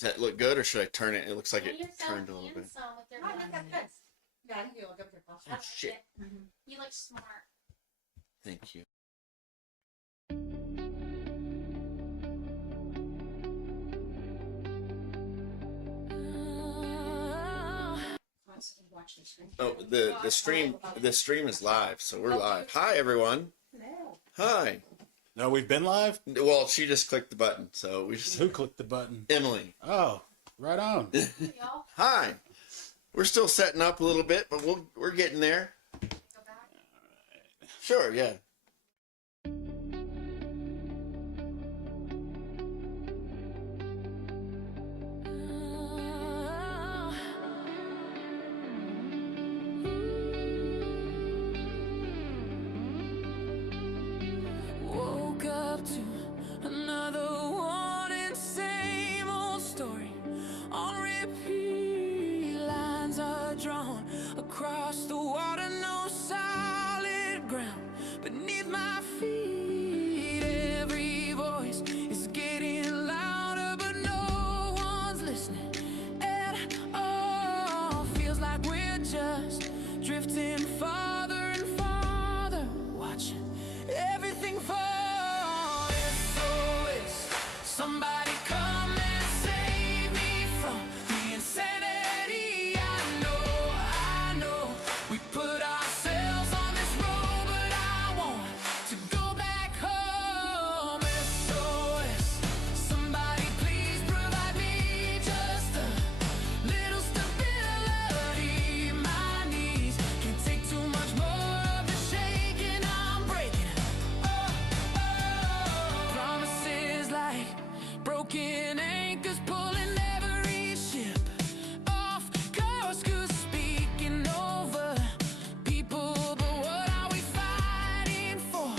Does that look good, or should I turn it? It looks like Turn it yourself turned a little in bit. some with your No, I think that's good. glasses. Yeah, I think you look good with your glasses. Oh, shit. You look smart. Thank you. Watch the screen. Oh, the stream is live, so we're live. Hi, everyone. Hello. Hi. No, we've been live? Well, she just clicked the button, so we just... Who clicked the button? Emily. Oh, right on. Hey, y'all. Hi. We're still setting up a little bit, but we're getting there. Go back. Sure, yeah. Woke up to another one and same old story on repeat. Lines are drawn across the water, no solid ground beneath my feet. Every voice is getting louder, but no one's listening at all. Feels like we're just drifting farther and farther, watching everything fall. SOS, somebody come and save me from the insanity. I know, we put ourselves on this road, but I want to go back home. SOS, somebody please provide me just a little stability. My knees can't take too much more of the shaking. I'm breaking. Promises like broken anchors pulling every ship off course. 'Cause speaking over people, but what are we fighting for?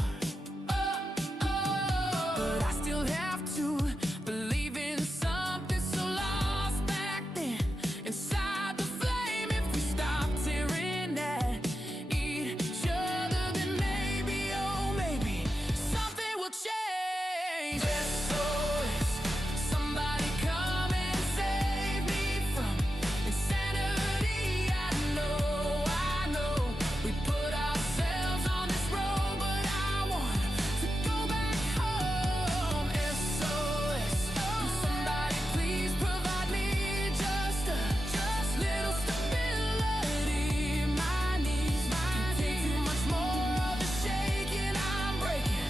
But I still have to believe in something so lost back then inside the flame. If we stop tearing at each other, then maybe, oh maybe, something will change. SOS, somebody come and save me from insanity. I know, we put ourselves on this road, but I want to go back home. SOS, somebody please provide me just a little stability. My knees can't take too much more of the shaking. I'm breaking.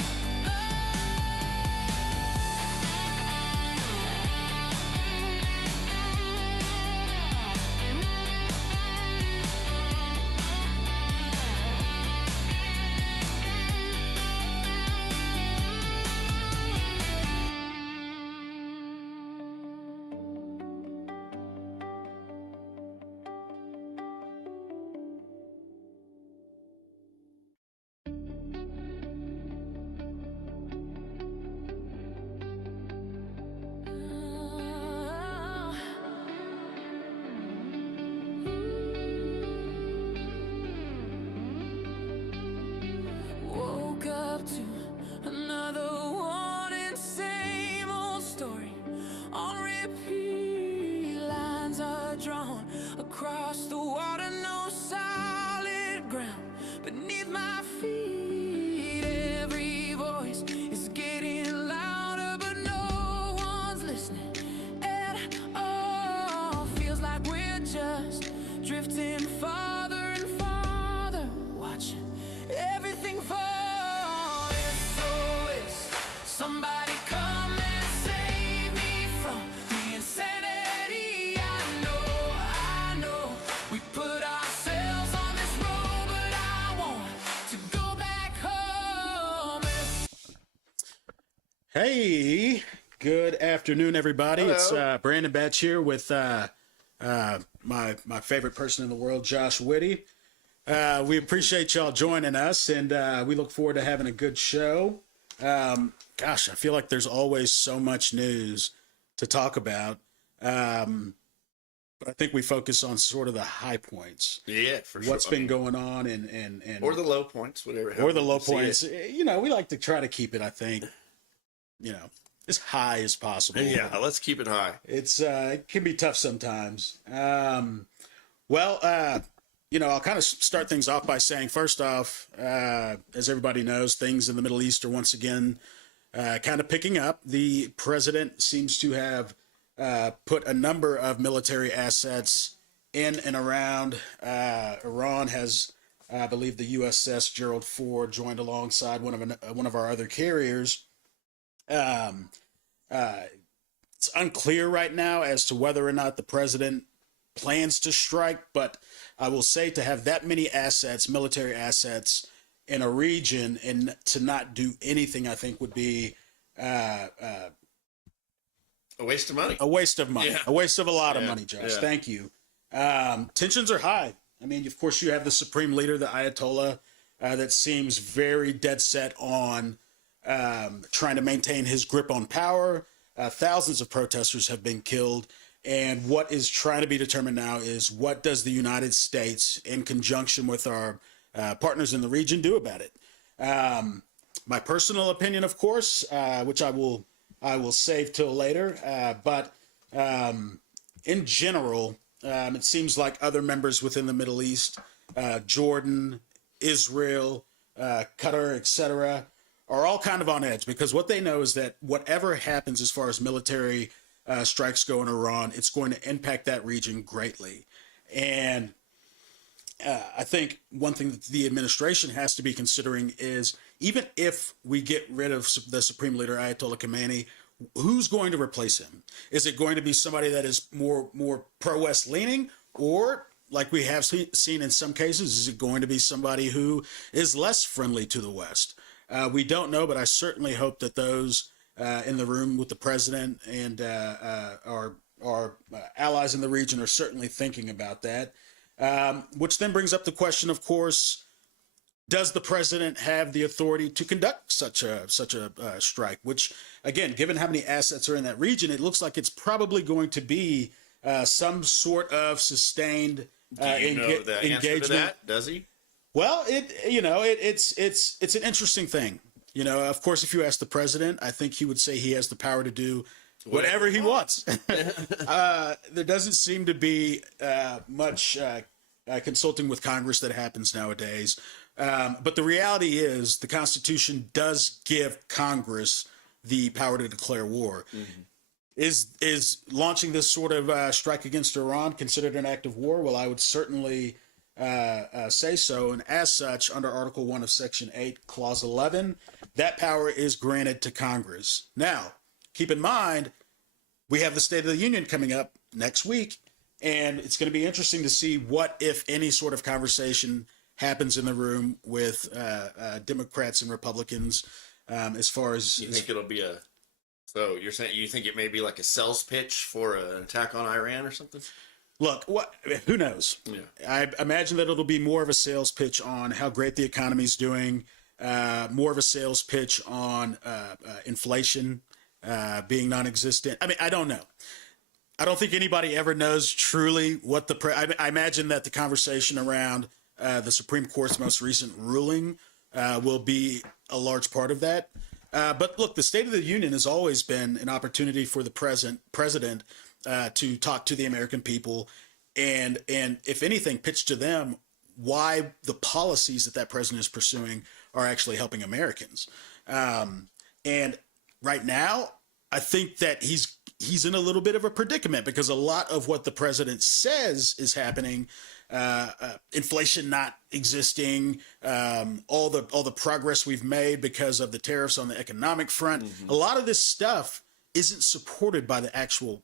Woke up to another one and same old story on repeat. Lines are drawn across the water, no solid ground beneath my feet. Every voice is getting louder, but no one's listening at all. Feels like we're just drifting farther and farther, watching everything fall. SOS, somebody come and save me from the insanity. I know, we put ourselves on this road, but I want to go back home. Hey, good afternoon, everybody. Hello. It's Brandon Batch here with my favorite person in the world, Josh Whitty. We appreciate y'all joining us, and we look forward to having a good show. Gosh, I feel like there's always so much news to talk about. But I think we focus on sort of the high points. Yeah, for sure. What's been going on and Or the low points, whatever. or the low however you see points. it. You know, we like to try to keep it, I think, you know, high as possible. Yeah, let's keep it high. It can be tough sometimes. I'll kind of start things off by saying, first off, as everybody knows, things in the Middle East are once again kind of picking up. The president seems to have put a number of military assets in and around Iran. Has, I believe, the USS Gerald Ford joined alongside one of our other carriers. It's unclear right now as to whether or not the president plans to strike, but I will say to have that many assets, military assets, in a region and to not do anything, I think would be A waste of money. a waste of money, Yeah. a waste of a lot of Yeah, money, Josh. yeah. Thank you. Tensions are high. I mean, of course, you have the supreme leader, the Ayatollah, that seems very dead set on trying to maintain his grip on power. Thousands of protesters have been killed. And what is trying to be determined now is what does the United States, in conjunction with our partners in the region, do about it? My personal opinion, of course, which I will save till later, but in general, it seems like other members within the Middle East, Jordan, Israel, Qatar, etc., are all kind of on edge because what they know is that whatever happens as far as military strikes go in Iran, it's going to impact that region greatly. And I think one thing that the administration has to be considering is even if we get rid of the supreme leader, Ayatollah Khamenei, who's going to replace him? Is it going to be somebody that is more pro-West leaning, or like we have seen in some cases, is it going to be somebody who is less friendly to the West? We don't know, but I certainly hope that those in the room with the president and our allies in the region are certainly thinking about that. Which then brings up the question, of course, does the president have the authority to conduct such a strike? Which, again, given how many assets are in that region, it looks like it's probably going to be some sort of sustained Do you know the answer engagement. to that? Does he? Well, it's an interesting thing. You know, of course, if you ask the president, I think he would say he has the power to do whatever he wants. There doesn't seem to be much consulting with Congress that happens nowadays. But the reality is the Constitution does give Congress the power to declare war. Mm-hmm. Is launching this sort of strike against Iran considered an act of war? Well, I would certainly say so. And as such, under Article 1 of Section 8, Clause 11, that power is granted to Congress. Now, keep in mind, we have the State of the Union coming up next week, and it's going to be interesting to see what, if any, sort of conversation happens in the room with Democrats and Republicans as far as... You think it'll be So you're saying you think it may be like a sales pitch for an attack on Iran or something? Look, who knows? Yeah. I imagine that it'll be more of a sales pitch on how great the economy's doing, more of a sales pitch on inflation being non-existent. I mean, I don't know. I don't think anybody ever knows truly what I imagine that the conversation around the Supreme Court's most recent ruling will be a large part of that. But look, the State of the Union has always been an opportunity for the president to talk to the American people and if anything, pitch to them why the policies that president is pursuing are actually helping Americans. And right now, I think that he's in a little bit of a predicament because a lot of what the president says is happening, inflation not existing, all the progress we've made because of the tariffs on the economic front. Mm-hmm. A lot of this stuff isn't supported by the actual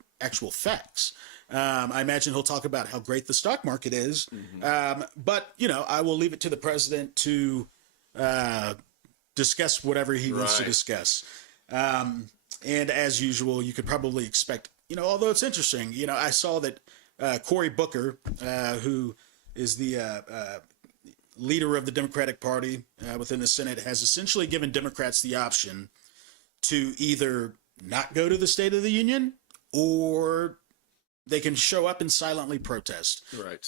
facts. I imagine he'll talk about how great the stock market is, mm-hmm. But I will leave it to the president to discuss whatever he wants to discuss. And as usual, you could probably expect, although it's interesting, I saw that Cory Booker, who is the leader of the Democratic Party within the Senate, has essentially given Democrats the option to either not go to the State of the Union or they can show up and silently protest. Right.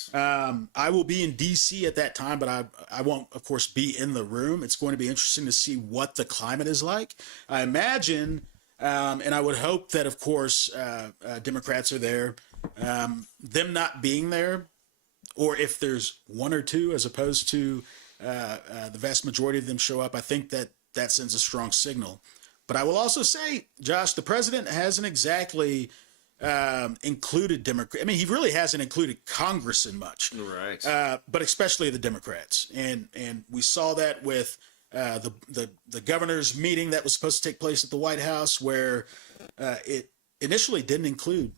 I will be in D.C. at that time, but I won't, of course, be in the room. It's going to be interesting to see what the climate is like. I imagine And I would hope that, of course, Democrats are there. Them not being there, or if there's one or two as opposed to the vast majority of them show up, I think that that sends a strong signal. But I will also say, Josh, the president hasn't exactly included Democrats. I mean, he really hasn't included Congress in much, Right. but especially the Democrats. And we saw that with the governor's meeting that was supposed to take place at the White House, where it initially didn't include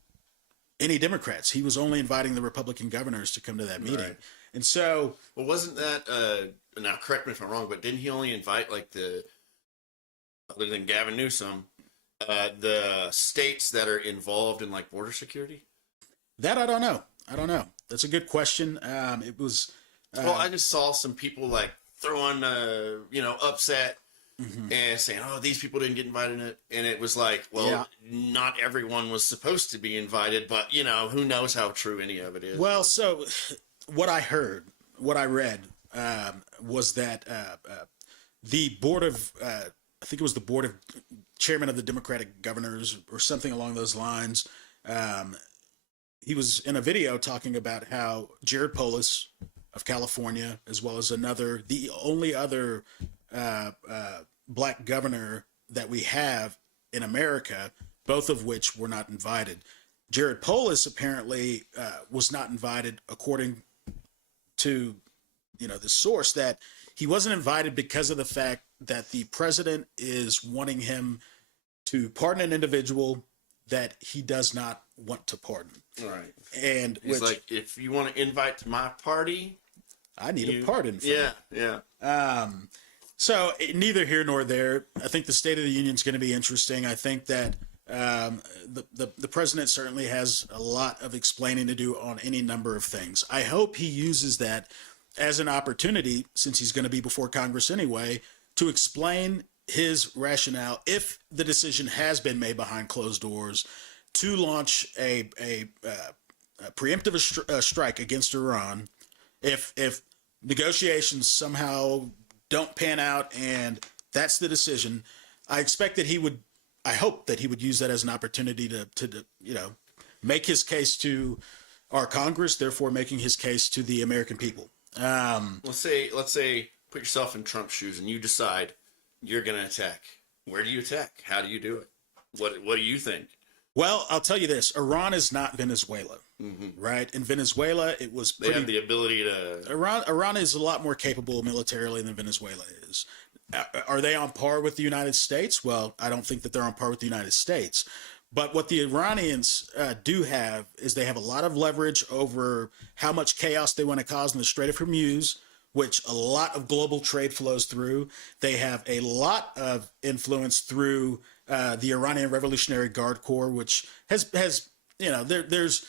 any Democrats. He was only inviting the Republican governors to come to that meeting. Right. And so, Well, wasn't that now? Correct me if I'm wrong, but didn't he only invite like other than Gavin Newsom, the states that are involved in like border security? that I don't know. I don't know. That's a good question. It was. Well, I just saw some people like throwing, upset and saying, "Oh, these people didn't get invited," in it. And it was like, well, Yeah. not everyone was supposed to be invited, but who knows how true any of it is. Well, so what I heard, what I read, was that the board of, I think it was the board of chairman of the Democratic governors or something along those lines. He was in a video talking about how Jared Polis of California, as well as the only other black governor that we have in America, both of which were not invited. Jared Polis apparently was not invited, according to the source, that he wasn't invited because of the fact that the president is wanting him to pardon an individual that he does not want to pardon. Right. And He's like, if you want to invite to my party, I need a pardon from yeah. So neither here nor there. I think the State of the Union is going to be interesting. I think that the president certainly has a lot of explaining to do on any number of things. I hope he uses that as an opportunity, since he's going to be before Congress anyway, to explain his rationale, if the decision has been made behind closed doors, to launch a preemptive strike against Iran. If negotiations somehow don't pan out and that's the decision, I hope that he would use that as an opportunity to make his case to our Congress, therefore making his case to the American people. Let's say put yourself in Trump's shoes and you decide you're going to attack. Where do you attack? How do you do it? What do you think? Well, I'll tell you this: Iran is not Venezuela, right? In Venezuela, it was They have the ability to. Iran is a lot more capable militarily than Venezuela is. Are they on par with the United States? Well, I don't think that they're on par with the United States. But what the Iranians do have is they have a lot of leverage over how much chaos they want to cause in the Strait of Hormuz, which a lot of global trade flows through. They have a lot of influence through the Iranian Revolutionary Guard Corps, which has there's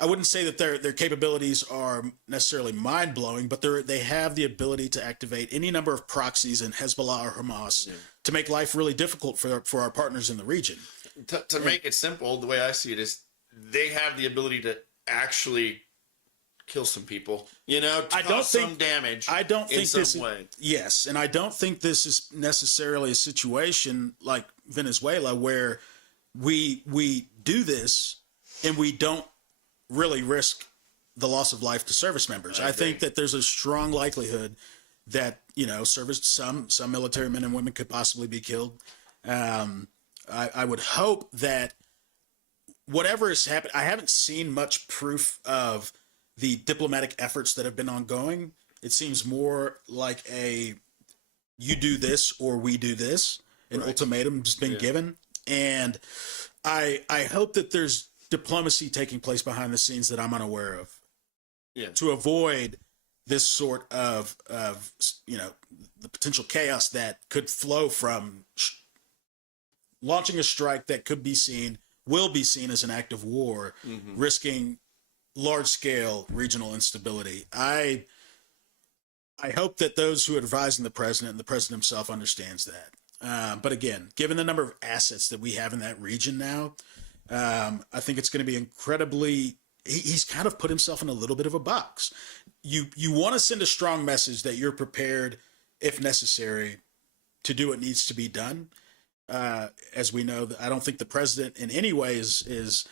I wouldn't say that their capabilities are necessarily mind blowing, but they have the ability to activate any number of proxies in Hezbollah or Hamas to make life really difficult for our partners in the region. To make it simple, the way I see it is, they have the ability to actually kill some people. Cause some damage. I don't think this way. Yes, and I don't think this is necessarily a situation like Venezuela where we do this and we don't really risk the loss of life to service members. I think that there's a strong likelihood that some military men and women could possibly be killed. I would hope that whatever has happened, I haven't seen much proof of the diplomatic efforts that have been ongoing. It seems more like you do this or we do this. An ultimatum's been given. And I hope that there's diplomacy taking place behind the scenes that I'm unaware of. Yeah. To avoid this sort of the potential chaos that could flow from launching a strike that will be seen as an act of war, risking large-scale regional instability. I hope that those who are advising the president and the president himself understands that. But again, given the number of assets that we have in that region now, I think it's going to be incredibly. He's kind of put himself in a little bit of a box. You want to send a strong message that you're prepared, if necessary, to do what needs to be done. as we know, I don't think the president in any way is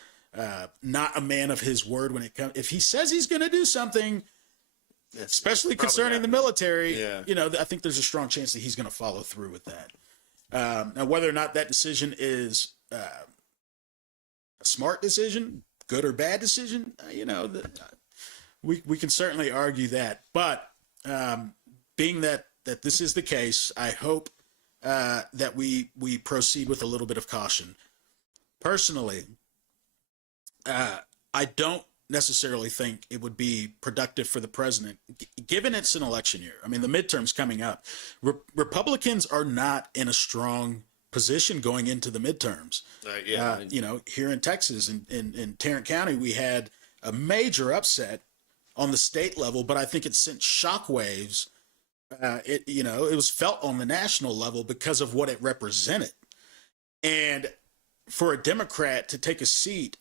not a man of his word when it comes. If he says he's going to do something, especially probably concerning the happening. military, Yeah. you know, I think there's a strong chance that he's going to follow through with that. Now, whether or not that decision is a smart decision, good or bad decision, you know, we can certainly argue that. But being that this is the case, I hope that we proceed with a little bit of caution. Personally, I don't necessarily think it would be productive for the president, given it's an election year. I mean, the midterms coming up. Republicans are not in a strong position going into the midterms. You know, here in Texas, in Tarrant County, we had a major upset on the state level, but I think it sent shockwaves. It was felt on the national level because of what it represented. And for a Democrat to take a seat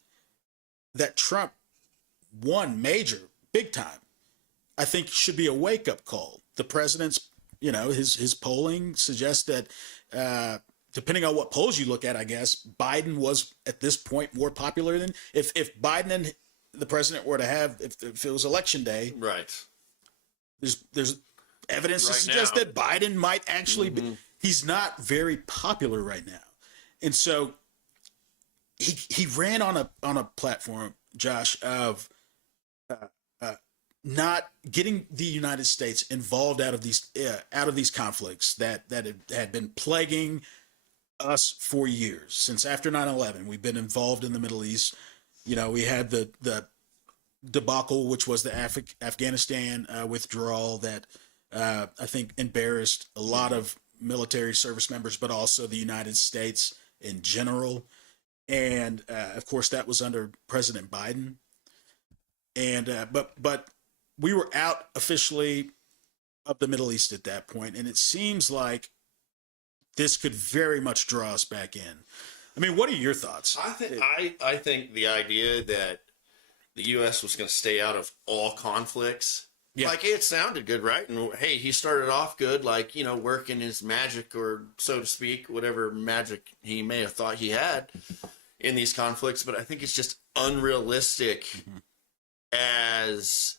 that Trump won big time, I think should be a wake-up call. The president's, you know, his polling suggests that depending on what polls you look at, I guess Biden was at this point more popular than if Biden and the president were to have, if it was election day, Right. There's evidence to Right suggest now. that Biden might actually be. He's not very popular right now, and so he ran on a platform, Josh, of not getting the United States involved out of these conflicts that had been plaguing us for years. Since after 9/11, we've been involved in the Middle East. You know, we had the debacle, which was the Afghanistan withdrawal that I think embarrassed a lot of military service members, but also the United States in general. And of course, that was under President Biden. And but we were out officially of the Middle East at that point, and it seems like this could very much draw us back in. I mean, what are your thoughts? I think the idea that the U.S. was going to stay out of all conflicts, like it sounded good, right? And hey, he started off good, like, you know, working his magic, or so to speak, whatever magic he may have thought he had in these conflicts. But I think it's just unrealistic as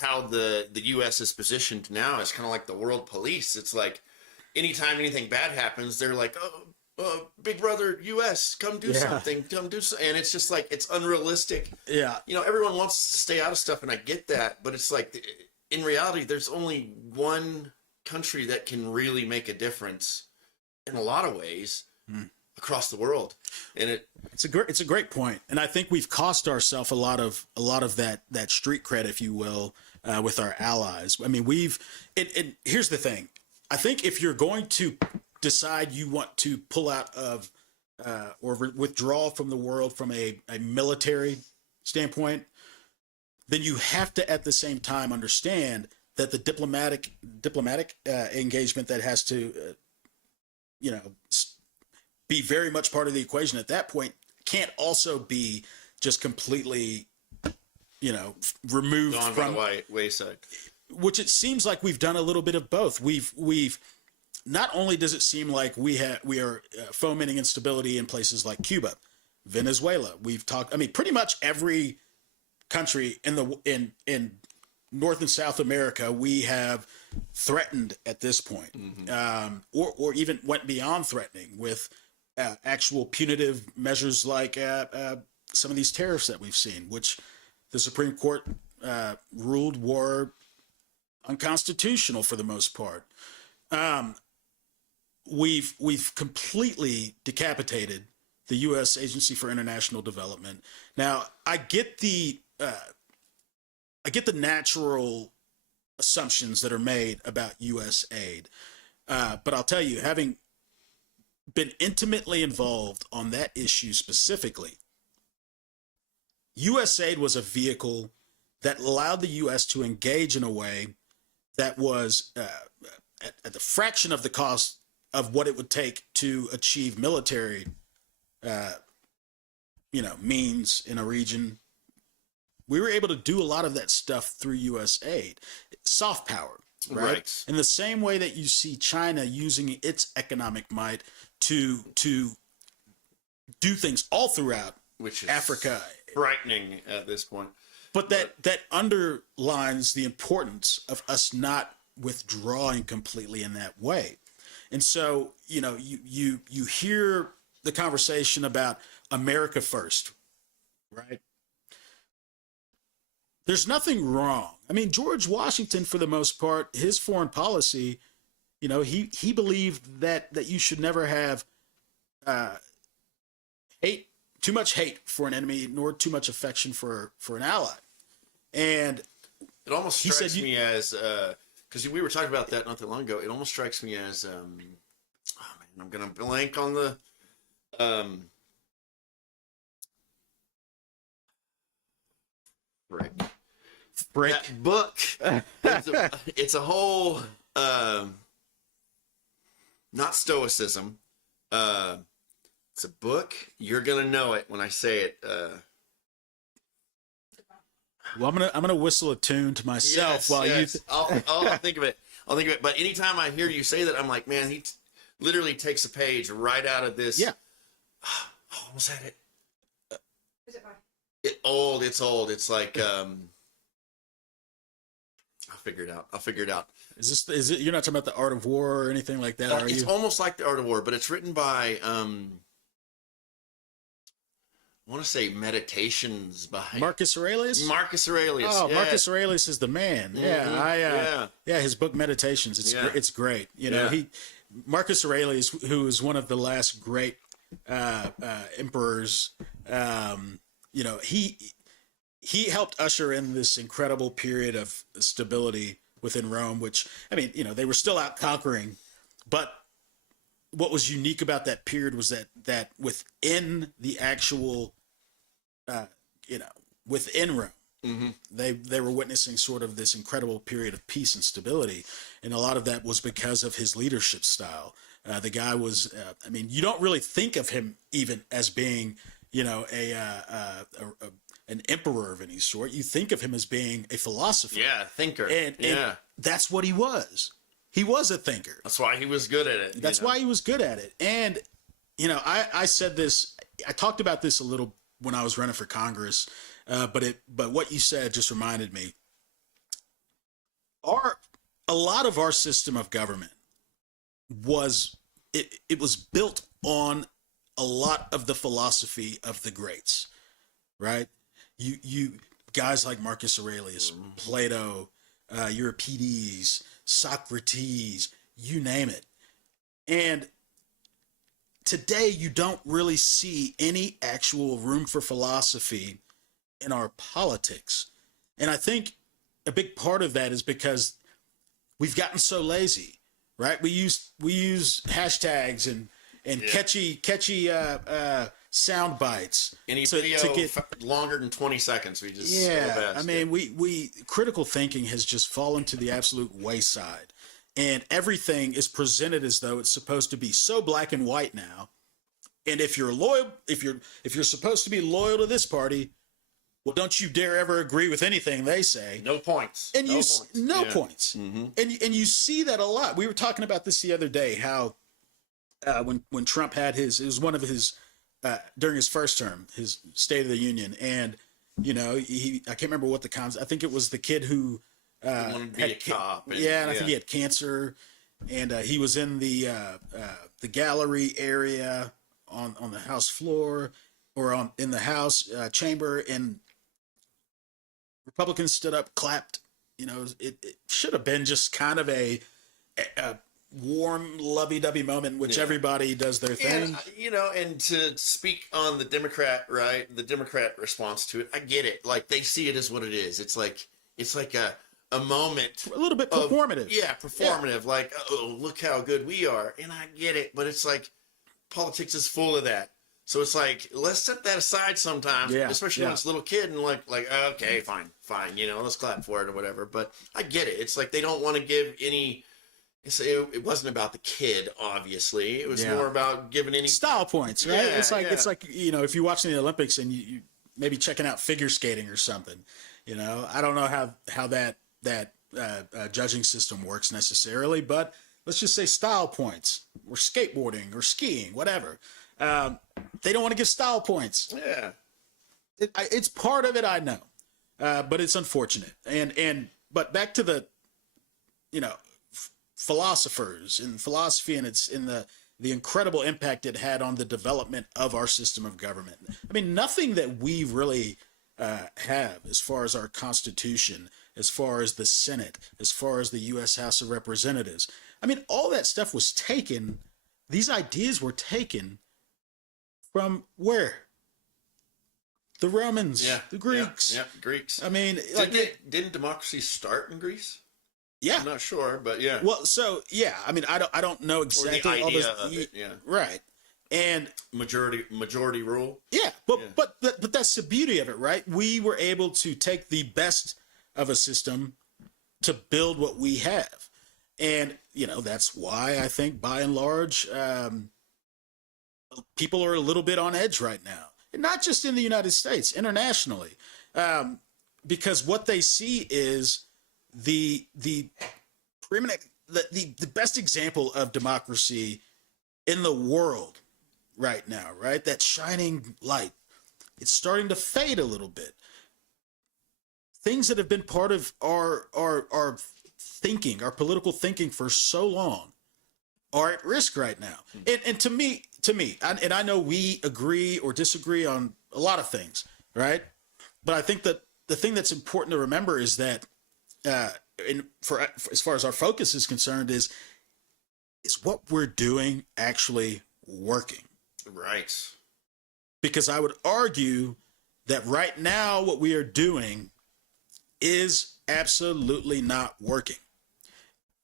how the U.S. is positioned now. It's kind of like the world police. It's like anytime anything bad happens, they're like, oh, big brother U.S., come do something, and it's just like, it's unrealistic. Yeah. You know, everyone wants to stay out of stuff, and I get that, but it's like, in reality, there's only one country that can really make a difference in a lot of ways across the world, and it's a great point, and I think we've cost ourselves a lot of that street cred, if you will, with our allies. I mean, and here's the thing. I think if you're going to decide you want to pull out of or withdraw from the world from a military standpoint, then you have to at the same time understand that the diplomatic engagement that has to be very much part of the equation at that point can't also be just completely removed gone from by the wayside. Which it seems like we've done a little bit of both. We've not only does it seem like we are fomenting instability in places like Cuba, Venezuela. We've talked. I mean, pretty much every country in North and South America we have threatened at this point, or even went beyond threatening with actual punitive measures like some of these tariffs that we've seen, which the Supreme Court ruled were unconstitutional for the most part. We've completely decapitated the U.S. Agency for International Development. Now, I get the natural assumptions that are made about U.S. aid, but I'll tell you, having been intimately involved on that issue specifically, U.S. aid was a vehicle that allowed the U.S. to engage in a way that was at the fraction of the cost of what it would take to achieve military, means in a region. We were able to do a lot of that stuff through U.S. aid. Soft power. right? In the same way that you see China using its economic might to do things all throughout which is Africa, frightening at this point. but that underlines the importance of us not withdrawing completely in that way. And so, you hear the conversation about America first, right? There's nothing wrong. I mean, George Washington, for the most part, his foreign policy, he believed that you should never have too much hate for an enemy, nor too much affection for an ally. And it almost strikes me as because we were talking about that not that long ago. It almost strikes me as oh man, I'm gonna blank on the Frick. That book. It's a whole not stoicism. It's a book. You're gonna know it when I say it. Well, I'm gonna whistle a tune to myself while you. I'll think of it. I'll think of it. But anytime I hear you say that, I'm like, man, he literally takes a page right out of this. Yeah. Oh, almost had it. Is it mine? It's old. It's like I'll figure it out. Is it? You're not talking about The Art of War or anything like that, are you? It's almost like The Art of War, but it's written by I want to say Meditations by Marcus Aurelius. Oh, yeah. Marcus Aurelius is the man. Mm-hmm. Yeah, his book Meditations. It's great. Marcus Aurelius, who is one of the last great emperors. He helped usher in this incredible period of stability within Rome, which, I mean, they were still out conquering, but what was unique about that period was that within the actual, within Rome, mm-hmm. they were witnessing sort of this incredible period of peace and stability. And a lot of that was because of his leadership style. The guy was, you don't really think of him even as being, an emperor of any sort. You think of him as being a philosopher. Yeah, thinker. And that's what he was. He was a thinker. That's why he was good at it. That's why he was good at it. And, I said this, I talked about this a little when I was running for Congress, but what you said just reminded me. A lot of our system of government was built on a lot of the philosophy of the greats, right? You guys like Marcus Aurelius, mm-hmm. Plato, Euripides, Socrates, you name it. And today you don't really see any actual room for philosophy in our politics. And I think a big part of that is because we've gotten so lazy, right? We use hashtags and catchy sound bites. Any video to get longer than 20 seconds. We just we critical thinking has just fallen to the absolute wayside, and everything is presented as though it's supposed to be so black and white now. And if you're loyal, if you're supposed to be loyal to this party, well, don't you dare ever agree with anything they say. No points. And no points. Mm-hmm. And you see that a lot. We were talking about this the other day. How when Trump had it was one of his. During his first term, his State of the Union, and I can't remember what I think it was the kid who wanted to be a cop. I think he had cancer, and he was in the gallery area on the House floor or in the House chamber, and Republicans stood up, clapped. It should have been just kind of a warm, lovey-dovey moment in which everybody does their thing. And to speak on the Democrat, right? The Democrat response to it, I get it. Like, they see it as what it is. It's like a moment. A little bit performative. Performative. Yeah. Like, oh, look how good we are. And I get it. But it's like, politics is full of that. So it's like, let's set that aside sometimes, especially when it's a little kid and like, okay, fine, let's clap for it or whatever. But I get it. It's like, they don't want to give any... It wasn't about the kid, obviously. It was more about giving any style points, right? It's like if you're watching the Olympics and you maybe checking out figure skating or something. I don't know how that judging system works necessarily, but let's just say style points or skateboarding or skiing, whatever. They don't want to give style points. Yeah. It's part of it, I know, but it's unfortunate. But back to the, philosophers and philosophy, and it's in the incredible impact it had on the development of our system of government. I mean, nothing that we really have as far as our Constitution, as far as the Senate, as far as the U.S. House of Representatives. I mean, all that stuff was taken. These ideas were taken from where? The Romans, the Greeks. Yeah, Greeks. I mean, didn't democracy start in Greece? Yeah, I'm not sure, but yeah. Well, so yeah, I mean, I don't know exactly or the idea all this, of it, yeah. Right. And majority rule. Yeah, but that's the beauty of it, right? We were able to take the best of a system to build what we have, and that's why I think by and large, people are a little bit on edge right now, and not just in the United States, internationally, because what they see is the preeminent, the best example of democracy in the world right now, right? That shining light. It's starting to fade a little bit. Things that have been part of our thinking, our political thinking for so long, are at risk right now. And to me, and I know we agree or disagree on a lot of things, right? But I think that the thing that's important to remember is that, for as far as our focus is concerned, is what we're doing actually working? Right. Because I would argue that right now what we are doing is absolutely not working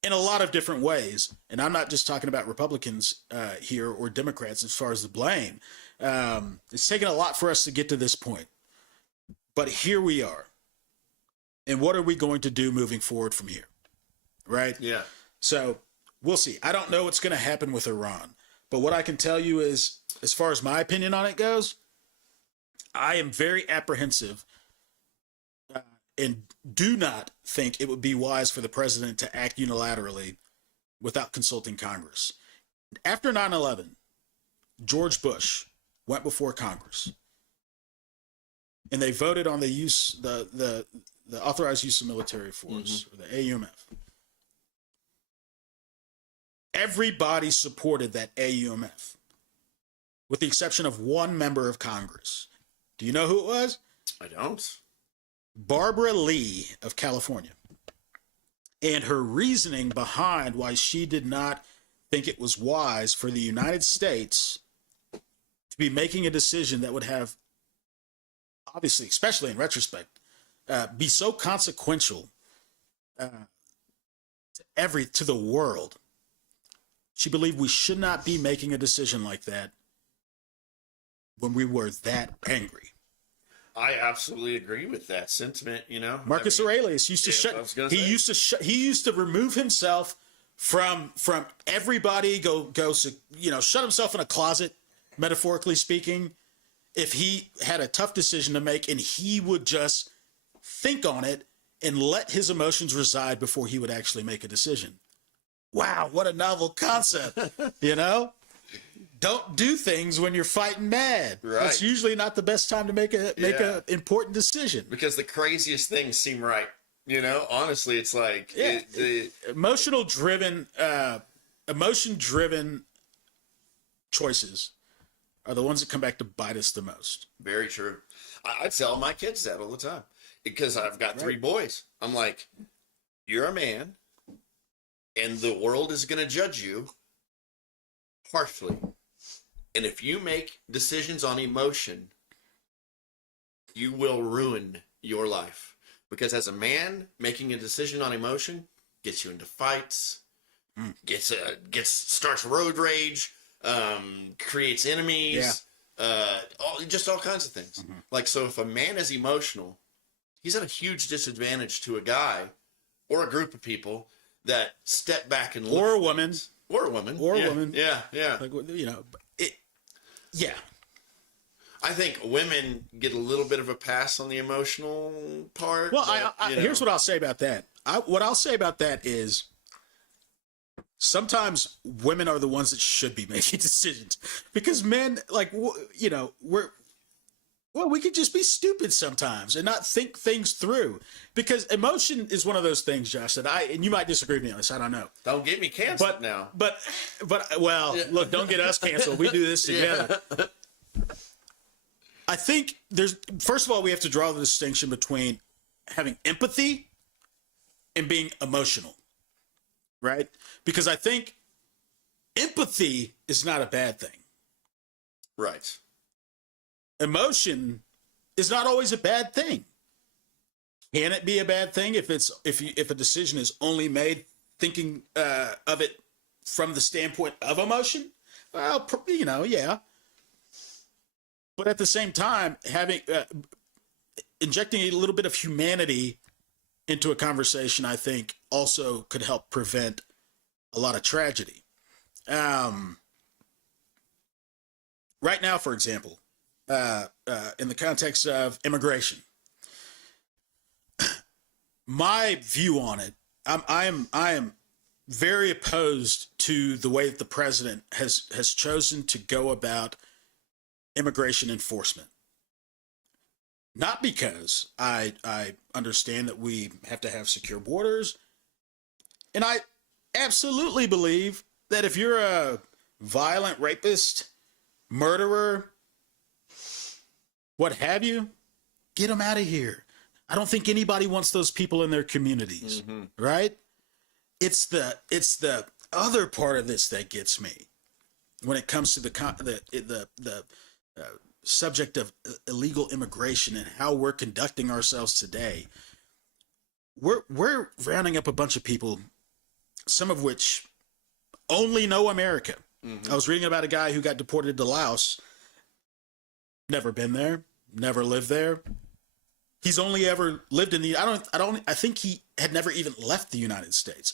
in a lot of different ways. And I'm not just talking about Republicans here or Democrats as far as the blame. It's taken a lot for us to get to this point. But here we are. And what are we going to do moving forward from here? Right? Yeah. So we'll see. I don't know what's going to happen with Iran. But what I can tell you is, as far as my opinion on it goes, I am very apprehensive and do not think it would be wise for the president to act unilaterally without consulting Congress. After 9/11, George Bush went before Congress, and they voted on the use, the authorized use of military force, or the AUMF. Everybody supported that AUMF, with the exception of one member of Congress. Do you know who it was? I don't. Barbara Lee of California. And her reasoning behind why she did not think it was wise for the United States to be making a decision that would have, obviously, especially in retrospect, be so consequential to the world. She believed we should not be making a decision like that when we were that angry. I absolutely agree with that sentiment. Marcus Aurelius used to he used to remove himself from everybody. Shut himself in a closet, metaphorically speaking, if he had a tough decision to make, and he would just think on it and let his emotions reside before he would actually make a decision. Wow, what a novel concept, Don't do things when you're fighting mad. Right. It's usually not the best time to make a important decision. Because the craziest things seem right. Honestly, it's like emotion-driven choices are the ones that come back to bite us the most. Very true. I tell my kids that all the time because I've got 3 boys. I'm like, you're a man, and the world is going to judge you harshly. And if you make decisions on emotion, you will ruin your life. Because as a man, making a decision on emotion gets you into fights, starts road rage, creates enemies, all kinds of things. Mm-hmm. Like, so if a man is emotional, he's at a huge disadvantage to a guy or a group of people that step back and look. Or a woman. Or a woman. Yeah. Like, yeah. I think women get a little bit of a pass on the emotional part. Well, here's what I'll say about that. what I'll say about that is sometimes women are the ones that should be making decisions because men, like, you know, we could just be stupid sometimes and not think things through because emotion is one of those things, Josh, that and you might disagree with me on this. I don't know. Don't get me canceled now. But well, look, don't get us canceled. We do this together. Yeah. I think first of all, we have to draw the distinction between having empathy and being emotional, right? Because I think empathy is not a bad thing. Right. Emotion is not always a bad thing. Can it be a bad thing if a decision is only made thinking of it from the standpoint of emotion? Well, you know, yeah. But at the same time, having injecting a little bit of humanity into a conversation, I think, also could help prevent a lot of tragedy. Right now, for example, in the context of immigration, my view on it, I am very opposed to the way that the president has chosen to go about immigration enforcement. Not because I understand that we have to have secure borders, and I absolutely believe that if you're a violent rapist, murderer, what have you, get them out of here. I don't think anybody wants those people in their communities, right? It's the other part of this that gets me when it comes to the subject of illegal immigration and how we're conducting ourselves today. We're rounding up a bunch of people, some of which only know America. I was reading about a guy who got deported to Laos. Never been there, never lived there. He's only ever lived in I think he had never even left the United States.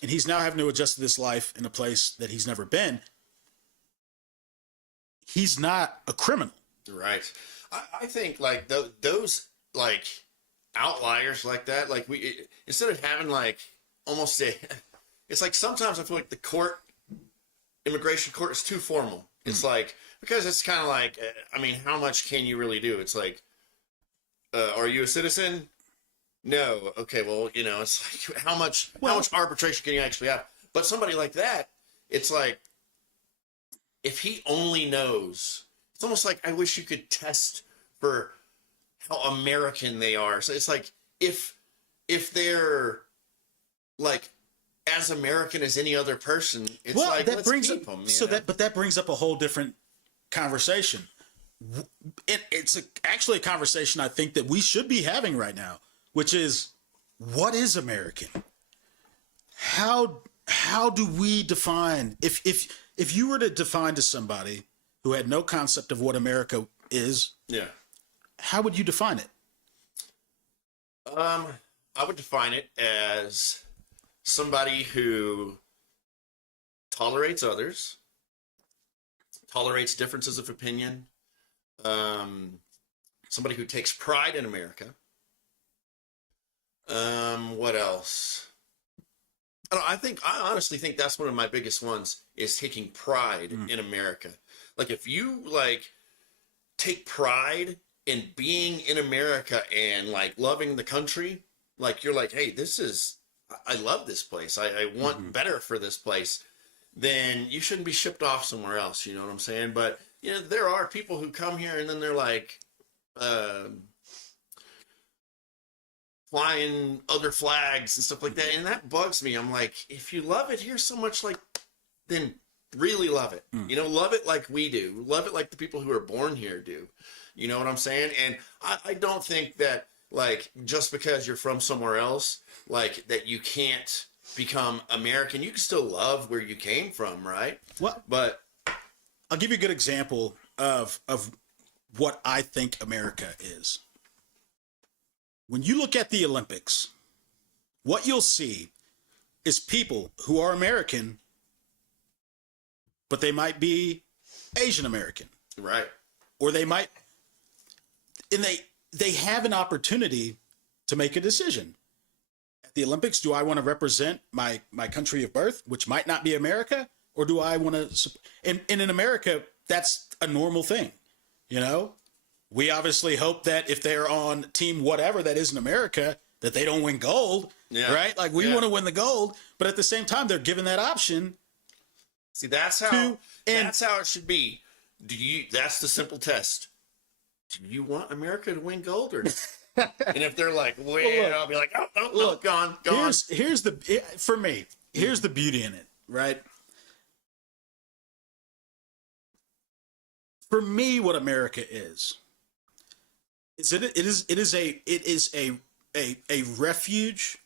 And he's now having to adjust to this life in a place that he's never been. He's not a criminal. Right. I think like those like outliers like that, like instead of having like almost it's like sometimes I feel like the immigration court is too formal. It's like, because it's kind of like, I mean, how much can you really do? It's like, are you a citizen? No. Okay. Well, you know, it's like, how much arbitration can you actually have? But somebody like that, it's like, if he only knows, it's almost like I wish you could test for how American they are. So it's like if they're like as American as any other person, it's like that let's brings keep up them, but that brings up a whole different conversation. It's actually a conversation I think that we should be having right now, which is what is American? How do we define if you were to define to somebody who had no concept of what America is, how would you define it? I would define it as somebody who tolerates others, tolerates differences of opinion, somebody who takes pride in America. What else? I honestly think that's one of my biggest ones is taking pride in America. Like if you like take pride in being in America and like loving the country, like you're like, hey, I love this place. I want better for this place. Then you shouldn't be shipped off somewhere else. You know what I'm saying? But you know, there are people who come here and then they're like, flying other flags and stuff like that, and that bugs me. I'm like, if you love it here so much, like, then really love it. You know, love it like we do. Love it like the people who are born here do. You know what I'm saying? And I don't think that, like, just because you're from somewhere else, like, that you can't become American. You can still love where you came from, right? Well, but I'll give you a good example of what I think America is. When you look at the Olympics, what you'll see is people who are American, but they might be Asian American. Right. Or they might, and they have an opportunity to make a decision. the Olympics, do I want to represent my country of birth, which might not be America, or do I want to? And in America, that's a normal thing. You know, we obviously hope that if they're on team whatever that isn't America, that they don't win gold. Yeah. Right? Like we want to win the gold, but at the same time, they're given that option. See, that's how it should be. That's the simple test. Do you want America to win gold or not? And if they're like, well, I'll be like, oh, look, gone. Here's for me, here's the beauty in it, right? For me, what America is it is a refuge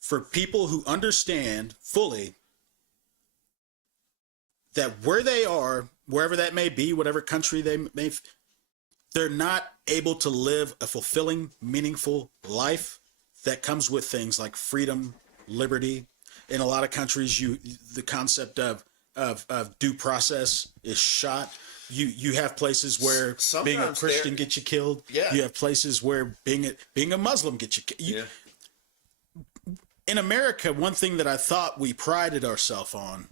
for people who understand fully that where they are, wherever that may be, whatever country they're not able to live a fulfilling, meaningful life that comes with things like freedom, liberty. In a lot of countries, the concept of due process is shot. You have places where Sometimes being a Christian gets you killed. Yeah. You have places where being a Muslim gets you killed. In America, one thing that I thought we prided ourselves on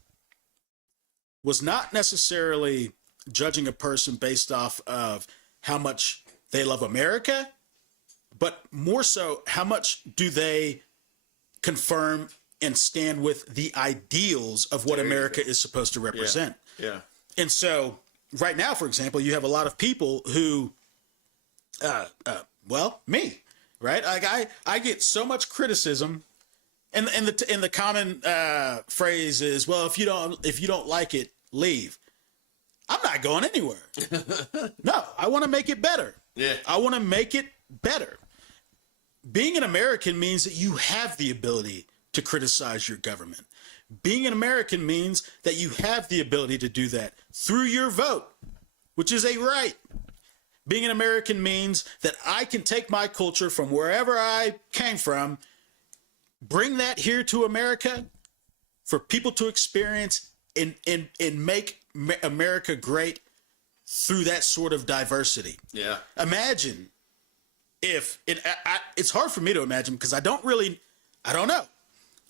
was not necessarily judging a person based off of how much they love America, but more so how much do they confirm and stand with the ideals of what America is supposed to represent. Yeah. And so right now, for example, you have a lot of people who, me, right? Like I get so much criticism, and the common phrase is, well, if you don't like it, leave. I'm not going anywhere. No, I want to make it better. Yeah. I want to make it better. Being an American means that you have the ability to criticize your government. Being an American means that you have the ability to do that through your vote, which is a right. Being an American means that I can take my culture from wherever I came from, bring that here to America for people to experience and make America great through that sort of diversity. Yeah. Imagine if it's hard for me to imagine because I don't know.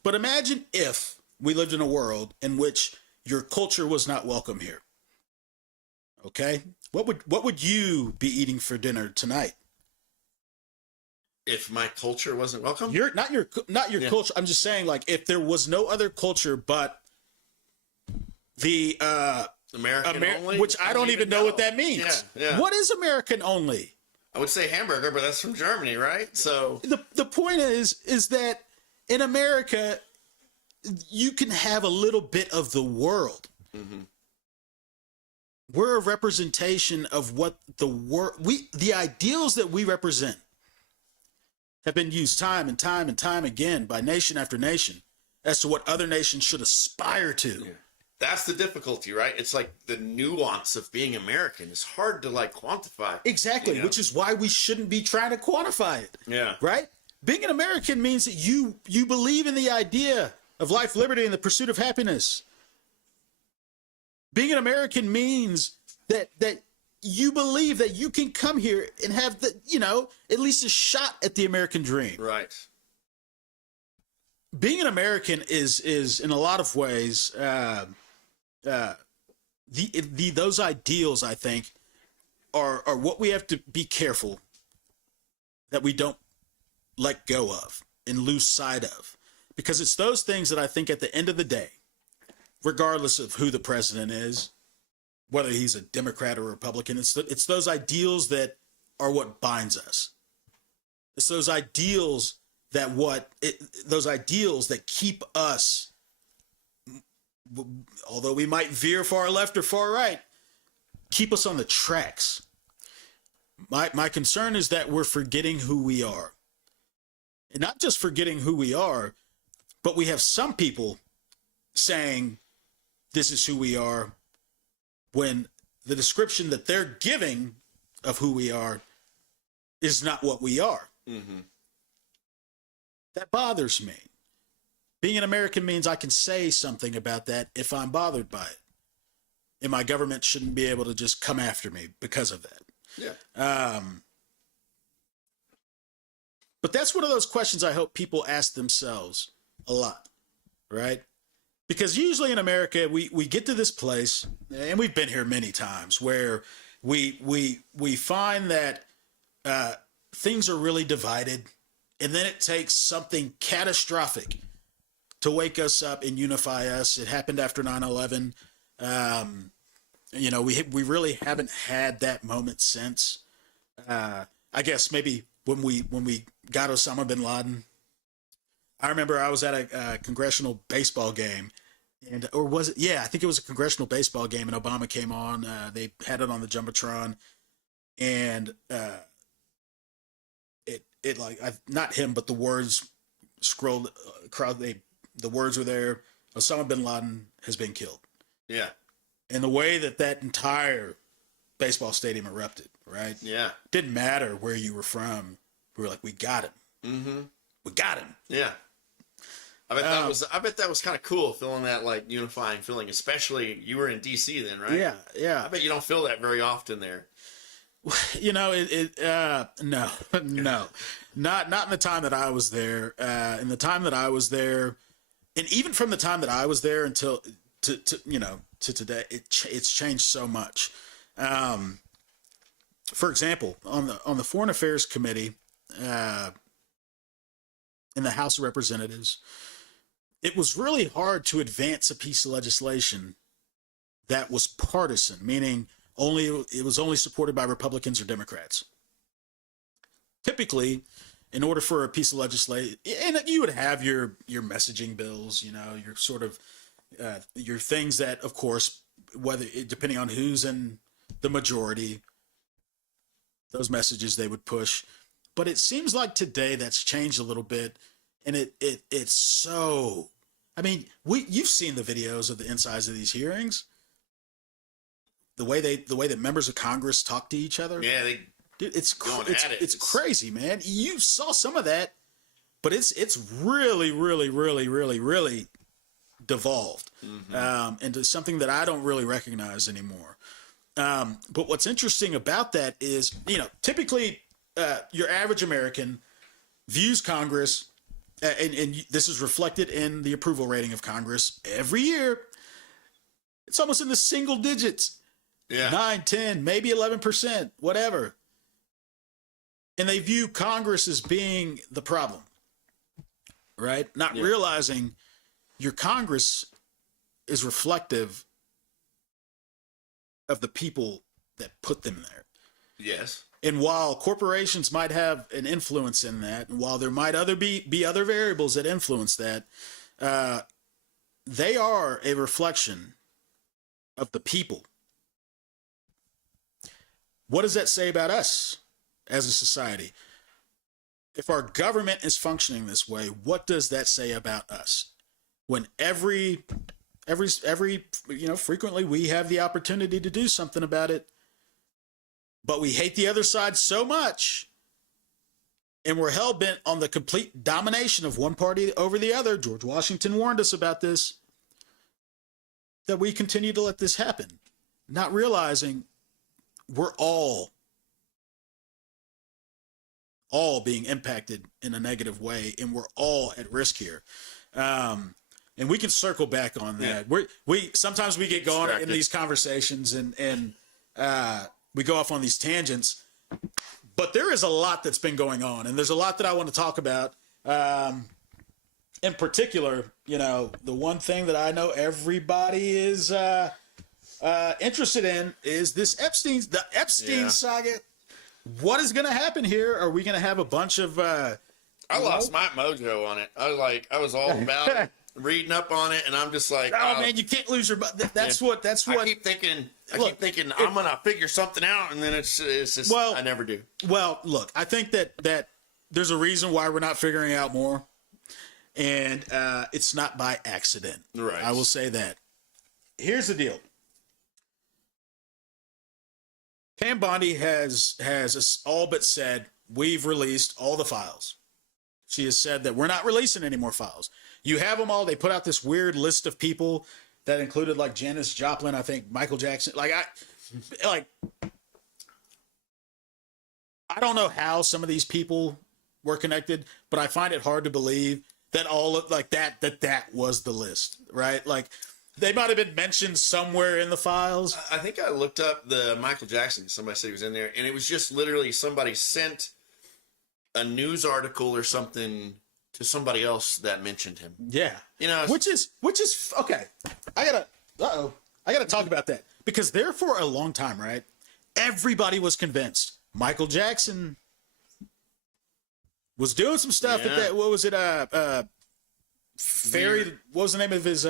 But imagine if we lived in a world in which your culture was not welcome here. Okay? What would you be eating for dinner tonight? If my culture wasn't welcome? You're not your culture. I'm just saying, like, if there was no other culture but the American only? which I don't even know what that means. Yeah. What is American only? I would say hamburger, but that's from Germany, right? So The point is that in America, you can have a little bit of the world. Mm-hmm. We're a representation of what the ideals that we represent have been used time and time and time again by nation after nation as to what other nations should aspire to. Yeah. That's the difficulty, right? It's like the nuance of being American is hard to like quantify. Exactly, you know? which is why we shouldn't be trying to quantify it. Yeah. Right? Being an American means that you believe in the idea of life, liberty, and the pursuit of happiness. Being an American means that you believe that you can come here and have at least a shot at the American dream. Right. Being an American is in a lot of ways those ideals, I think, are what we have to be careful that we don't let go of and lose sight of, because it's those things that I think at the end of the day, regardless of who the president is, whether he's a Democrat or Republican, it's those ideals that are what binds us. It's those ideals that keep us, although we might veer far left or far right, keep us on the tracks. My concern is that we're forgetting who we are. And not just forgetting who we are, but we have some people saying this is who we are when the description that they're giving of who we are is not what we are. Mm-hmm. That bothers me. Being an American means I can say something about that if I'm bothered by it. And my government shouldn't be able to just come after me because of that. Yeah. But that's one of those questions I hope people ask themselves a lot, right? Because usually in America, we get to this place, and we've been here many times, where we find that things are really divided, and then it takes something catastrophic to wake us up and unify us. It happened after 9/11. You know, we really haven't had that moment since. I guess maybe when we got Osama bin Laden. I remember I was at a congressional baseball game, or was it? Yeah, I think it was a congressional baseball game, and Obama came on. They had it on the jumbotron, and it like not him, but the words scrolled across. The words were there. Osama bin Laden has been killed. Yeah. And the way that entire baseball stadium erupted, right? Yeah. Didn't matter where you were from. We were like, we got him. Mm-hmm. We got him. Yeah. I bet that was kind of cool, feeling that like unifying feeling. Especially you were in DC then, right? Yeah, yeah. I bet you don't feel that very often there. You know, no, not in the time that I was there. In the time that I was there, and even from the time that I was there until to today, it's changed so much. For example, on the Foreign Affairs Committee in the House of Representatives, it was really hard to advance a piece of legislation that was partisan, meaning it was only supported by Republicans or Democrats. Typically, in order for a piece of legislation, and you would have your messaging bills, your sort of your things that, of course, depending on who's in the majority, those messages they would push. But it seems like today that's changed a little bit, and it's so. I mean, you've seen the videos of the insides of these hearings. The way that members of Congress talk to each other. Yeah, it's crazy, man. You saw some of that, but it's really, really, really, really, really devolved into something that I don't really recognize anymore. But what's interesting about that is, typically your average American views Congress, and this is reflected in the approval rating of Congress every year. It's almost in the single digits. Yeah. 9, 10, maybe 11%, whatever. And they view Congress as being the problem, right? Not realizing your Congress is reflective of the people that put them there. Yes. And while corporations might have an influence in that, and while there might be other variables that influence that, they are a reflection of the people. What does that say about us as a society? If our government is functioning this way, what does that say about us? When every frequently we have the opportunity to do something about it, but we hate the other side so much, and we're hell-bent on the complete domination of one party over the other. George Washington warned us about this, that we continue to let this happen, not realizing we're all being impacted in a negative way, and we're all at risk here. And we can circle back on that. Yeah. We sometimes we get going in these conversations and we go off on these tangents, but there is a lot that's been going on, and there's a lot that I want to talk about. In particular, the one thing that I know everybody is interested in is this Epstein saga. What is going to happen here? Are we going to have a bunch of? I lost my mojo on it. I was all about it, reading up on it, and I'm just like, oh man, you can't lose your. That's what. I keep thinking. I'm going to figure something out, and then it's just. Well, I never do. Well, look, I think that there's a reason why we're not figuring out more, and it's not by accident. Right. I will say that. Here's the deal. Pam Bondi has all but said, we've released all the files. She has said that we're not releasing any more files. You have them all. They put out this weird list of people that included like Janis Joplin, I think Michael Jackson. I don't know how some of these people were connected, but I find it hard to believe that all of like that was the list, right? Like they might have been mentioned somewhere in the files. I think I looked up the Michael Jackson. Somebody said he was in there, and it was just literally somebody sent a news article or something to somebody else that mentioned him. Yeah, You know, which is okay. I gotta talk about that because there for a long time, right? Everybody was convinced Michael Jackson was doing some stuff at that. What was it? Fairy. What was the name of his?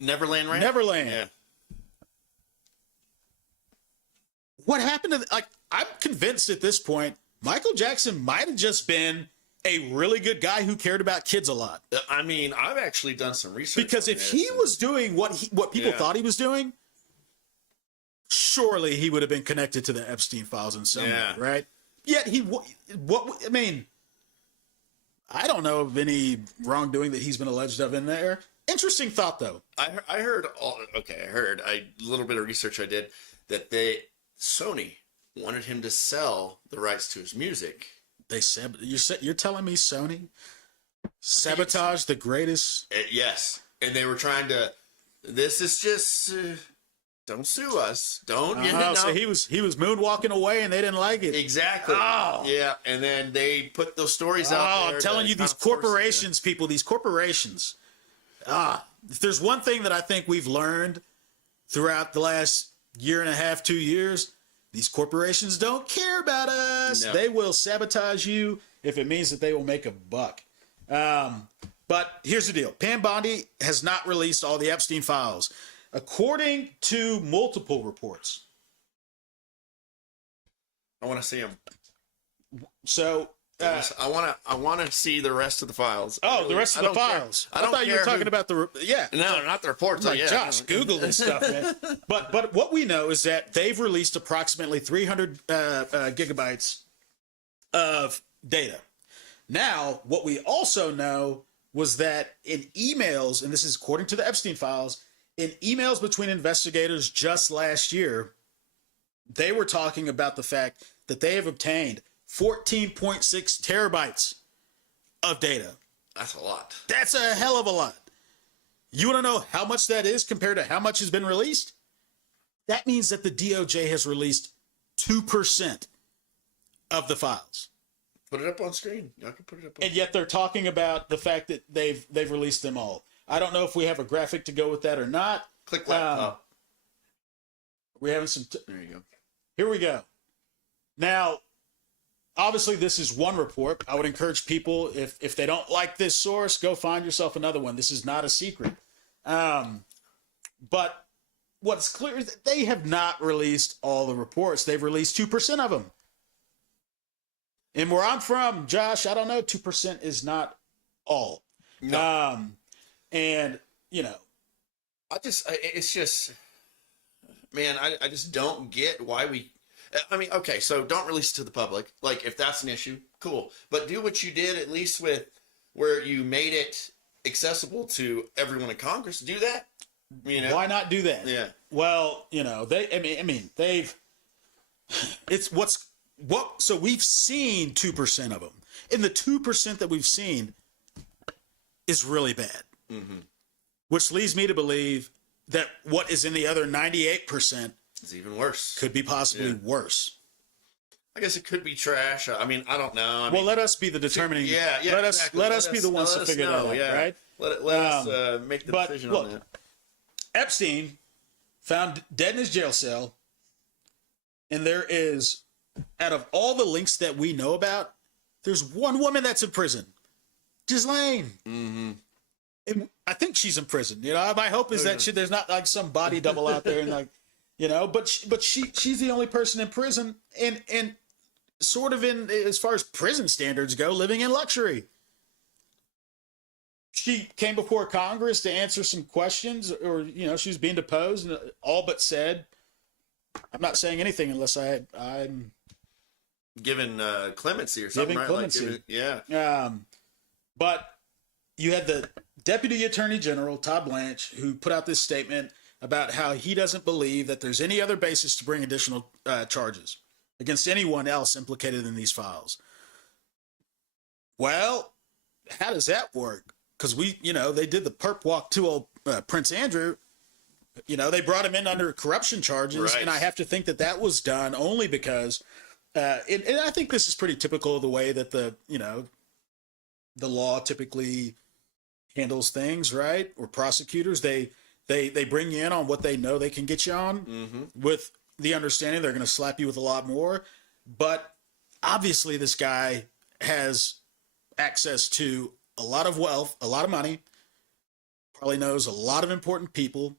Neverland Ranch? Neverland. Yeah. What happened to like? I'm convinced at this point, Michael Jackson might have just been a really good guy who cared about kids a lot. I mean, I've actually done some research Because on if this, he and- was doing what people thought he was doing, surely he would have been connected to the Epstein files in some way, right? Yet I mean, I don't know of any wrongdoing that he's been alleged of in there. Interesting thought, though. I heard a little bit of research I did that Sony wanted him to sell the rights to his music. You're telling me Sony sabotaged the greatest? Yes, and they were trying to. This is just don't sue us. Don't. So he was moonwalking away, and they didn't like it. Exactly. Oh. Yeah, and then they put those stories out there. I'm telling you, these corporations, people, these corporations. If there's one thing that I think we've learned throughout the last year and a half, 2 years, these corporations don't care about us. No. They will sabotage you if it means that they will make a buck. But here's the deal. Pam Bondi has not released all the Epstein files. According to multiple reports. I want to see them. So I want to see the rest of the files. the rest of the files. I thought you were talking about the No, not the reports. Like, Josh, Google this stuff, man. But what we know is that they've released approximately 300 gigabytes of data. Now, what we also know was that in emails, and this is according to the Epstein files, in emails between investigators just last year, they were talking about the fact that they have obtained 14.6 terabytes of data. That's a lot. That's a hell of a lot. You want to know how much that is compared to how much has been released? That means that the DOJ has released 2% of the files. Put it up on screen. Y'all can put it up on And yet they're talking about the fact that they've released them all. I don't know if we have a graphic to go with that or not. Click laptop. We're having some... There you go. Here we go. Now, obviously, this is one report. I would encourage people, if they don't like this source, go find yourself another one. This is not a secret. But what's clear is that they have not released all the reports. They've released 2% of them. And where I'm from, Josh, I don't know, 2% is not all. No. And, you know. It's just, man, I just don't get why we, I mean, okay, so don't release it to the public. Like, if that's an issue, cool. But do what you did at least with where you made it accessible to everyone in Congress. Do that. You know? Why not do that? Yeah. Well, you know, so we've seen 2% of them. And the 2% that we've seen is really bad. Mm-hmm. Which leads me to believe that what is in the other 98% It's even worse. could be possibly worse. I guess it could be trash. I mean, I don't know. Well, let us be the determining. Let us be the ones to figure that out, right? Let us make the decision on that. Epstein found dead in his jail cell, and there is, out of all the links that we know about, there's one woman that's in prison, Ghislaine. Mm-hmm. And I think she's in prison. You know, my hope is that there's not like some body double out there, and like, you know, but she's the only person in prison, and sort of in, as far as prison standards go, living in luxury. She came before Congress to answer some questions, or, you know, she was being deposed, and all but said, I'm not saying anything unless I'm Given clemency or something, giving right? clemency. Yeah. But you had the Deputy Attorney General, Todd Blanche, who put out this statement about how he doesn't believe that there's any other basis to bring additional charges against anyone else implicated in these files. Well, how does that work? Because they did the perp walk to old Prince Andrew. They brought him in under corruption charges, Right. and I have to think that was done only because, and I think this is pretty typical of the way that the law typically handles things, right? Or prosecutors, they bring you in on what they know they can get you on, with the understanding they're going to slap you with a lot more. But obviously, this guy has access to a lot of wealth, a lot of money, probably knows a lot of important people.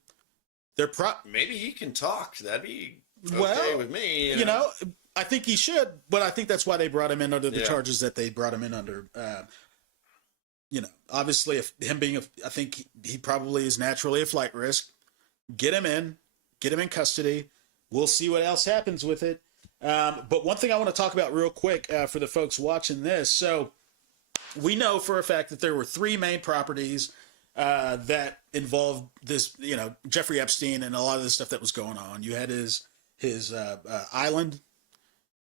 Maybe he can talk. That'd be okay well with me. I think he should, but I think that's why they brought him in under the charges that they brought him in under. Obviously, if him being I think he probably is naturally a flight risk. Get him in custody. We'll see what else happens with it. But one thing I want to talk about real quick for the folks watching this. So we know for a fact that there were 3 main properties that involved this, Jeffrey Epstein and a lot of the stuff that was going on. You had his island,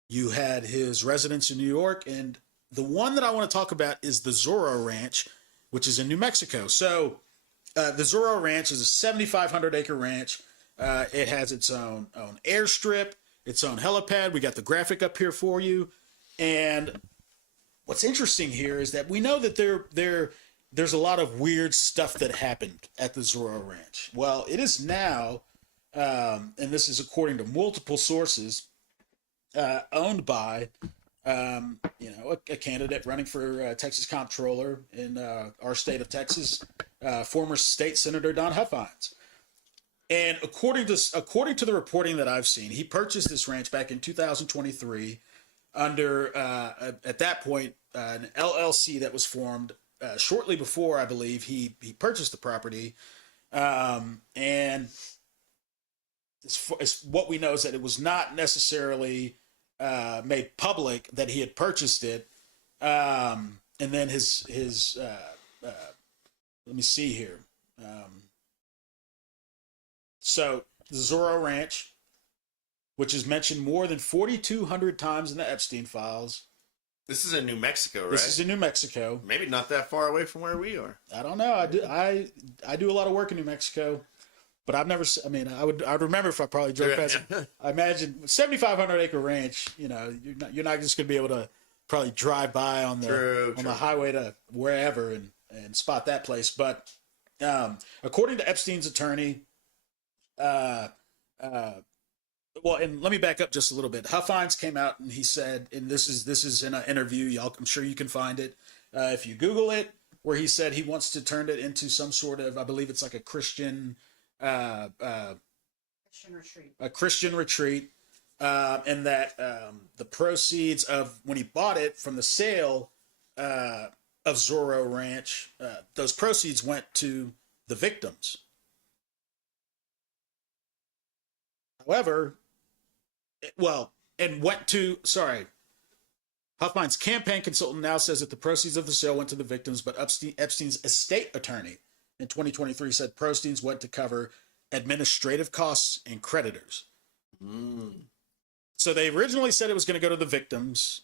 you had his residence in New York, and the one that I want to talk about is the Zorro Ranch, which is in New Mexico. So the Zorro Ranch is a 7,500 acre ranch. It has its own airstrip, its own helipad. We got the graphic up here for you. And what's interesting here is that we know that there's a lot of weird stuff that happened at the Zorro Ranch. Well, it is now, and this is according to multiple sources, owned by, a candidate running for Texas comptroller in our state of Texas, former state senator Don Huffines. And according to the reporting that I've seen, he purchased this ranch back in 2023 under, at that point, an LLC that was formed shortly before, I believe, he purchased the property. And it's what we know is that it was not necessarily made public that he had purchased it. And then his let me see here. So the Zorro Ranch, which is mentioned more than 4,200 times in the Epstein files. This is in New Mexico, right? This is in New Mexico. Maybe not that far away from where we are. I don't know. I do a lot of work in New Mexico, but I've never. I mean, I would remember if I probably drove past. I imagine 7,500 acre ranch. You're not just gonna be able to probably drive by on the the highway to wherever and spot that place. But according to Epstein's attorney, well, and let me back up just a little bit. Huffines came out and he said, and this is in an interview. I'm sure you can find it if you Google it, where he said he wants to turn it into some sort of, I believe it's like a Christian retreat, and that the proceeds of when he bought it from the sale of Zorro Ranch, those proceeds went to the victims. However, Huffines' campaign consultant now says that the proceeds of the sale went to the victims, but Epstein's estate attorney in 2023 said proceeds went to cover administrative costs and creditors. So they originally said it was going to go to the victims,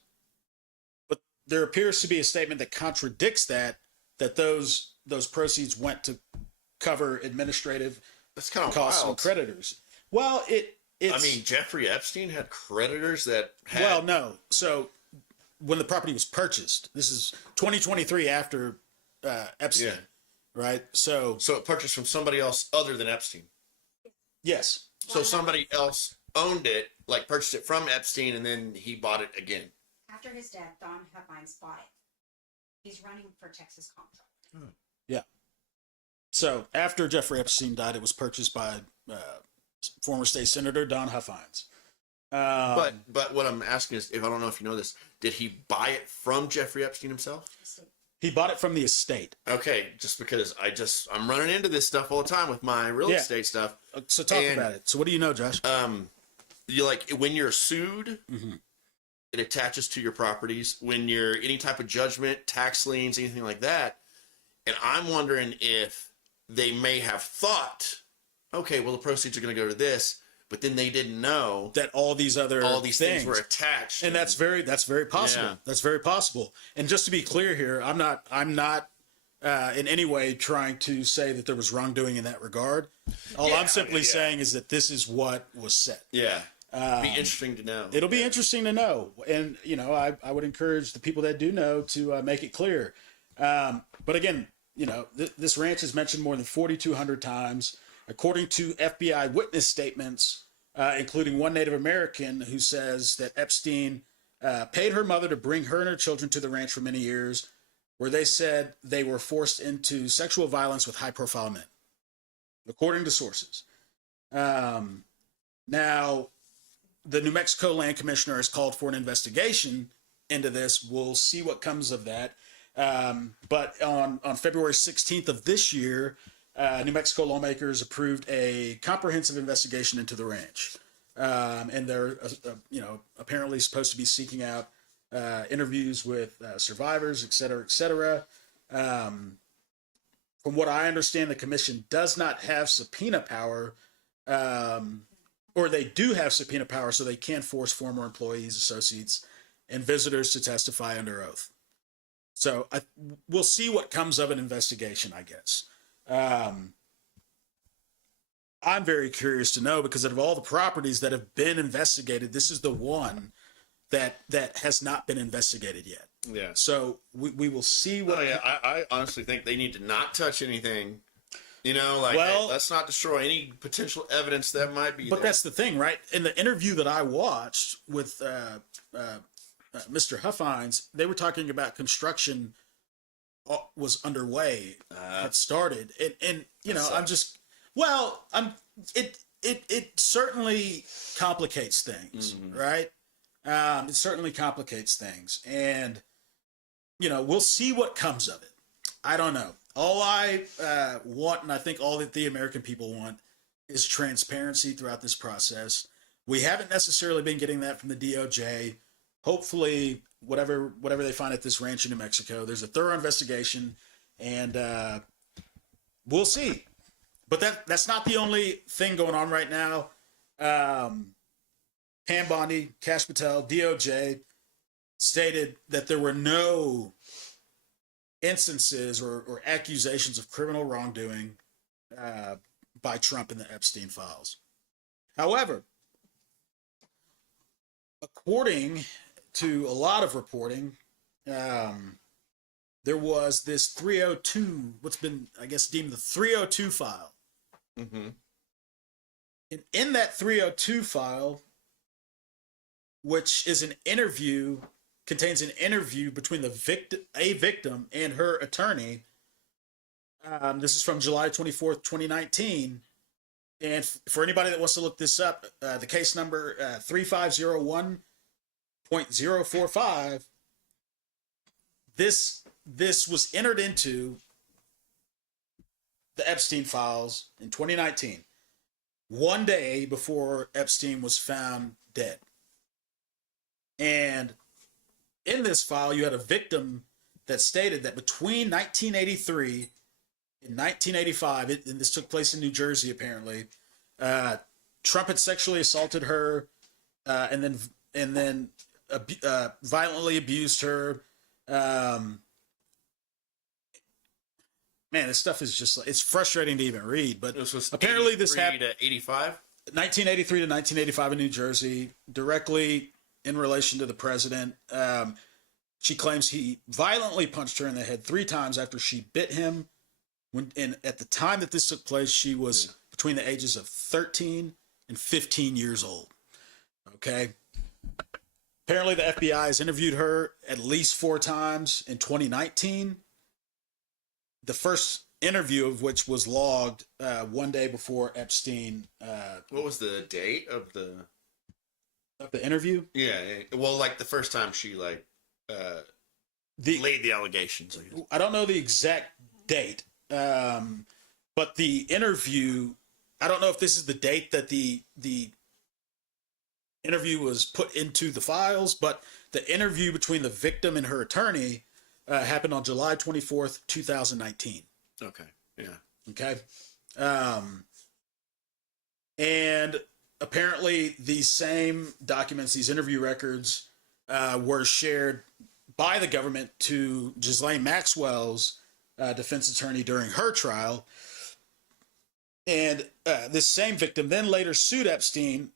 but there appears to be a statement that contradicts that those proceeds went to cover administrative costs and creditors. Well, Jeffrey Epstein had creditors that had... Well, no. So when the property was purchased, this is 2023 after Epstein, right? So it purchased from somebody else other than Epstein. Yes. So somebody else owned it, like purchased it from Epstein, and then he bought it again. After his death, Don Huffines bought it. He's running for Texas comptroller. Yeah. So after Jeffrey Epstein died, it was purchased by former state senator Don Huffines. But what I'm asking is, if I don't know if you know this, did he buy it from Jeffrey Epstein himself? He bought it from the estate. Okay, just because I'm running into this stuff all the time with my real estate stuff. So talk about it. So what do you know, Josh? You when you're sued, it attaches to your properties. When you're any type of judgment, tax liens, anything like that. And I'm wondering if they may have thought, okay, well, the proceeds are going to go to this, but then they didn't know that all these things were attached. And that's very possible. Yeah. That's very possible. And just to be clear here, I'm not in any way trying to say that there was wrongdoing in that regard. All I'm simply saying is that this is what was said. Yeah. It'd be interesting to know. It'll be interesting to know. And, I would encourage the people that do know to make it clear. But again, this ranch is mentioned more than 4,200 times. According to FBI witness statements, including one Native American who says that Epstein paid her mother to bring her and her children to the ranch for many years, where they said they were forced into sexual violence with high-profile men, according to sources. Now, the New Mexico Land Commissioner has called for an investigation into this. We'll see what comes of that. But on February 16th of this year, New Mexico lawmakers approved a comprehensive investigation into the ranch. And they're, apparently supposed to be seeking out interviews with survivors, et cetera, et cetera. From what I understand, the commission does not have subpoena power, or they do have subpoena power, so they can force former employees, associates, and visitors to testify under oath. So we'll see what comes of an investigation, I guess. I'm very curious to know, because out of all the properties that have been investigated, this is the one that has not been investigated yet. Yeah. So we will see what. Oh, yeah. I honestly think they need to not touch anything. Let's not destroy any potential evidence that might be. But that's the thing, right? In the interview that I watched with Mr. Huffines, they were talking about construction was underway, had started, and it certainly complicates things, right? It certainly complicates things, and we'll see what comes of it. I don't know. All I want, and I think all that the American people want, is transparency throughout this process. We haven't necessarily been getting that from the DOJ. Hopefully, whatever they find at this ranch in New Mexico, there's a thorough investigation, and we'll see. But that's not the only thing going on right now. Pam Bondi, Kash Patel, DOJ stated that there were no instances or accusations of criminal wrongdoing by Trump in the Epstein files. However, according to a lot of reporting, there was this 302, what's been, I guess, deemed the 302 file. Mm-hmm. And in that 302 file, which is an interview, contains an interview between a victim and her attorney. This is from July 24th, 2019. And for anybody that wants to look this up, the case number 3501.045, this was entered into the Epstein files in 2019, one day before Epstein was found dead. And in this file, you had a victim that stated that between 1983 and 1985, and this took place in New Jersey apparently, Trump had sexually assaulted her, and then violently abused her. Man, this stuff is just, it's frustrating to even read, but This was apparently this happened 85. 1983 to 1985 in New Jersey, directly in relation to the president. She claims he violently punched her in the head 3 times after she bit him. And at the time that this took place, she was between the ages of 13 and 15 years old. Okay. Apparently the FBI has interviewed her at least 4 times in 2019. The first interview of which was logged one day before Epstein. What was the date of the interview? Yeah. Well, like the first time she laid the allegations. I don't know the exact date, but the interview, I don't know if this is the date that the interview was put into the files, but the interview between the victim and her attorney happened on July 24th, 2019. Okay. Yeah. Okay. And apparently these same documents, these interview records, were shared by the government to Ghislaine Maxwell's defense attorney during her trial. And this same victim then later sued Epstein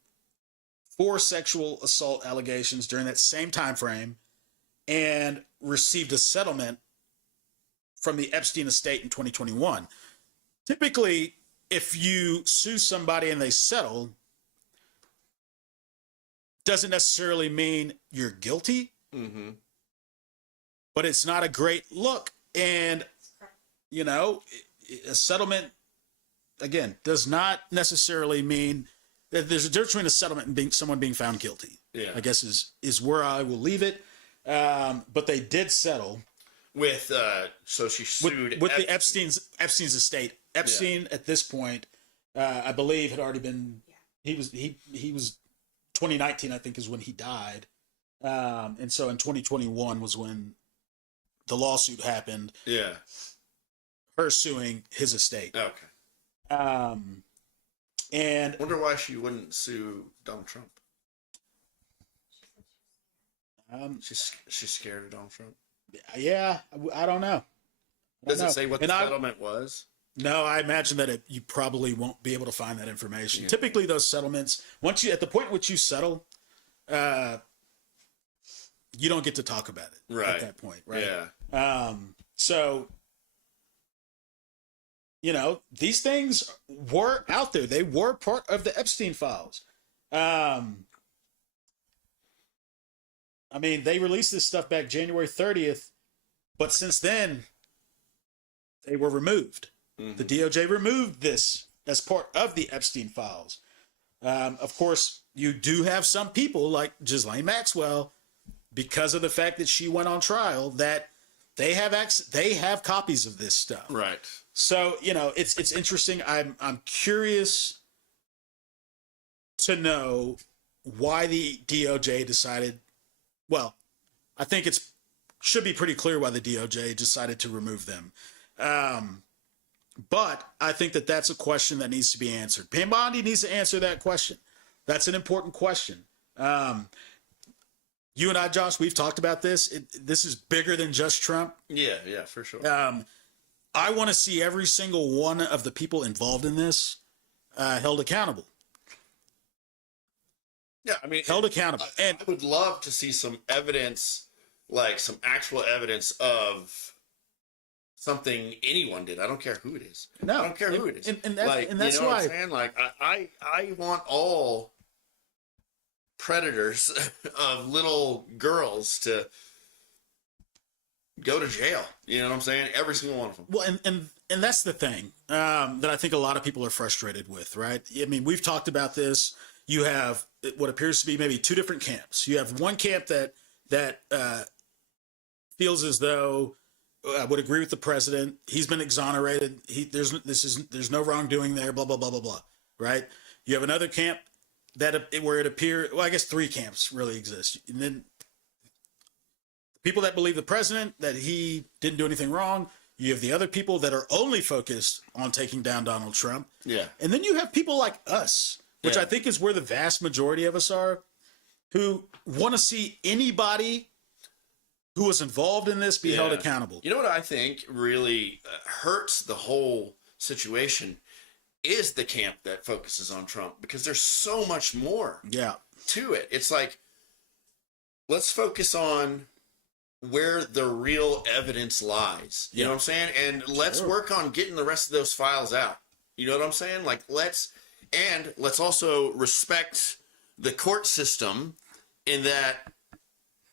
for sexual assault allegations during that same time frame and received a settlement from the Epstein estate in 2021. Typically, if you sue somebody and they settle, doesn't necessarily mean you're guilty, but it's not a great look. And, you know, a settlement, again, does not necessarily mean that there's a difference between a settlement and someone being found guilty. Yeah. I guess is where I will leave it. But they did settle with so she sued with the Epstein's estate. Epstein at this point, I believe, had already been. He was 2019, I think, is when he died, and so in 2021 was when the lawsuit happened. Yeah, her suing his estate. Okay. And wonder why she wouldn't sue Donald Trump. She's scared of Donald Trump. Yeah, I don't know. Does it say what the settlement was? No, I imagine that you probably won't be able to find that information. Yeah. Typically, those settlements, once you at the point in which you settle, you don't get to talk about it at that point, right? Yeah. So, you know, these things were out there. They were part of the Epstein files. I mean, they released this stuff back January 30th, but since then, they were removed. The DOJ removed this as part of the Epstein files. Of course, you do have some people like Ghislaine Maxwell, because of the fact that she went on trial, that they have copies of this stuff. Right. So, you know, it's interesting. I'm curious to know why the DOJ decided. Well, I think should be pretty clear why the DOJ decided to remove them. But I think that that's a question that needs to be answered. Pam Bondi needs to answer that question. That's an important question. You and I, Josh, we've talked about this. This is bigger than just Trump. Yeah, for sure. I want to see every single one of the people involved in this held accountable. Yeah, I mean, held accountable. And I would love to see some evidence, like some actual evidence of something anyone did. I don't care who it is. No, I don't care who it is. And that's, you know what I'm saying? Like, I want all predators of little girls to go to jail. You know what I'm saying? Every single one of them. Well, and that's the thing that I think a lot of people are frustrated with, right? I mean, we've talked about this. You have what appears to be maybe two different camps. You have one camp that feels as though I would agree with the president. He's been exonerated. There's no wrongdoing there. Blah blah blah blah blah. Right? You have another camp where it appears. Well, I guess three camps really exist, and then people that believe the president that he didn't do anything wrong. You have the other people that are only focused on taking down Donald Trump. Yeah. And then you have people like us, which I think is where the vast majority of us are, who want to see anybody who was involved in this be held accountable. You know what I think really hurts the whole situation is the camp that focuses on Trump, because there's so much more to it. It's like, let's focus on where the real evidence lies. You know what I'm saying? And let's work on getting the rest of those files out. You know what I'm saying? Like, let's also respect the court system in that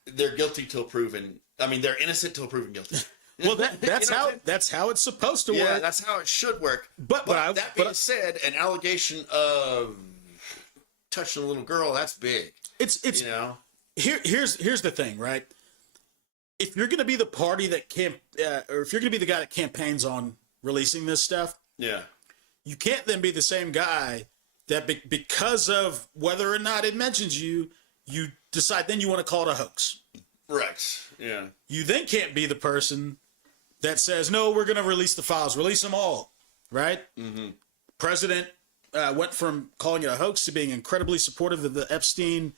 they're guilty till proven. I mean, they're innocent till proven guilty. Well, that's you know that's how it's supposed to work. Yeah, that's how it should work. But that being said, an allegation of touching a little girl, that's big. It's you know. Here's the thing, right? If you're going to be the party that or if you're going to be the guy that campaigns on releasing this stuff, you can't then be the same guy that because of whether or not it mentions you decide then you want to call it a hoax. Right. Yeah. You then can't be the person that says, no, we're going to release the files, release them all. Right. Mm-hmm. President went from calling it a hoax to being incredibly supportive of the Epstein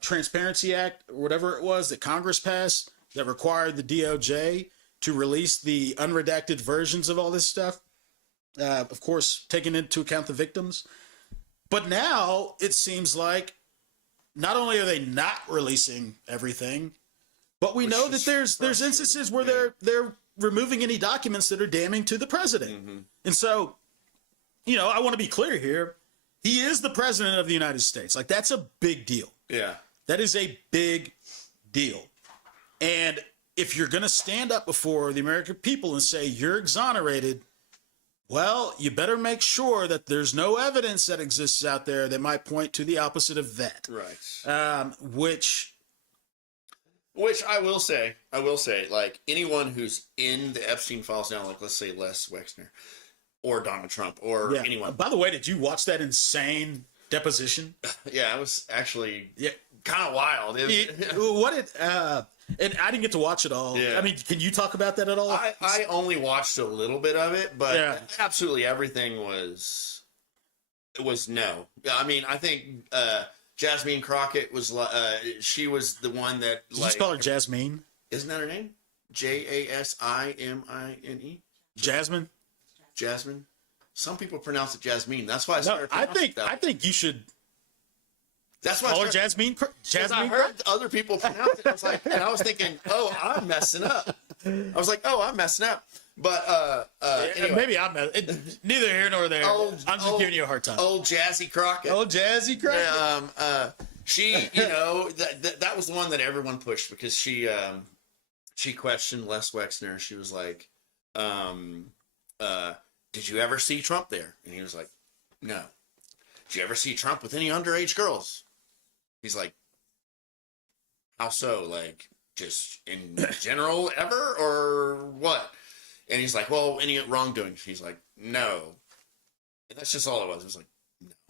Transparency Act, or whatever it was that Congress passed that required the DOJ to release the unredacted versions of all this stuff. Of course, taking into account the victims. But now it seems like not only are they not releasing everything, but we know that there's instances where they're removing any documents that are damning to the president. And so, you know, I want to be clear here. He is the president of the United States. Like, that's a big deal. Yeah. That is a big deal. And if you're going to stand up before the American people and say you're exonerated, well, you better make sure that there's no evidence that exists out there that might point to the opposite of that. Right. Which I will say, like, anyone who's in the Epstein files now, like, let's say Les Wexner or Donald Trump or anyone. By the way, did you watch that insane deposition? Yeah, it was actually kind of wild. And I didn't get to watch it all. Yeah. I mean, can you talk about that at all? I only watched a little bit of it, but absolutely everything was no. I mean, I think Jasmine Crockett was she was the one that Did you spell her Jasmine? Isn't that her name? Jasmine. Jasmine. Some people pronounce it Jasmine. That's why I started. I think you should. That's why call her Jasmine. I heard other people pronounce it. I was like, and I was thinking, oh, I'm messing up. I was like, oh, I'm messing up. But anyway. Maybe I'm neither here nor there. I'm just giving you a hard time. Old Jazzy Crockett. She, you know, that was the one that everyone pushed because she questioned Les Wexner. She was like, did you ever see Trump there? And he was like, no. Did you ever see Trump with any underage girls? He's like, how so? Like, just in general ever or what? And he's like, well, any wrongdoing? He's like, no. And that's just all it was. It was like,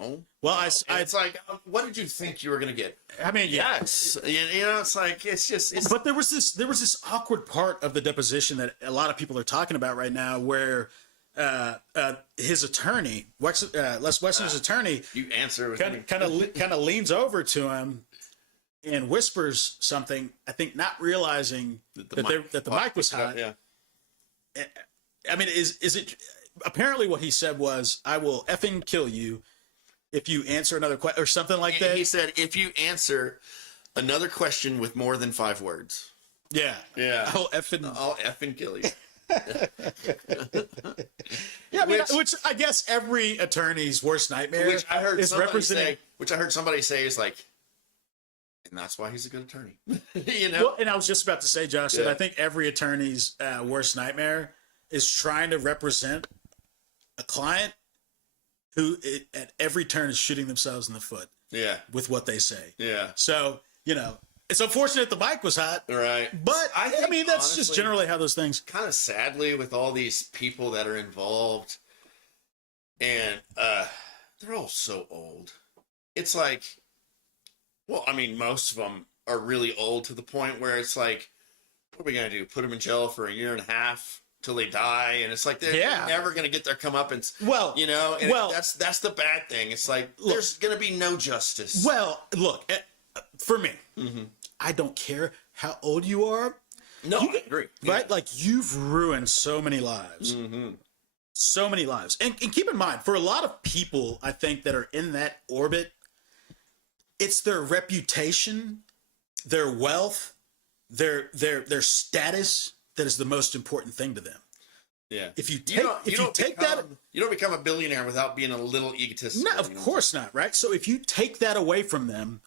no. Well, it's like, what did you think you were going to get? I mean, yes. You know, it's like, it's. But there was this awkward part of the deposition that a lot of people are talking about right now where his attorney, Les Wexner's attorney, you answer kind of leans over to him and whispers something. I think not realizing that the mic was hot. Yeah. I mean, is it? Apparently, what he said was, "I will effing kill you if you answer another question," or something like that. He said, "If you answer another question with more than 5 words." Yeah. I'll effing kill you. Yeah, I mean, which I guess every attorney's worst nightmare which I heard is representing. Somebody say is like, and that's why he's a good attorney. You know. Well, and I was just about to say, Josh, that I think every attorney's worst nightmare is trying to represent a client who at every turn is shooting themselves in the foot. Yeah. With what they say. Yeah. So, you know, it's unfortunate the mic was hot. Right. But I mean, that's honestly, just generally how those things. Kind of sadly with all these people that are involved, and they're all so old. It's like, well, I mean, most of them are really old to the point where it's like, what are we going to do? Put them in jail for 1.5 years till they die? And it's like, they're never going to get their comeuppance. Well, you know, and that's the bad thing. It's like, there's going to be no justice. Well, look, for me, I don't care how old you are. No, I agree. Right? Like, you've ruined so many lives. So many lives. And keep in mind, for a lot of people, I think, that are in that orbit, it's their reputation, their wealth, their status that is the most important thing to them. Yeah. If you take that, you don't become a billionaire without being a little egotistical. No, of course not, right? So if you take that away from them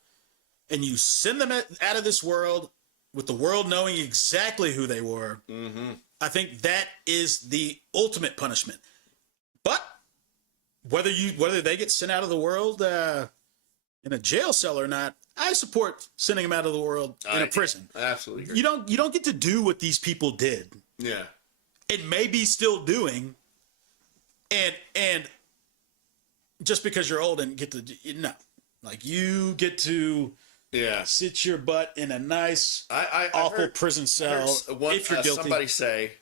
and you send them out of this world with the world knowing exactly who they were, I think that is the ultimate punishment. But whether they get sent out of the world in a jail cell or not, I support sending them out of the world in a prison. I absolutely agree. You don't get to do what these people did. Yeah. It may be still doing, and just because you're old and get to like you get to sit your butt in a nice awful prison cell if you're guilty. Somebody say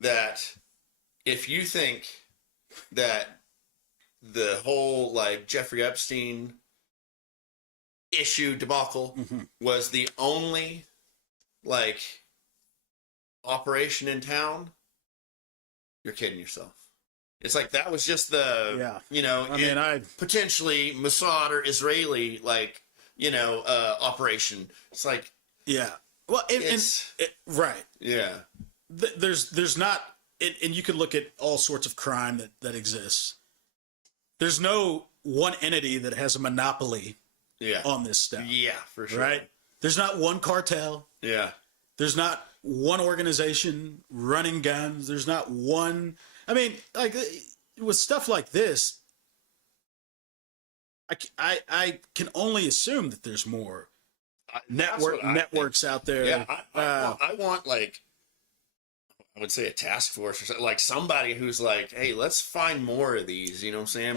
that if you think that the whole like Jeffrey Epstein issue debacle was the only like operation in town, you're kidding yourself. It's like that was just the potentially Mossad or Israeli like operation. It's like well right there's not and you can look at all sorts of crime that exists. There's no one entity that has a monopoly on this stuff. Yeah, for sure. Right? There's not one cartel. Yeah. There's not one organization running guns. There's not one. I mean, like with stuff like this, I can only assume that there's more networks out there. Yeah, I want like I would say a task force or something, like somebody who's like, hey, let's find more of these. You know what I'm saying?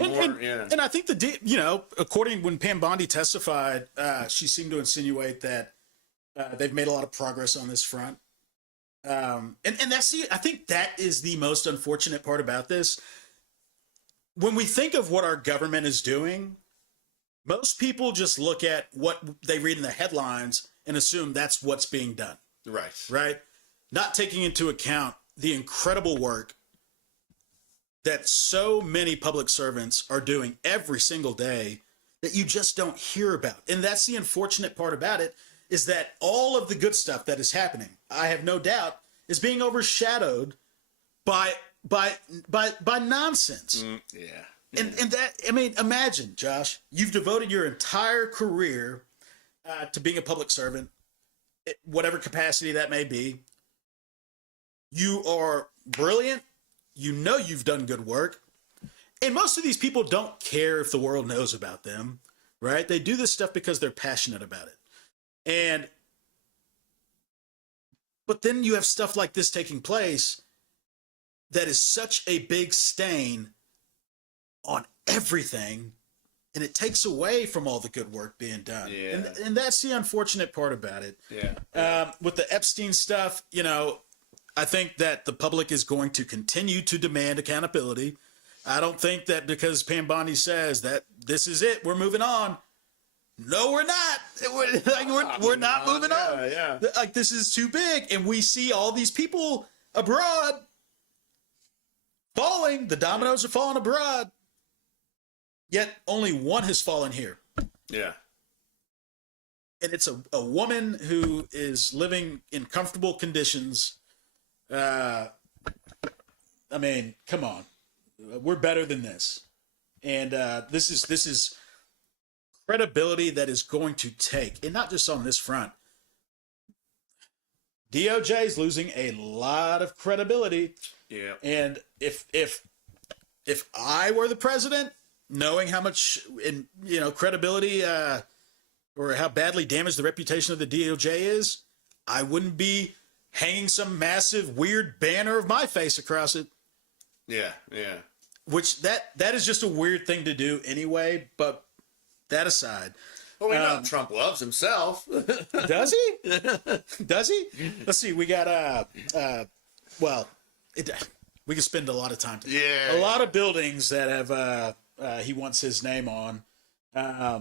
And I think according when Pam Bondi testified, she seemed to insinuate that they've made a lot of progress on this front. And I think that is the most unfortunate part about this. When we think of what our government is doing, most people just look at what they read in the headlines and assume that's what's being done. Right? Not taking into account the incredible work that so many public servants are doing every single day that you just don't hear about. And that's the unfortunate part about it, is that all of the good stuff that is happening, I have no doubt, is being overshadowed by nonsense. And that, I mean, imagine, Josh, you've devoted your entire career to being a public servant, whatever capacity that may be. You are brilliant. You know you've done good work. And most of these people don't care if the world knows about them, right? They do this stuff because they're passionate about it. But then you have stuff like this taking place that is such a big stain on everything, and it takes away from all the good work being done. And that's the unfortunate part about it. With the Epstein stuff, I think that the public is going to continue to demand accountability. I don't think that because Pam Bondi says that this is it, we're moving on. No, we're not. We're not moving on. Like, this is too big. And we see all these people abroad falling. The dominoes are falling abroad. Yet only one has fallen here. Yeah. And it's a woman who is living in comfortable conditions. I mean, come on. We're better than this. And this is credibility that is going to take, and not just on this front. DOJ is losing a lot of credibility. Yeah. And if I were the president, knowing how much credibility or how badly damaged the reputation of the DOJ is, I wouldn't be hanging some massive weird banner of my face across it. Yeah. Which that is just a weird thing to do anyway, but that aside. Well, we know Trump loves himself. Does he? Does he? Let's see. We got we can spend a lot of time. Yeah. A lot of buildings that have he wants his name on. I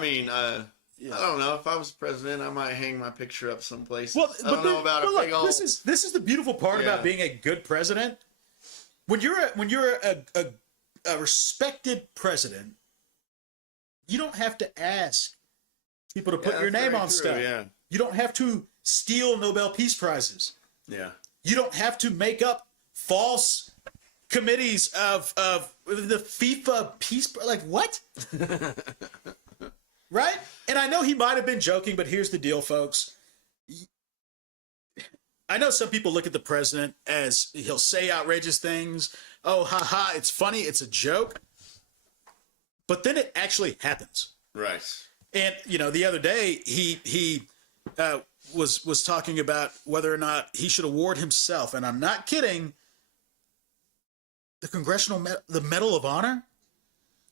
mean, I don't know. If I was president, I might hang my picture up someplace. Well, I don't know about a big old. This is the beautiful part about being a good president. When you're a respected president, you don't have to ask people to put your name on stuff. Yeah. You don't have to steal Nobel Peace Prizes. Yeah. You don't have to make up false committees of the FIFA peace. Like, what? Right? And I know he might have been joking, but here's the deal, folks. I know some people look at the president as he'll say outrageous things. Oh, ha ha, it's funny, it's a joke. But then it actually happens. Right. And, the other day, he was talking about whether or not he should award himself, and I'm not kidding, the Medal of Honor?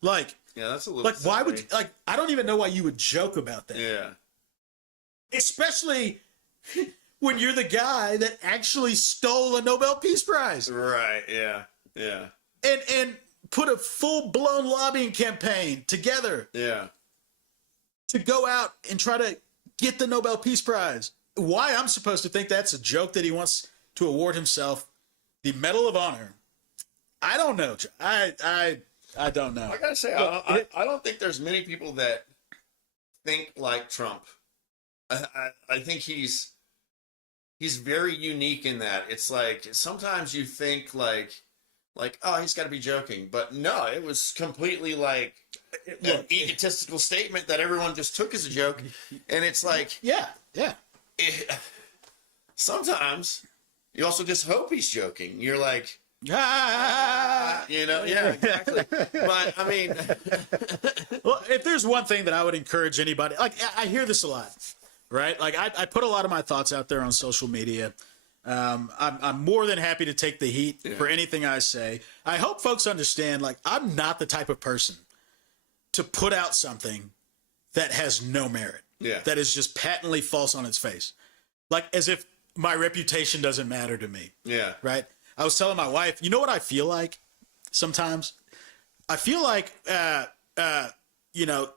Like, yeah, that's a little like, silly. why would, like, I don't even know why you would joke about that. Yeah. Especially when you're the guy that actually stole a Nobel Peace Prize. Right, yeah. and put a full-blown lobbying campaign together Yeah. to go out and try to get the Nobel Peace Prize. Why I'm supposed to think that's a joke that he wants to award himself the Medal of Honor, I don't know. I don't know. I gotta say, Look, I don't think there's many people that think like Trump. I think he's very unique in that. It's like sometimes you think like oh, he's got to be joking, but no, it was completely like an egotistical statement that everyone just took as a joke, and it's like yeah. Sometimes you also just hope he's joking. You're like, Ah, you know, yeah, exactly. But I mean, well, if there's one thing that I would encourage anybody, like I hear this a lot, right? Like I put a lot of my thoughts out there on social media. I'm more than happy to take the heat for anything I say. I hope folks understand, like, I'm not the type of person to put out something that has no merit. Yeah. That is just patently false on its face. Like, as if my reputation doesn't matter to me. yeah, Right? I was telling my wife, you know what I feel like sometimes? I feel like, you know,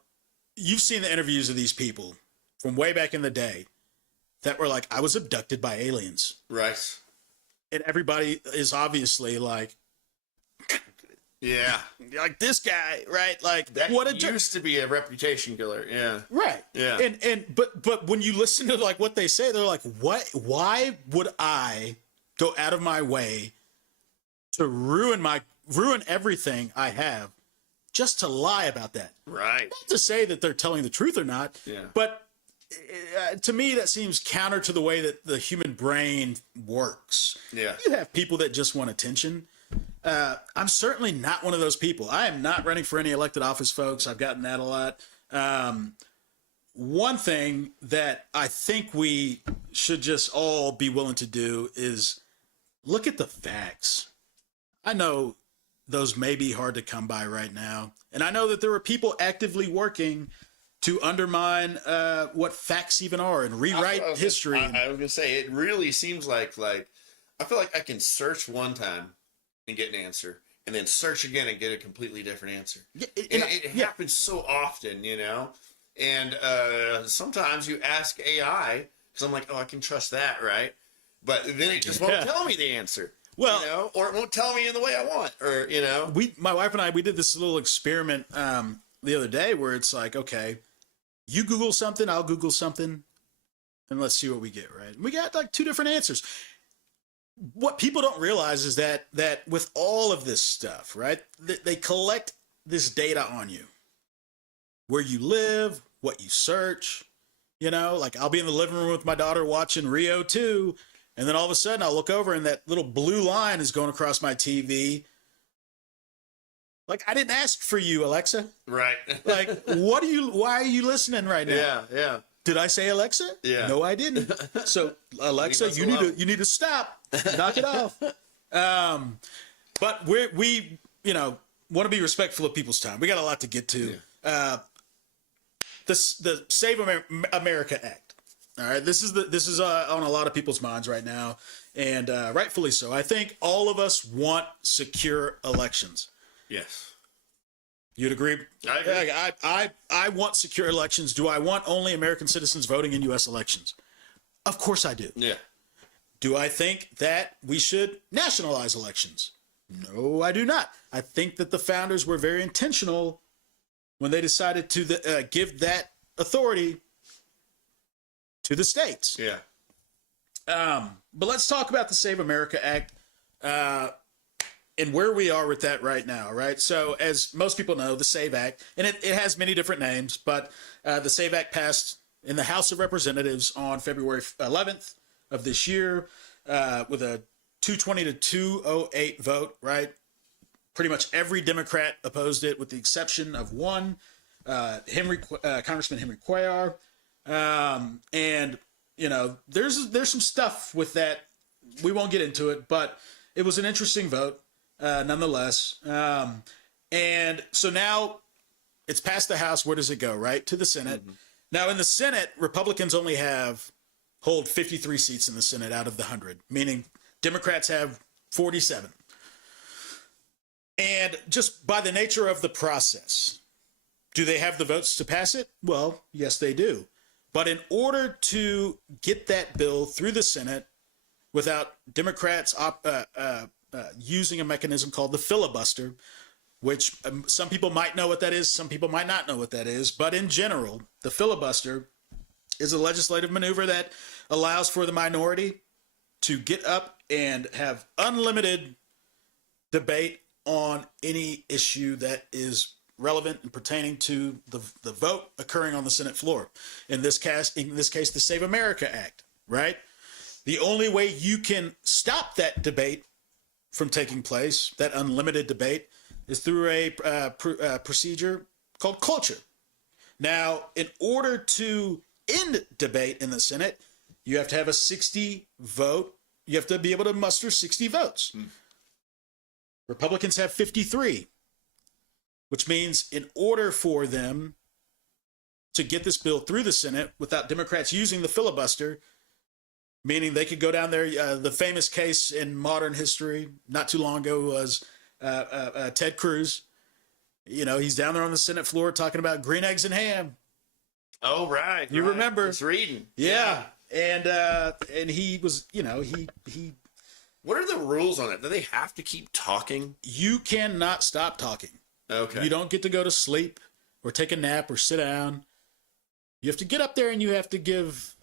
you've seen the interviews of these people from way back in the day that were like, I was abducted by aliens. right, And everybody is obviously like yeah. this guy, right? Like, That what a jerk. used to be a reputation killer. Yeah, Right. Yeah. But when you listen to like what they say, they're like, what? Why would I go out of my way to ruin everything I have just to lie about that? right. Not to say that they're telling the truth or not, Yeah. but to me that seems counter to the way that the human brain works. Yeah. You have people that just want attention. I'm certainly not one of those people. I am not running for any elected office, folks. I've gotten that a lot. One thing that I think we should just all be willing to do is look at the facts. I know those may be hard to come by right now. And I know that there are people actively working to undermine what facts even are and rewrite history. I was gonna say, it really seems like I feel like I can search one time and get an answer, and then search again and get a completely different answer. It happens so often, you know. And sometimes you ask AI because I'm like, oh, I can trust that, right? But then it just won't tell me the answer. Well, you know, or it won't tell me in the way I want, or you know. My wife and I, we did this little experiment the other day where it's like, okay, you Google something, I'll Google something, and let's see what we get, right? We got like two different answers. What people don't realize is that with all of this stuff, right, they collect this data on you, where you live, what you search, you know, like I'll be in the living room with my daughter watching Rio 2, and then all of a sudden I'll look over and that little blue line is going across my TV. Like, I didn't ask for you, Alexa. Right. Like, why are you listening right now? Yeah, yeah. Did I say Alexa? Yeah. No, I didn't. So Alexa, you need to stop. Knock it off. But we want to be respectful of people's time. We got a lot to get to. Yeah. The Save America Act. All right, this is on a lot of people's minds right now, and rightfully so. I think all of us want secure elections. Yes. You'd agree? I agree. I want secure elections. Do I want only American citizens voting in U.S. elections? Of course I do. Yeah. Do I think that we should nationalize elections? No, I do not. I think that the founders were very intentional when they decided to give that authority to the states. Yeah. But let's talk about the Save America Act and where we are with that right now, right? So as most people know, the SAVE Act, and it has many different names, but the SAVE Act passed in the House of Representatives on February 11th of this year with a 220 to 208 vote, right? Pretty much every Democrat opposed it with the exception of one, Congressman Henry Cuellar. And, you know, there's some stuff with that. We won't get into it, but it was an interesting vote. Nonetheless. And so now it's passed the House. Where does it go? Right to the Senate. Mm-hmm. Now in the Senate, Republicans only hold 53 seats in the Senate out of the 100, meaning Democrats have 47. And just by the nature of the process, do they have the votes to pass it? Well, yes, they do. But in order to get that bill through the Senate without Democrats using a mechanism called the filibuster, which some people might know what that is, some people might not know what that is. But in general, the filibuster is a legislative maneuver that allows for the minority to get up and have unlimited debate on any issue that is relevant and pertaining to the vote occurring on the Senate floor. In this case, the Save America Act, right? The only way you can stop that debate from taking place, that unlimited debate, is through a procedure called cloture. Now, in order to end debate in the Senate, you have to have a 60 vote. You have to be able to muster 60 votes. Republicans have 53, which means in order for them to get this bill through the Senate without Democrats using the filibuster, meaning they could go down there. The famous case in modern history not too long ago was Ted Cruz. You know, he's down there on the Senate floor talking about green eggs and ham. Oh, right. You remember? Just reading. Yeah. And he was, you know, he What are the rules on it? Do they have to keep talking? you cannot stop talking. Okay. You don't get to go to sleep or take a nap or sit down. You have to get up there and you have to give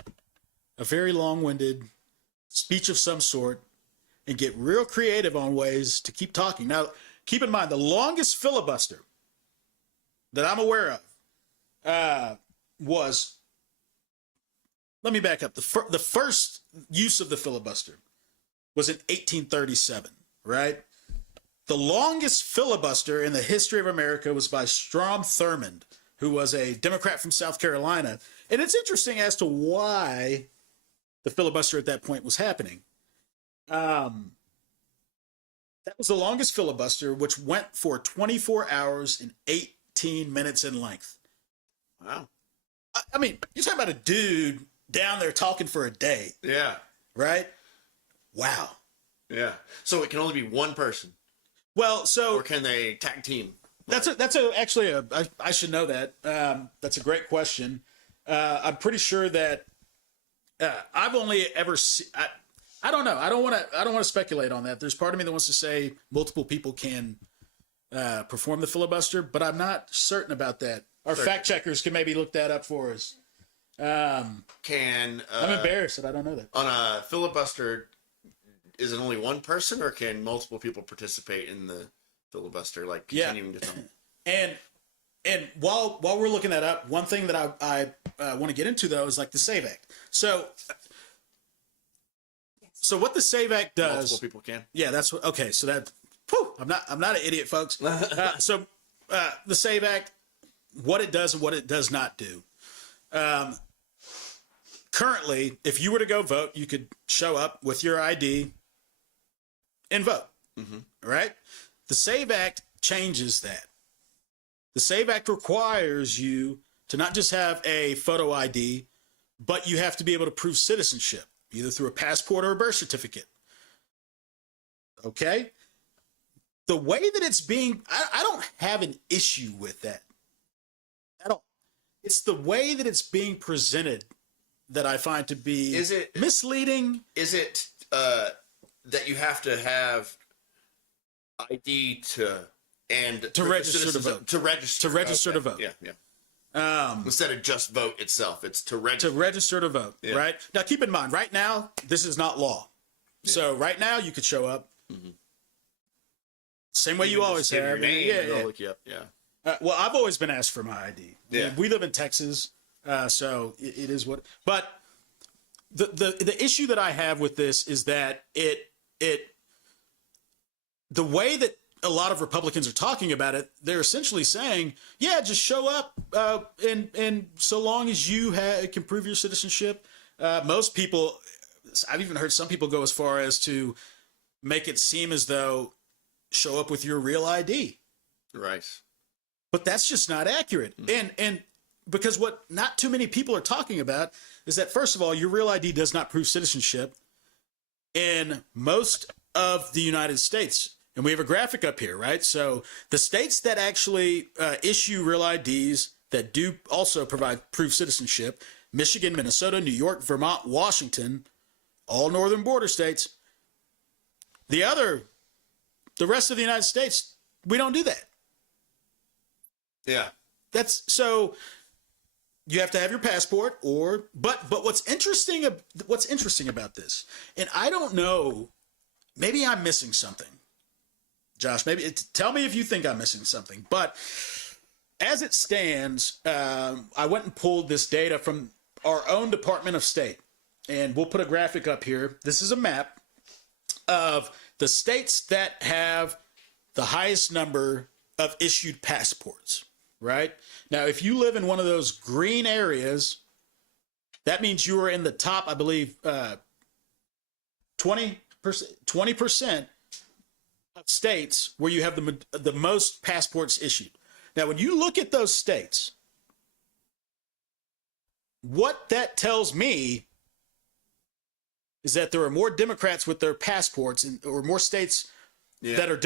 a very long-winded speech of some sort and get real creative on ways to keep talking. Now, keep in mind, the longest filibuster that I'm aware of was, let me back up. The first use of the filibuster was in 1837, right? The longest filibuster in the history of America was by Strom Thurmond, who was a Democrat from South Carolina. And it's interesting as to why the filibuster at that point was happening. That was the longest filibuster, which went for 24 hours and 18 minutes in length. Wow. I mean, you're talking about a dude down there talking for a day, Yeah. right? Wow. Yeah. So it can only be one person, Well, so or can they tag team? I should know that. That's a great question. I'm pretty sure that I've only ever I don't know. I don't want to speculate on that. There's part of me that wants to say multiple people can perform the filibuster, but I'm not certain about that. Our fact checkers can maybe look that up for us. I'm embarrassed that I don't know that. On a filibuster, is it only one person, or can multiple people participate in the filibuster, like continuing to talk? And while we're looking that up, one thing that I want to get into though is like the SAVE Act. So what the SAVE Act does? Multiple people can. Yeah, that's what. Okay, so that. Whew, I'm not an idiot, folks. The SAVE Act, what it does and what it does not do. Currently, if you were to go vote, you could show up with your ID and vote. Mm-hmm. Right? The SAVE Act changes that. The SAVE Act requires you to not just have a photo ID, but you have to be able to prove citizenship, either through a passport or a birth certificate. Okay? The way that it's being, I don't have an issue with that at all. It's the way that it's being presented that I find to be misleading. Is it that you have to have ID to register to vote? To register. To register to vote. Yeah, yeah. Instead of just vote itself, it's to register. To register to vote, Yeah. right? Now, keep in mind, right now, this is not law. Yeah. So right now, you could show up. Mm-hmm. Same way you always have. Your name, yeah. They'll look you up. Yeah. Well, I've always been asked for my ID. Yeah. I mean, we live in Texas, so it is what. But the issue that I have with this is that the way that a lot of Republicans are talking about it, they're essentially saying, yeah, just show up, and so long as you can prove your citizenship. Most people, I've even heard some people go as far as to make it seem as though show up with your real ID. Right. But that's just not accurate. Mm-hmm. And because what not too many people are talking about is that, first of all, your real ID does not prove citizenship in most of the United States. And we have a graphic up here, right? So the states that actually issue real IDs that do also provide proof citizenship, Michigan, Minnesota, New York, Vermont, Washington, all northern border states. The rest of the United States, we don't do that. Yeah. That's so you have to have your passport but what's interesting about this, and I don't know, maybe I'm missing something. Josh, tell me if you think I'm missing something, but as it stands, I went and pulled this data from our own Department of State, and we'll put a graphic up here. This is a map of the states that have the highest number of issued passports, right? Now, if you live in one of those green areas, that means you are in the top, I believe, 20% of states where you have the most passports issued. Now, when you look at those states, what that tells me is that there are more Democrats with their passports, or more states that are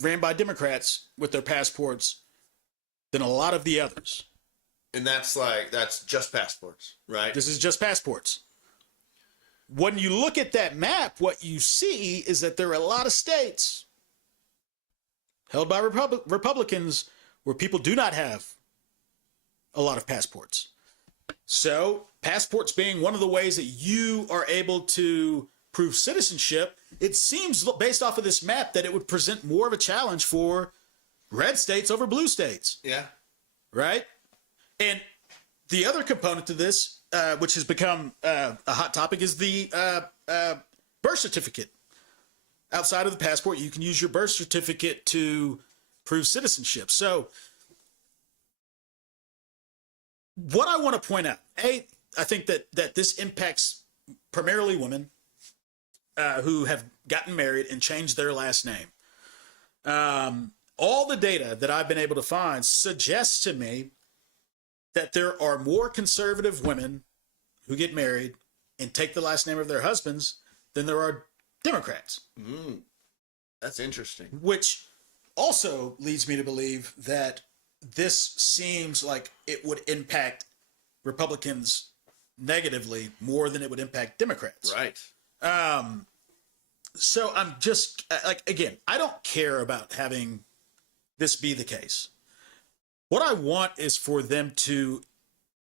ran by Democrats with their passports than a lot of the others. And that's just passports, right? This is just passports. When you look at that map, what you see is that there are a lot of states held by Republicans where people do not have a lot of passports. So passports being one of the ways that you are able to prove citizenship, it seems based off of this map that it would present more of a challenge for red states over blue states. Yeah. Right? And the other component to this, which has become a hot topic, is the birth certificate. Outside of the passport, you can use your birth certificate to prove citizenship. So what I want to point out, I think that this impacts primarily women who have gotten married and changed their last name. All the data that I've been able to find suggests to me that there are more conservative women who get married and take the last name of their husbands than there are Democrats. That's interesting. Which also leads me to believe that this seems like it would impact Republicans negatively more than it would impact Democrats. Right. So I'm just again, I don't care about having this be the case. What I want is for them to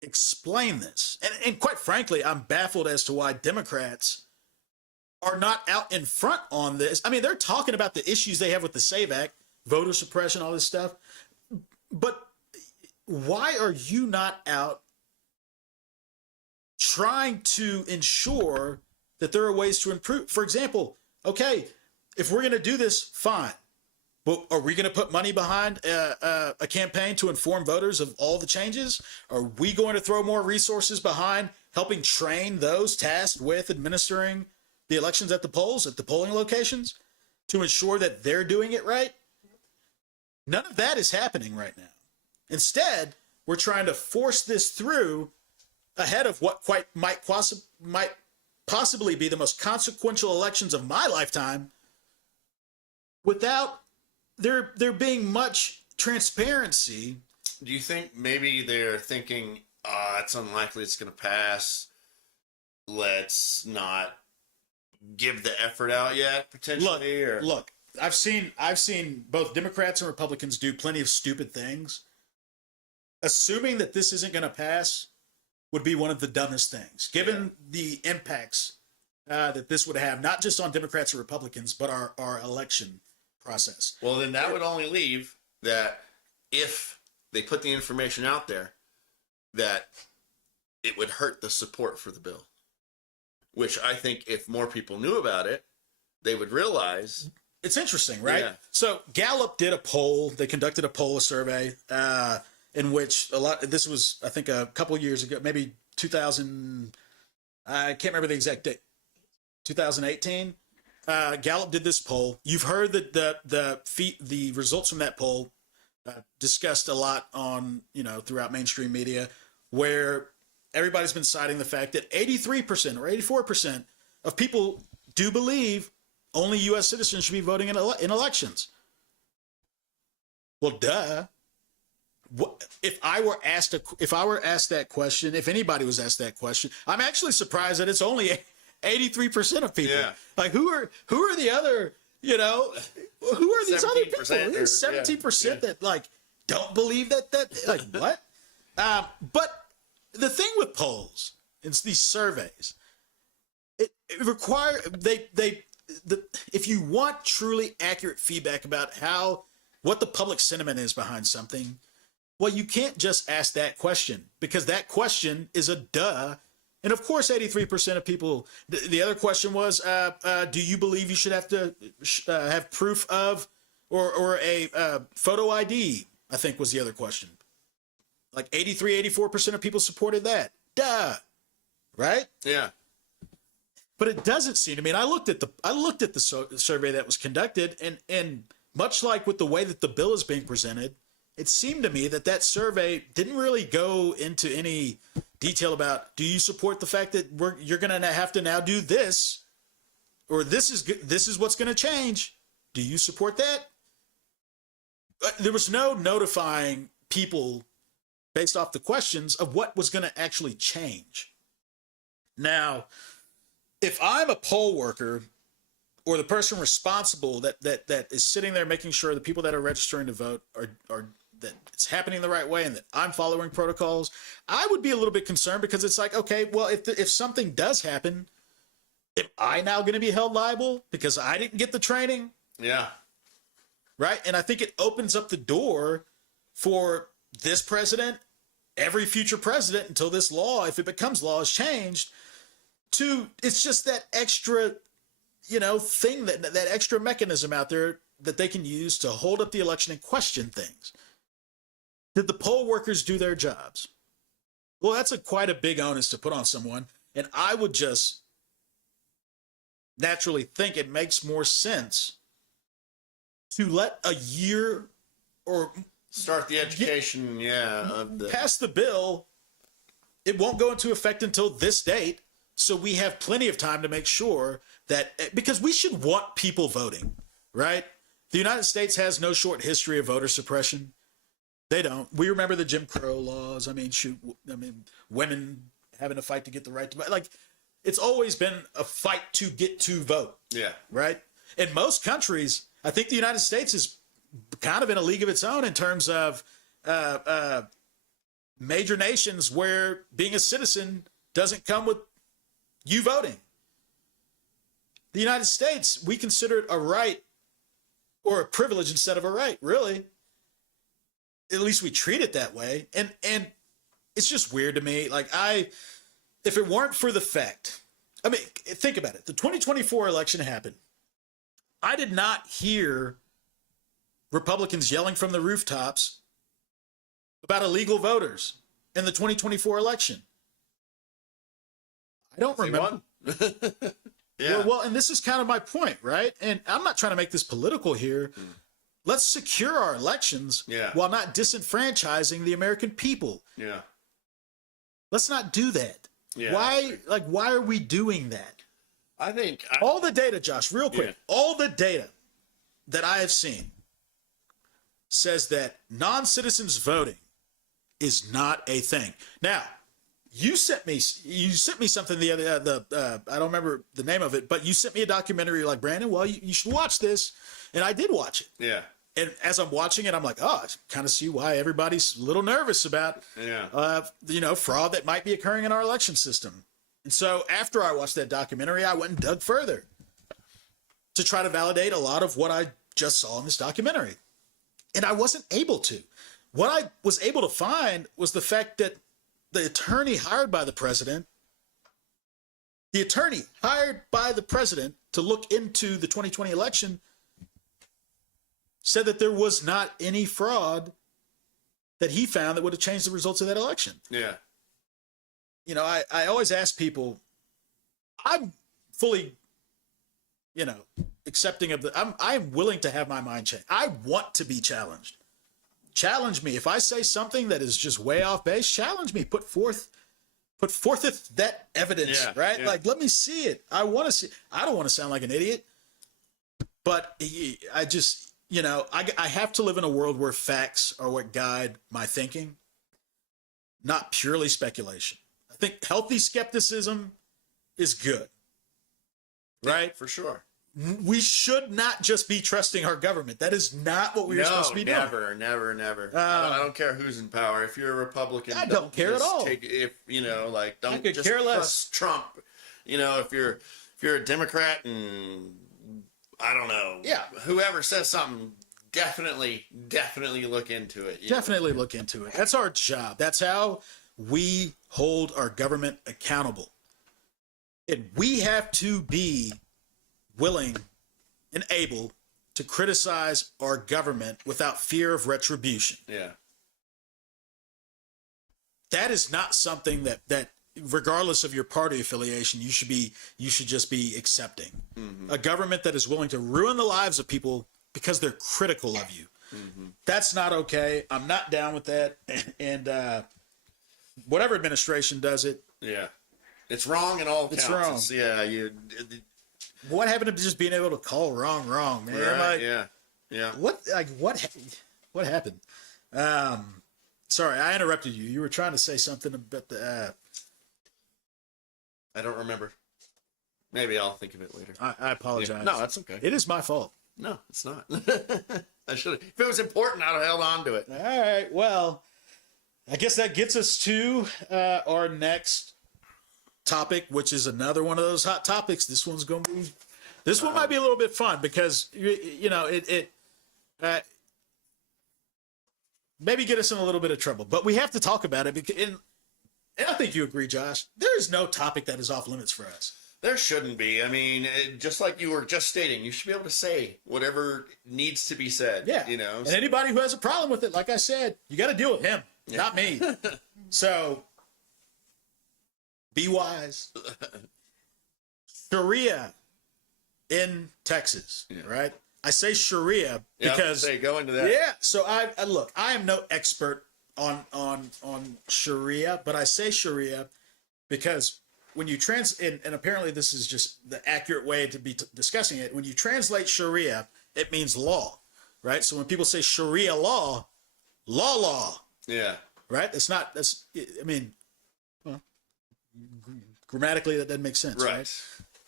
explain this. And quite frankly, I'm baffled as to why Democrats are not out in front on this. I mean, they're talking about the issues they have with the SAVE Act, voter suppression, all this stuff. But why are you not out trying to ensure that there are ways to improve? For example, okay, if we're going to do this, fine. But are we going to put money behind a campaign to inform voters of all the changes? Are we going to throw more resources behind helping train those tasked with administering the elections at the polls, at the polling locations, to ensure that they're doing it right? None of that is happening right now. Instead, we're trying to force this through ahead of what might possibly be the most consequential elections of my lifetime, without there being much transparency. Do you think maybe they're thinking, it's unlikely it's going to pass, let's not give the effort out yet, potentially? Look, I've seen both Democrats and Republicans do plenty of stupid things. Assuming that this isn't going to pass would be one of the dumbest things, given the impacts that this would have, not just on Democrats or Republicans, but our election process. Well, then that would only leave that if they put the information out there, that it would hurt the support for the bill. Which I think if more people knew about it, they would realize. It's interesting, right? Yeah. So Gallup did a poll. They conducted a survey in which this was, I think, a couple of years ago, maybe 2000, I can't remember the exact date, 2018. Gallup did this poll. You've heard that the results from that poll discussed a lot on, throughout mainstream media, where everybody's been citing the fact that 83% or 84% of people do believe only U.S. citizens should be voting in elections. Well, duh. What, if I were asked that question, if anybody was asked that question, I'm actually surprised that it's only 83% of people. Yeah. Like who are the other, who are these other people? 17% that like don't believe that like what? But the thing with polls, it's these surveys. It require if you want truly accurate feedback about what the public sentiment is behind something, well, you can't just ask that question because that question is a duh. And of course, 83% of people. The other question was, do you believe you should have to have proof of or a photo ID? I think was the other question. Like 83, 84% of people supported that. Duh. Right? Yeah. But it doesn't seem to me. And I looked at the survey that was conducted, and much like with the way that the bill is being presented, it seemed to me that survey didn't really go into any detail about, do you support the fact that you're going to have to now do this, or this is what's going to change? Do you support that? There was no notifying people based off the questions of what was going to actually change. Now, if I'm a poll worker or the person responsible that is sitting there making sure the people that are registering to vote are that it's happening the right way and that I'm following protocols, I would be a little bit concerned because it's like, okay, well, if something does happen, am I now going to be held liable because I didn't get the training? Yeah. Right. And I think it opens up the door for this president, every future president, until this law, if it becomes law, is changed it's just that extra, thing, that extra mechanism out there that they can use to hold up the election and question things. Did the poll workers do their jobs? Well, that's quite a big onus to put on someone. And I would just naturally think it makes more sense to let a year or start the education, pass the bill. It won't go into effect until this date. So we have plenty of time to make sure that, because we should want people voting, right? The United States has no short history of voter suppression. They don't. We remember the Jim Crow laws. Women having to fight to get the right to vote. Like, it's always been a fight to get to vote. Yeah. Right? In most countries, I think the United States is kind of in a league of its own in terms of major nations where being a citizen doesn't come with you voting. The United States, we consider it a right or a privilege instead of a right, really. At least we treat it that way. And it's just weird to me. Like, if it weren't for the fact, think about it. The 2024 election happened. I did not hear Republicans yelling from the rooftops about illegal voters in the 2024 election. I don't remember. Yeah. Well, and this is kind of my point, right? And I'm not trying to make this political here. Let's secure our elections while not disenfranchising the American people. Yeah. Let's not do that. Yeah. Why are we doing that? I think all the data, Josh, real quick, all the data that I have seen says that non-citizens voting is not a thing. Now, you sent me something the other I don't remember the name of it, but you sent me a documentary. You're like, Brandon, well, you should watch this, and I did watch it. Yeah. And as I'm watching it, I'm like, oh, I kind of see why everybody's a little nervous about fraud that might be occurring in our election system. And so after I watched that documentary, I went and dug further to try to validate a lot of what I just saw in this documentary. And I wasn't able to. What I was able to find was the fact that the attorney hired by the president to look into the 2020 election said that there was not any fraud that he found that would have changed the results of that election. Yeah. I always ask people, I'm fully, accepting of I'm willing to have my mind changed. I want to be challenged. Challenge me. If I say something that is just way off base, challenge me. Put forth that evidence, right? Yeah. Like, let me see it. I want to see. I don't want to sound like an idiot. But I just, I have to live in a world where facts are what guide my thinking, not purely speculation. I think healthy skepticism is good, right? For sure. We should not just be trusting our government. That is not what we're supposed to be doing. Never. I don't care who's in power. If you're a Republican, I don't care at all. Don't I could just care less. trust Trump. If you're a Democrat and I don't know, whoever says something, definitely look into it. Definitely look into it. That's our job. That's how we hold our government accountable. And we have to be willing and able to criticize our government without fear of retribution. Yeah. That is not something that regardless of your party affiliation, you should just be accepting. Mm-hmm. A government that is willing to ruin the lives of people because they're critical of you. Mm-hmm. That's not okay. I'm not down with that. And whatever administration does it. Yeah. It's wrong in all counts. It's wrong. What happened to just being able to call wrong, man? Right, yeah. What happened? Sorry, I interrupted you. You were trying to say something about the. I don't remember. Maybe I'll think of it later. I apologize. Yeah. No, that's okay. It is my fault. No, it's not. I should. If it was important, I'd have held on to it. All right. Well, I guess that gets us to our next topic, which is another one of those hot topics. This one's going to be. This one might be a little bit fun because it maybe get us in a little bit of trouble, but we have to talk about it because. And I think you agree, Josh. There is no topic that is off limits for us. There shouldn't be. I mean, just like you were just stating, you should be able to say whatever needs to be said. Yeah. And anybody who has a problem with it, like I said, you got to deal with him, not me. So be wise. Sharia in Texas, right? I say Sharia because go into that. Yeah. So I look. I am no expert on Sharia, but I say Sharia because when you and apparently this is just the accurate way to be discussing it. When you translate Sharia, it means law, right? So when people say Sharia law, yeah, right? Well, grammatically that doesn't make sense, right?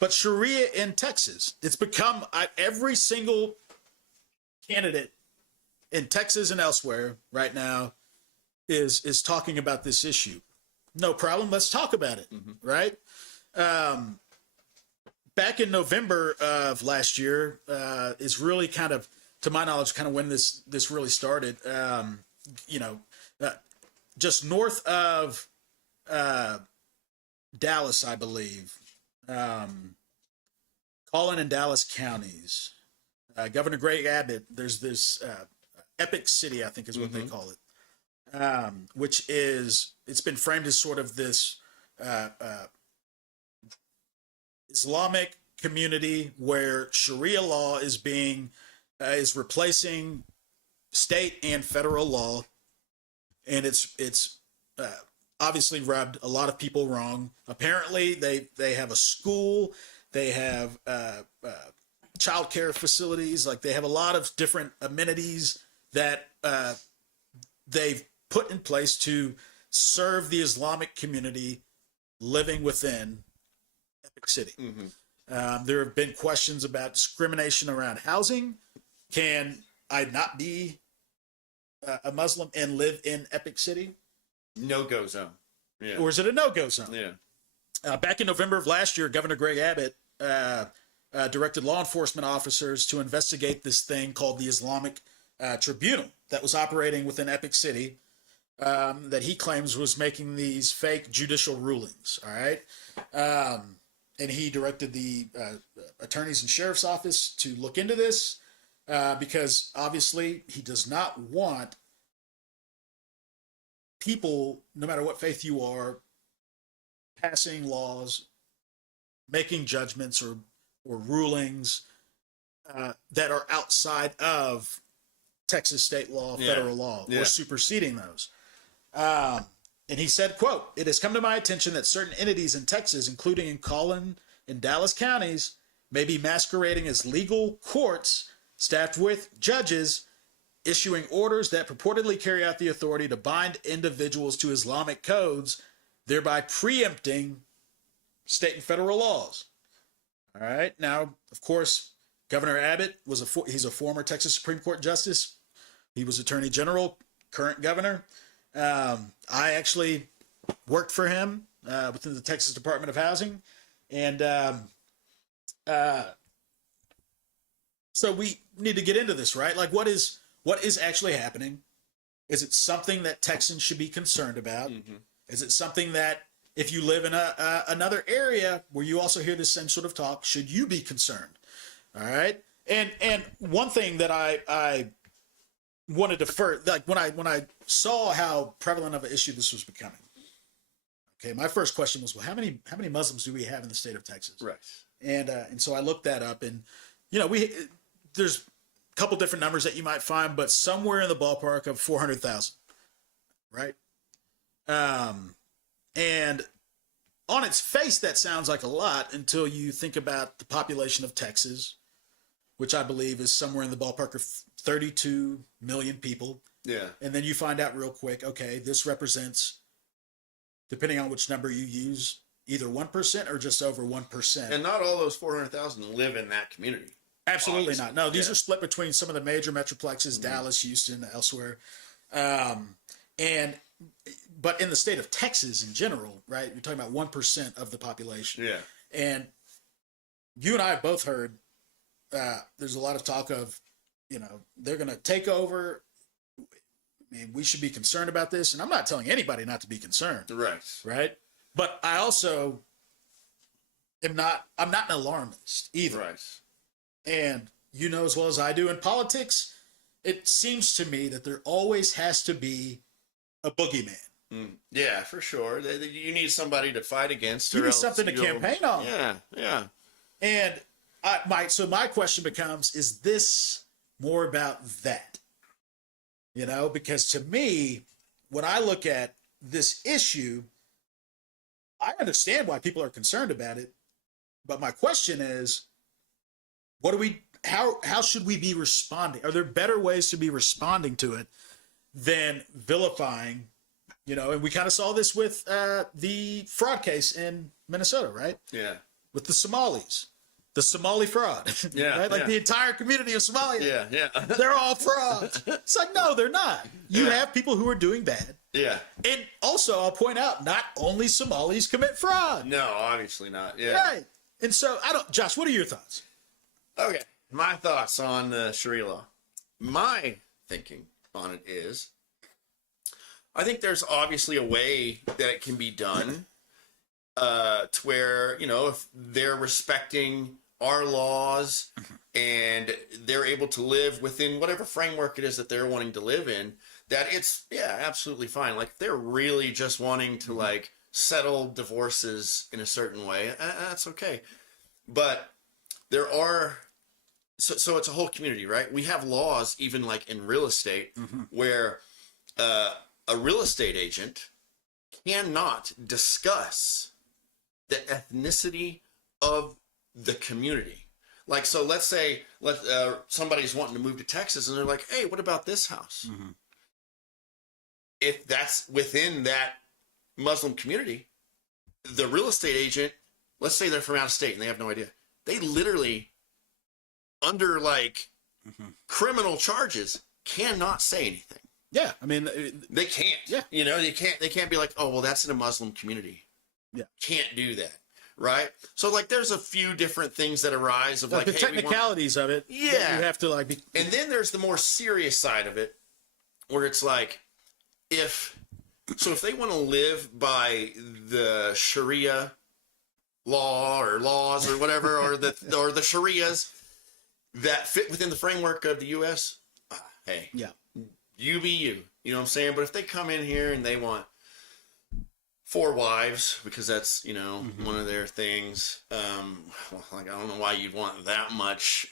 But Sharia in Texas, it's become every single candidate in Texas and elsewhere right now is talking about this issue. No problem. Let's talk about it. Mm-hmm. Right. Back in November of last year is really kind of, to my knowledge, kind of when this really started. Just north of Dallas, I believe, Collin and Dallas counties, Governor Greg Abbott, there's this Epic City, I think is what they call it. Which it's been framed as sort of this Islamic community where Sharia law is replacing state and federal law, and it's obviously rubbed a lot of people wrong. Apparently, they have a school, they have childcare facilities, like they have a lot of different amenities that they've put in place to serve the Islamic community living within Epic City. Mm-hmm. There have been questions about discrimination around housing. Can I not be a Muslim and live in Epic City? No-go zone. Yeah. Or is it a no-go zone? Yeah. Back in November of last year, Governor Greg Abbott directed law enforcement officers to investigate this thing called the Islamic Tribunal that was operating within Epic City. That he claims was making these fake judicial rulings. All right. And he directed the attorneys and sheriff's office to look into this because obviously he does not want people, no matter what faith you are, passing laws, making judgments or rulings that are outside of Texas state law, federal law, or superseding those. And he said, quote, "It has come to my attention that certain entities in Texas, including in Collin and Dallas counties, may be masquerading as legal courts staffed with judges issuing orders that purportedly carry out the authority to bind individuals to Islamic codes, thereby preempting state and federal laws. All right. Now, of course, Governor Abbott he's a former Texas Supreme Court justice. He was Attorney General, current governor. I actually worked for him within the Texas Department of Housing. And so we need to get into this, right? Like, what is actually happening? Is it something that Texans should be concerned about? Mm-hmm. Is it something that, if you live in another area where you also hear this same sort of talk, should you be concerned? All right. And one thing that I wanted to first, like when I saw how prevalent of an issue this was becoming. Okay, my first question was, well, how many Muslims do we have in the state of Texas? Right. And so I looked that up, and there's a couple different numbers that you might find, but somewhere in the ballpark of 400,000, right? And on its face, that sounds like a lot until you think about the population of Texas, which I believe is somewhere in the ballpark of 32 million people. Yeah. And then you find out real quick, okay, this represents, depending on which number you use, either 1% or just over 1%. And not all those 400,000 live in that community. Absolutely Obviously. not. No, these are split between some of the major metroplexes, mm-hmm. Dallas, Houston, elsewhere. But in the state of Texas in general, right, you're talking about 1% of the population. Yeah. And you and I have both heard there's a lot of talk of, they're going to take over. I mean, we should be concerned about this. And I'm not telling anybody not to be concerned. Right. Right. But I also I'm not an alarmist either. Right. And as well as I do in politics, it seems to me that there always has to be a boogeyman. Mm. Yeah, for sure. You need somebody to fight against. You need something to campaign on. Yeah, yeah. And my question becomes, is this more about that? Because to me, when I look at this issue, I understand why people are concerned about it. But my question is, how should we be responding? Are there better ways to be responding to it than vilifying, and we kind of saw this with the fraud case in Minnesota, right? Yeah. With the Somalis, the Somali fraud. Yeah. Right? Like yeah. the entire community of Somalia. Yeah, yeah. They're all frauds. It's like, no, they're not. You have people who are doing bad. Yeah. And also, I'll point out, not only Somalis commit fraud. No, obviously not. Yeah. Right. And so, Josh, what are your thoughts? Okay. My thoughts on the Sharia law. My thinking on it is, I think there's obviously a way that it can be done to where, if they're respecting our laws and they're able to live within whatever framework it is that they're wanting to live in, that it's, absolutely fine. Like, if they're really just wanting to, settle divorces in a certain way, that's okay. But there are... So it's a whole community, right? We have laws, even like in real estate, mm-hmm. where a real estate agent cannot discuss the ethnicity of the community. Like, so let's say somebody's wanting to move to Texas and they're like, hey, what about this house? Mm-hmm. If that's within that Muslim community, the real estate agent, let's say they're from out of state and they have no idea. They literally, under mm-hmm. criminal charges, cannot say anything. Yeah, I mean, they can't. Yeah, they can't be like, oh, well, that's in a Muslim community. Yeah, can't do that, right? So there's a few different things that arise of the technicalities of it. Yeah, you have to be. And then there's the more serious side of it, where it's like, if they want to live by the Sharia law or laws or whatever, or the Sharias that fit within the framework of the U.S., hey, yeah, you be you. You know what I'm saying? But if they come in here and they want 4 wives, because that's, mm-hmm. one of their things, I don't know why you'd want that much,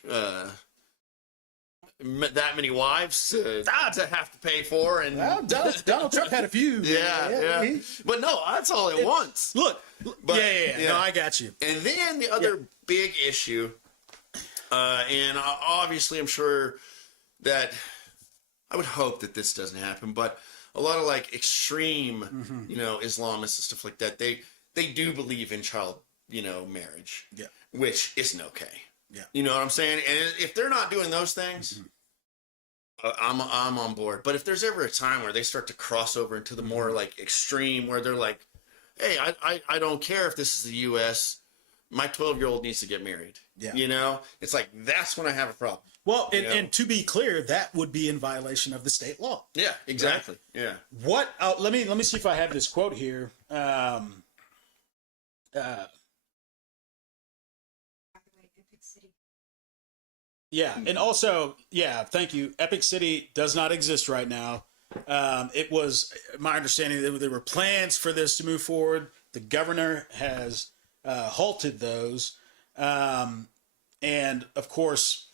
that many wives to have to pay for. And well, Donald Trump had a few. Yeah. But no, that's all it wants. Look, but, yeah. No, I got you. And then the other big issue And obviously, I'm sure that I would hope that this doesn't happen, but a lot of like extreme, Islamists and stuff like that, they do believe in child, marriage, which isn't okay. Yeah. You know what I'm saying? And if they're not doing those things, I'm on board. But if there's ever a time where they start to cross over into the more like extreme, where they're like, hey, I don't care if this is the U.S., my 12-year-old needs to get married. Yeah. It's like, that's when I have a problem. Well, and to be clear, that would be in violation of the state law. Yeah, exactly. Right? Yeah. What? Let me see if I have this quote here. Yeah, and also, thank you. Epic City does not exist right now. It was my understanding that there were plans for this to move forward. The governor has halted those, and of course,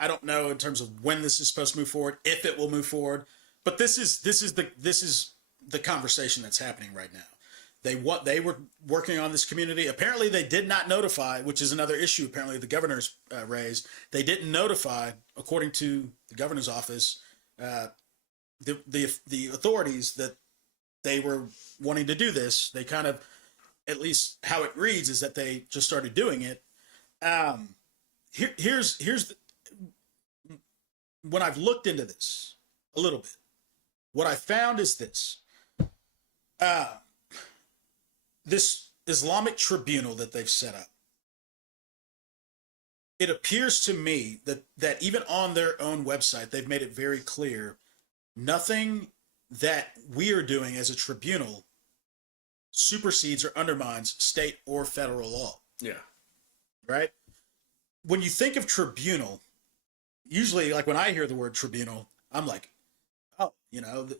I don't know in terms of when this is supposed to move forward, if it will move forward. But this is the conversation that's happening right now. They were working on this community. Apparently, they did not notify, which is another issue. Apparently, the governor's raised. They didn't notify, according to the governor's office, the authorities that they were wanting to do this. They kind of, at least how it reads, is that they just started doing it. Here's when I've looked into this a little bit, what I found is this. This Islamic tribunal that they've set up, it appears to me that even on their own website, they've made it very clear, nothing that we are doing as a tribunal supersedes or undermines state or federal law. Yeah. Right? When you think of tribunal, usually, like when I hear the word tribunal, I'm like, oh,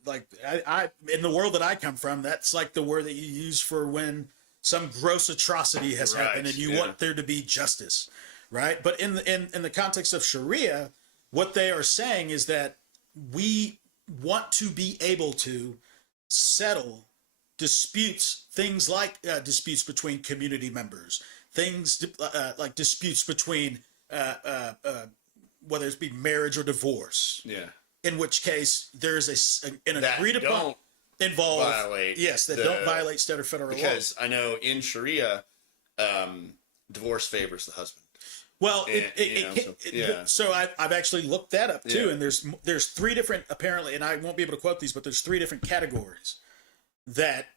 like I in the world that I come from, that's like the word that you use for when some gross atrocity has happened and you want there to be justice, right? But in the context of Sharia, what they are saying is that we want to be able to settle disputes, things like disputes between community members, things like disputes between whether it be marriage or divorce. Yeah. In which case there's an agreed upon don't violate don't violate state or federal law. Because I know in Sharia, divorce favors the husband. Well, and, so I've actually looked that up too, and there's three different, apparently, and I won't be able to quote these, but there's three different categories that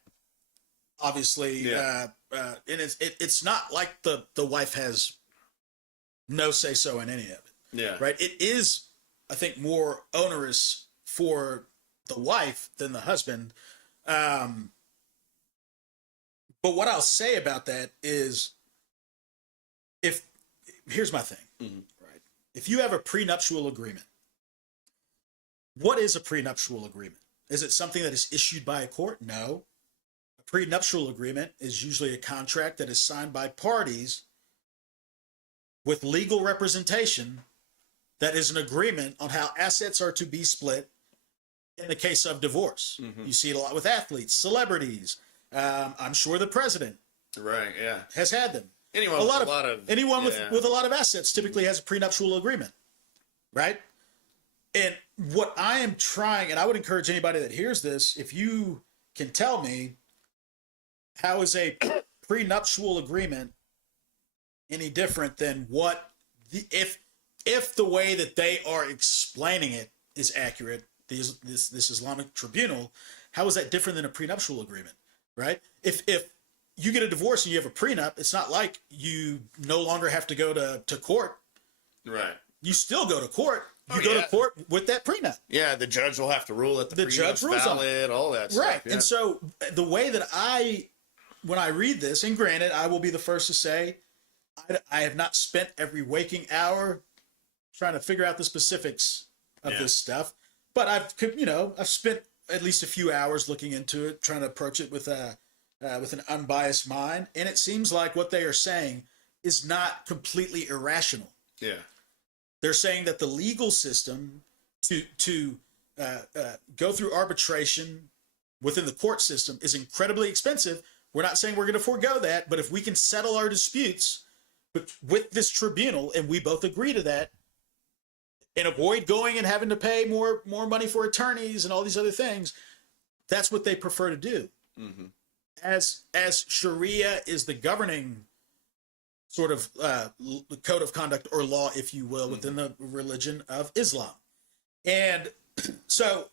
obviously, and it's not like the wife has no say so in any of it. Yeah. Right. It is, I think, more onerous for the wife than the husband. But what I'll say about that is, here's my thing, right? If you have a prenuptial agreement, what is a prenuptial agreement? Is it something that is issued by a court? No. A prenuptial agreement is usually a contract that is signed by parties with legal representation that is an agreement on how assets are to be split in the case of divorce. You see it a lot with athletes, celebrities. I'm sure the president has had them. Anyone with a lot of assets typically has a prenuptial agreement, right? And what I am trying, and I would encourage anybody that hears this, if you can tell me, how is a prenuptial agreement any different than what if the way that they are explaining it is accurate, this Islamic tribunal, how is that different than a prenuptial agreement, right? If you get a divorce and you have a prenup, it's not like you no longer have to go to court. Right. You still go to court. You go to court with that prenup. Yeah, the judge will have to rule that the prenup's valid, all that stuff. Right. Yeah. And so the way that when I read this, and granted, I will be the first to say, I have not spent every waking hour trying to figure out the specifics of this stuff, but I've spent at least a few hours looking into it, trying to approach it with an unbiased mind, and it seems like what they are saying is not completely irrational. Yeah, they're saying that the legal system to go through arbitration within the court system is incredibly expensive. We're not saying we're going to forego that, but if we can settle our disputes but with this tribunal, and we both agree to that, and avoid going and having to pay more money for attorneys and all these other things. That's what they prefer to do. Mm-hmm. As Sharia is the governing sort of code of conduct or law, if you will, within the religion of Islam. And so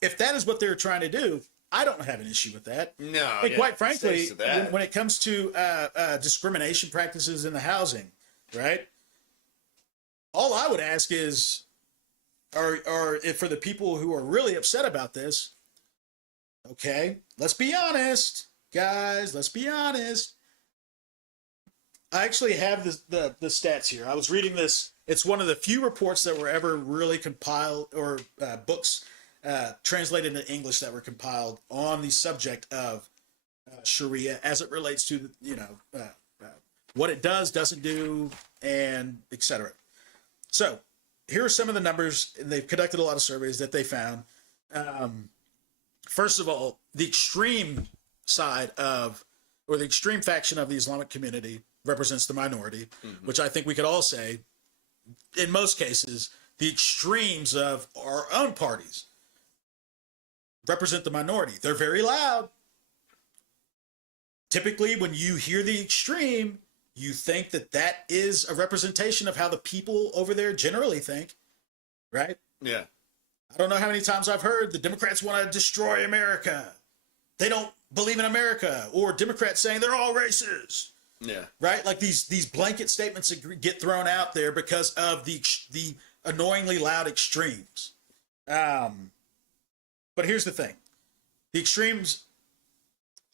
if that is what they're trying to do, I don't have an issue with that. No. And quite frankly, says to that. when it comes to discrimination practices in the housing, right? All I would ask is, or if for the people who are really upset about this, okay, let's be honest, guys, let's be honest. I actually have the stats here. I was reading this. It's one of the few reports that were ever really compiled, or books translated into English that were compiled on the subject of Sharia as it relates to, what it does, doesn't do, and etc. So here are some of the numbers, and they've conducted a lot of surveys that they found. First of all, the extreme side of, or the extreme faction of the Islamic community represents the minority, which I think we could all say, in most cases, the extremes of our own parties represent the minority. They're very loud. Typically, when you hear the extreme, you think that that is a representation of how the people over there generally think, right? Yeah. I don't know how many times I've heard the Democrats want to destroy America. They don't believe in America. Or Democrats saying they're all racist. Yeah. Right? Like these blanket statements that get thrown out there because of the annoyingly loud extremes. But here's the thing. The extremes,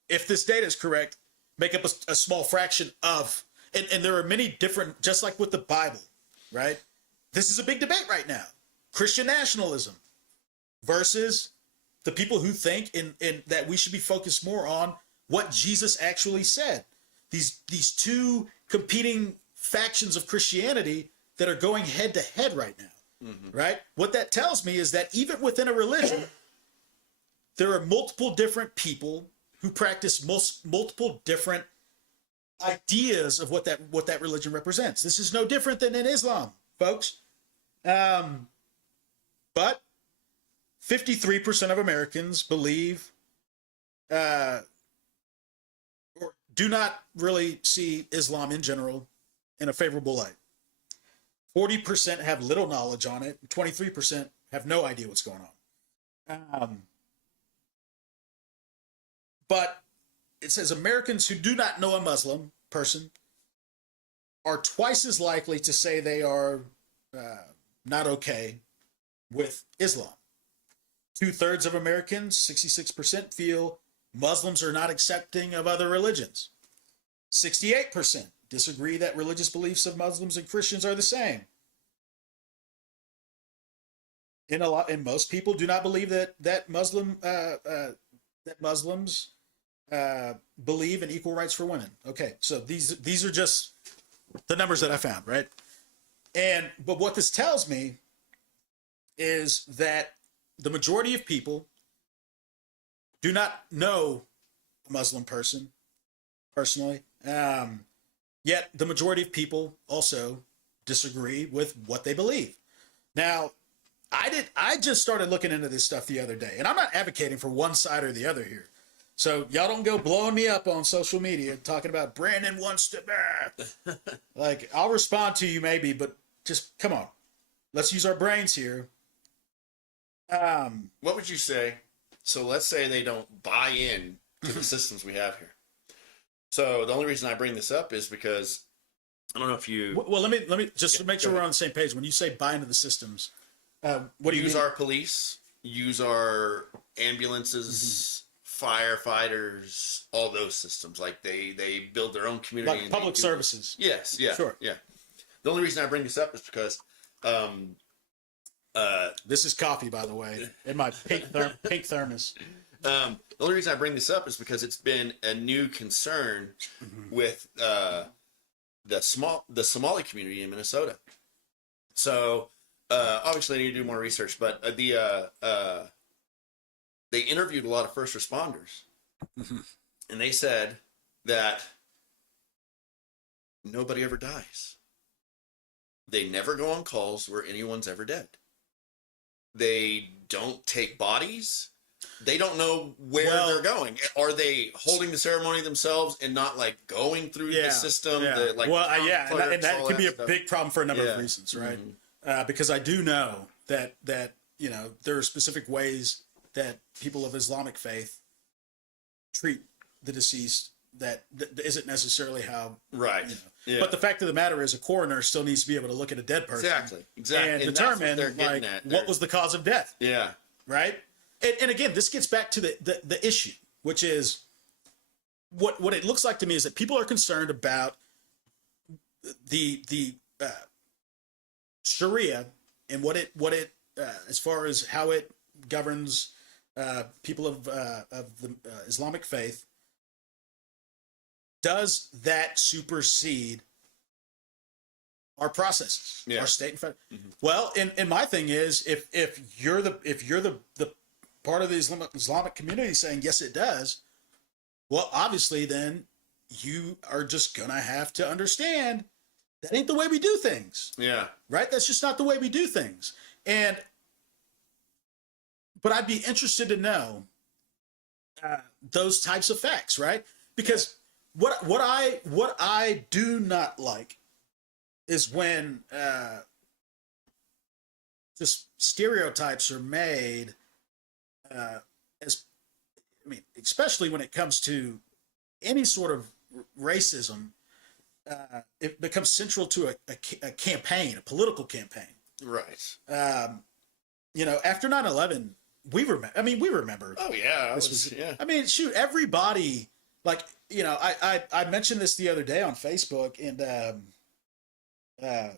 if this data is correct, make up a small fraction of, and there are many different, just like with the Bible, right? This is a big debate right now. Christian nationalism versus the people who think in that we should be focused more on what Jesus actually said. These two competing factions of Christianity that are going head to head right now, right? What that tells me is that even within a religion, there are multiple different people who practice multiple different ideas of what that religion represents. This is no different than in Islam, folks. But 53% of Americans believe or do not really see Islam in general in a favorable light. 40% have little knowledge on it. 23% have no idea what's going on. But it says Americans who do not know a Muslim person are twice as likely to say they are not okay with Islam. 2/3 of Americans, 66%, feel Muslims are not accepting of other religions. 68% disagree that religious beliefs of Muslims and Christians are the same. And most people do not believe that Muslims believe in equal rights for women. Okay, so these are just the numbers that I found, right? But what this tells me is that the majority of people do not know a Muslim person personally. Yet the majority of people also disagree with what they believe. Now, I just started looking into this stuff the other day, and I'm not advocating for one side or the other here. So y'all don't go blowing me up on social media talking about Brandon wants to back. Like, I'll respond to you maybe, but just come on. Let's use our brains here. What would you say? So let's say they don't buy in to the systems we have here. So the only reason I bring this up is because I don't know if you. Well, let me just to make sure we're on the same page. When you say buy into the systems, what do you use mean? our police, use our ambulances, firefighters, all those systems. Like they build their own community, Like and public services. Yes, yeah, Sure. yeah. The only reason I bring this up is because This is coffee, by the way, in my pink thermos. the only reason I bring this up is because it's been a new concern with the Somali community in Minnesota. So obviously, I need to do more research, but they interviewed a lot of first responders, and they said that nobody ever dies. They never go on calls where anyone's ever dead. They don't take bodies. They don't know where they're going. Are they holding the ceremony themselves and not like going through the system? Yeah. The, like, and that all can be a stuff? big problem for a number of reasons, right? Because I do know that there are specific ways that people of Islamic faith treat the deceased that isn't necessarily how Right. But the fact of the matter is, a coroner still needs to be able to look at a dead person Exactly. and that's determine what they're getting at. what was the cause of death. Yeah. Right. And again, this gets back to the issue, which is what it looks like to me is that people are concerned about the Sharia and what it as far as how it governs people of the Islamic faith. Does that supersede our processes, our state and federal? Well, and my thing is, if you're the part of the Islamic community saying yes, it does, well, obviously, then you are just gonna have to understand that ain't the way we do things. Yeah. Right. That's just not the way we do things. But I'd be interested to know those types of facts, right? Because what I do not like is when just stereotypes are made especially when it comes to any sort of racism, it becomes central to a campaign, a political campaign. Right. After 9/11, we remember. Oh yeah. I mean, shoot, everybody, like, I mentioned this the other day on Facebook, and there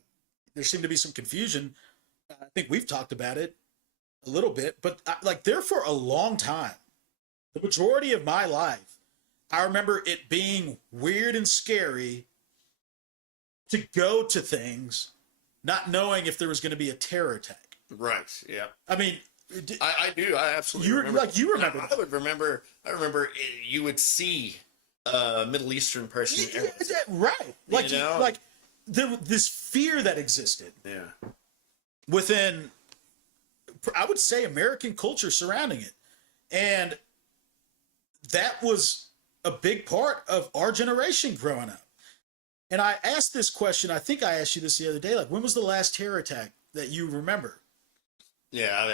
seemed to be some confusion. I think we've talked about it a little bit, but there for a long time, the majority of my life, I remember it being weird and scary to go to things not knowing if there was going to be a terror attack. Right. Yeah. I mean, I do. I absolutely remember. You remember. I would remember. I remember you would see a Middle Eastern person. Right. This fear that existed. Yeah. Within, I would say, American culture surrounding it. And that was a big part of our generation growing up. And I asked this question, I think I asked you this the other day, like, when was the last terror attack that you remember? Yeah,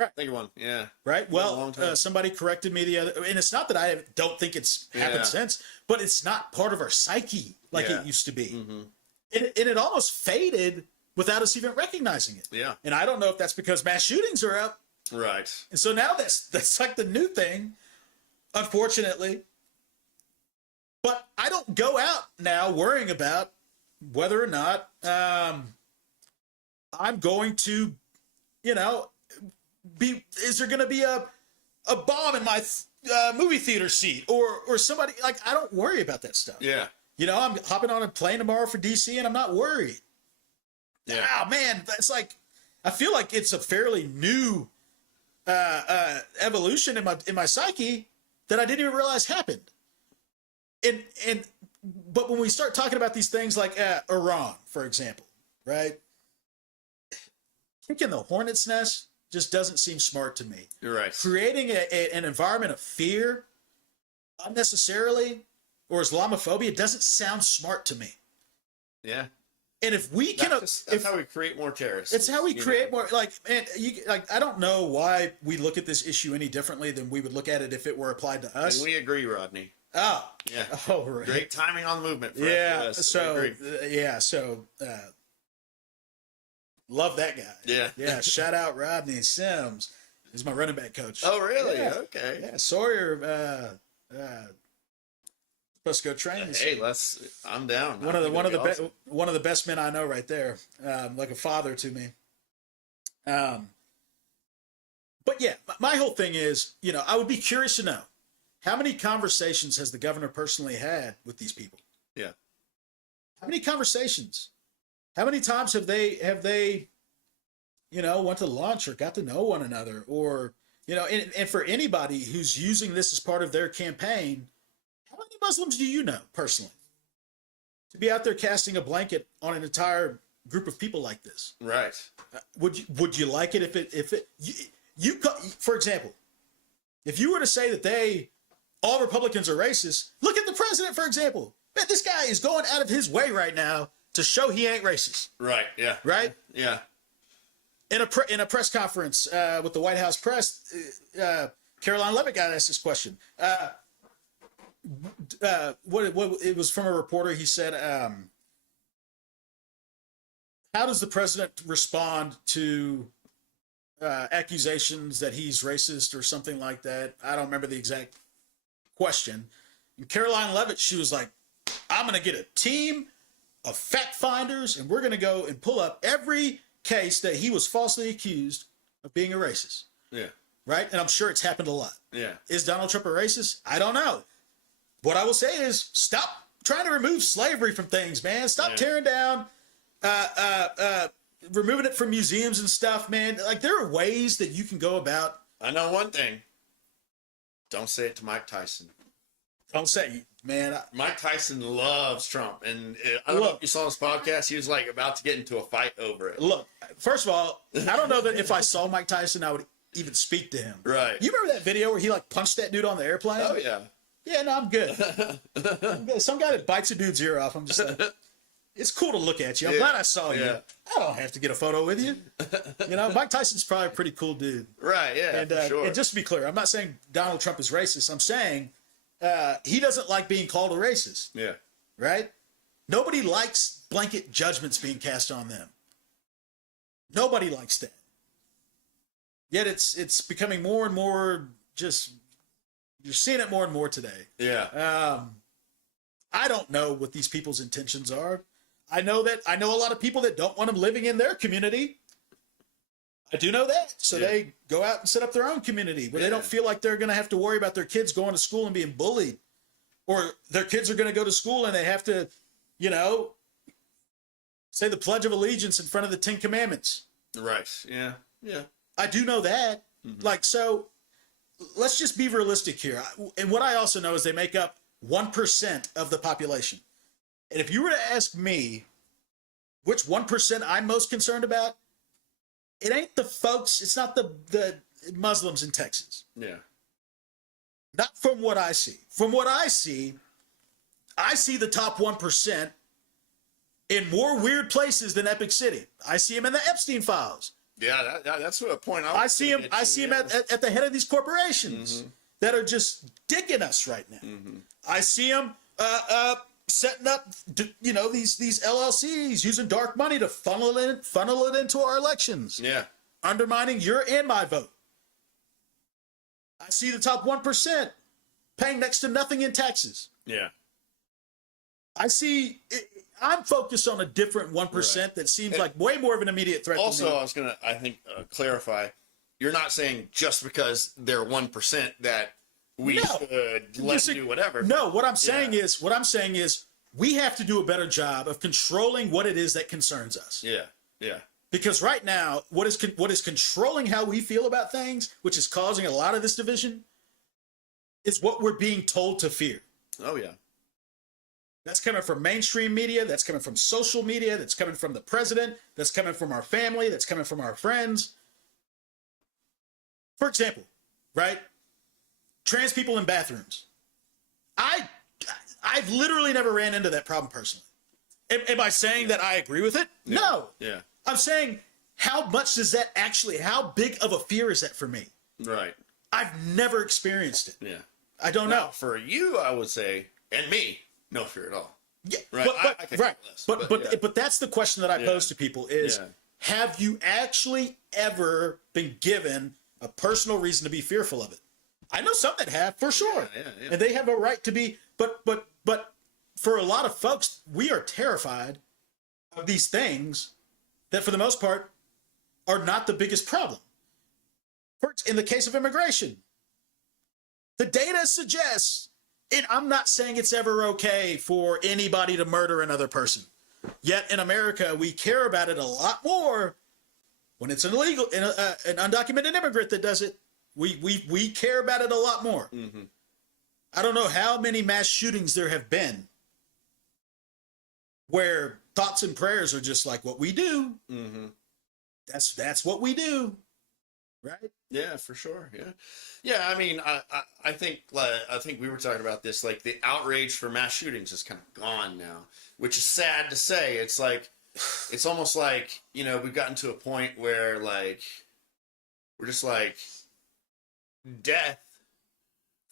right. Think of one. Yeah. Right. Well, somebody corrected me the other, and it's not that I don't think it's happened since, but it's not part of our psyche like it used to be. Mm-hmm. And it almost faded without us even recognizing it. Yeah. And I don't know if that's because mass shootings are up. Right. And so now that's like the new thing, unfortunately. But I don't go out now worrying about whether or not I'm going to, is there going to be a bomb in my movie theater seat or somebody, like, I don't worry about that stuff. Yeah. I'm hopping on a plane tomorrow for DC and I'm not worried. Yeah. Oh man, that's like, I feel like it's a fairly new evolution in my psyche that I didn't even realize happened. But when we start talking about these things like Iran, for example, right? Kicking the hornet's nest just doesn't seem smart to me. You're right. Creating an environment of fear unnecessarily or Islamophobia doesn't sound smart to me. Yeah. And if we can, that's how we create more terrorists. It's how we create more. Like, man, I don't know why we look at this issue any differently than we would look at it if it were applied to us. And we agree, Rodney. Oh, yeah. Oh, right. Great timing on the movement. For us. So love that guy. Yeah. Yeah. Shout out Rodney Sims. He's my running back coach. Oh, really? Yeah. Okay. Yeah. Sawyer. Supposed to go train. Hey, I'm down. One of the best men I know, right there. Like a father to me. But yeah, my whole thing is, I would be curious to know how many conversations has the governor personally had with these people. Yeah. How many conversations? How many times have they went to lunch or got to know one another, or and for anybody who's using this as part of their campaign. How many Muslims do you know personally? to be out there casting a blanket on an entire group of people like this. Right. Would you like it if you for example, if you were to say that all Republicans are racist, look at the president, for example. Man, this guy is going out of his way right now to show he ain't racist. Right. Yeah. Right? Yeah. In a press conference with the White House press, Caroline Levitt got asked this question. What it was from a reporter. He said, "How does the president respond to accusations that he's racist or something like that?" I don't remember the exact question. And Caroline Levitt, she was like, "I'm going to get a team of fact finders, and we're going to go and pull up every case that he was falsely accused of being a racist." Yeah. Right? And I'm sure it's happened a lot. Yeah. Is Donald Trump a racist? I don't know. What I will say is stop trying to remove slavery from things, man. Stop tearing down, removing it from museums and stuff, man. Like, there are ways that you can go about. I know one thing. Don't say it to Mike Tyson. Don't say, man. Mike Tyson loves Trump, and I don't know if you saw his podcast. He was like about to get into a fight over it. Look, first of all, I don't know that if I saw Mike Tyson, I would even speak to him. Right. You remember that video where he like punched that dude on the airplane? Oh yeah. Yeah, no, I'm good. I'm good. Some guy that bites a dude's ear off, I'm just like, it's cool to look at you. I'm glad I saw you. Yeah. I don't have to get a photo with you. You know, Mike Tyson's probably a pretty cool dude. Right. Yeah. And, for sure. and just to be clear, I'm not saying Donald Trump is racist. I'm saying he doesn't like being called a racist. Yeah. Right? Nobody likes blanket judgments being cast on them. Nobody likes that. Yet it's becoming more and more just, you're seeing it more and more today. Yeah. I don't know what these people's intentions are. I know a lot of people that don't want them living in their community. I do know that. So they go out and set up their own community where they don't feel like they're going to have to worry about their kids going to school and being bullied, or their kids are going to go to school and they have to, you know, say the Pledge of Allegiance in front of the 10 Commandments. Right. Yeah. Yeah. I do know that. Mm-hmm. Like, so let's just be realistic here. And what I also know is they make up 1% of the population. And if you were to ask me which 1% I'm most concerned about, it ain't the folks, it's not the Muslims in Texas. Yeah. Not from what I see. From what I see the top 1% in more weird places than Epic City. I see them in the Epstein files. Yeah, that's a point I see him at the head of these corporations that are just dicking us right now. Mm-hmm. I see him setting up, you know, these LLCs using dark money to funnel it into our elections. Yeah, undermining your and my vote. I see the top 1% paying next to nothing in taxes. Yeah, I'm focused on a different 1% that seems like way more of an immediate threat. Also, to me. I was going to, I think, clarify. You're not saying just because they're 1% that we should let them do whatever. No, what I'm saying is we have to do a better job of controlling what it is that concerns us. Yeah, yeah. Because right now, what is controlling how we feel about things, which is causing a lot of this division, is what we're being told to fear. Oh, yeah. That's coming from mainstream media. That's coming from social media. That's coming from the president. That's coming from our family. That's coming from our friends. For example, right? Trans people in bathrooms. I've literally never ran into that problem personally. Am I saying that I agree with it? Yeah. No. Yeah. I'm saying, how big of a fear is that for me? Right. I've never experienced it. Yeah. I don't know. For you, I would say, and me, no fear at all. Yeah, right. I could care less, but that's the question that I pose to people is, have you actually ever been given a personal reason to be fearful of it? I know some that have, for sure. Yeah. And they have a right to be, but for a lot of folks, we are terrified of these things that for the most part are not the biggest problem. In the case of immigration, the data suggests, and I'm not saying it's ever okay for anybody to murder another person. Yet in America, we care about it a lot more when it's an illegal, an undocumented immigrant that does it. We care about it a lot more. Mm-hmm. I don't know how many mass shootings there have been where thoughts and prayers are just like what we do. Mm-hmm. That's what we do, right? Yeah, for sure. Yeah, yeah. I mean, I think I think we were talking about this. Like the outrage for mass shootings is kind of gone now, which is sad to say. It's like it's almost like we've gotten to a point where like we're just like death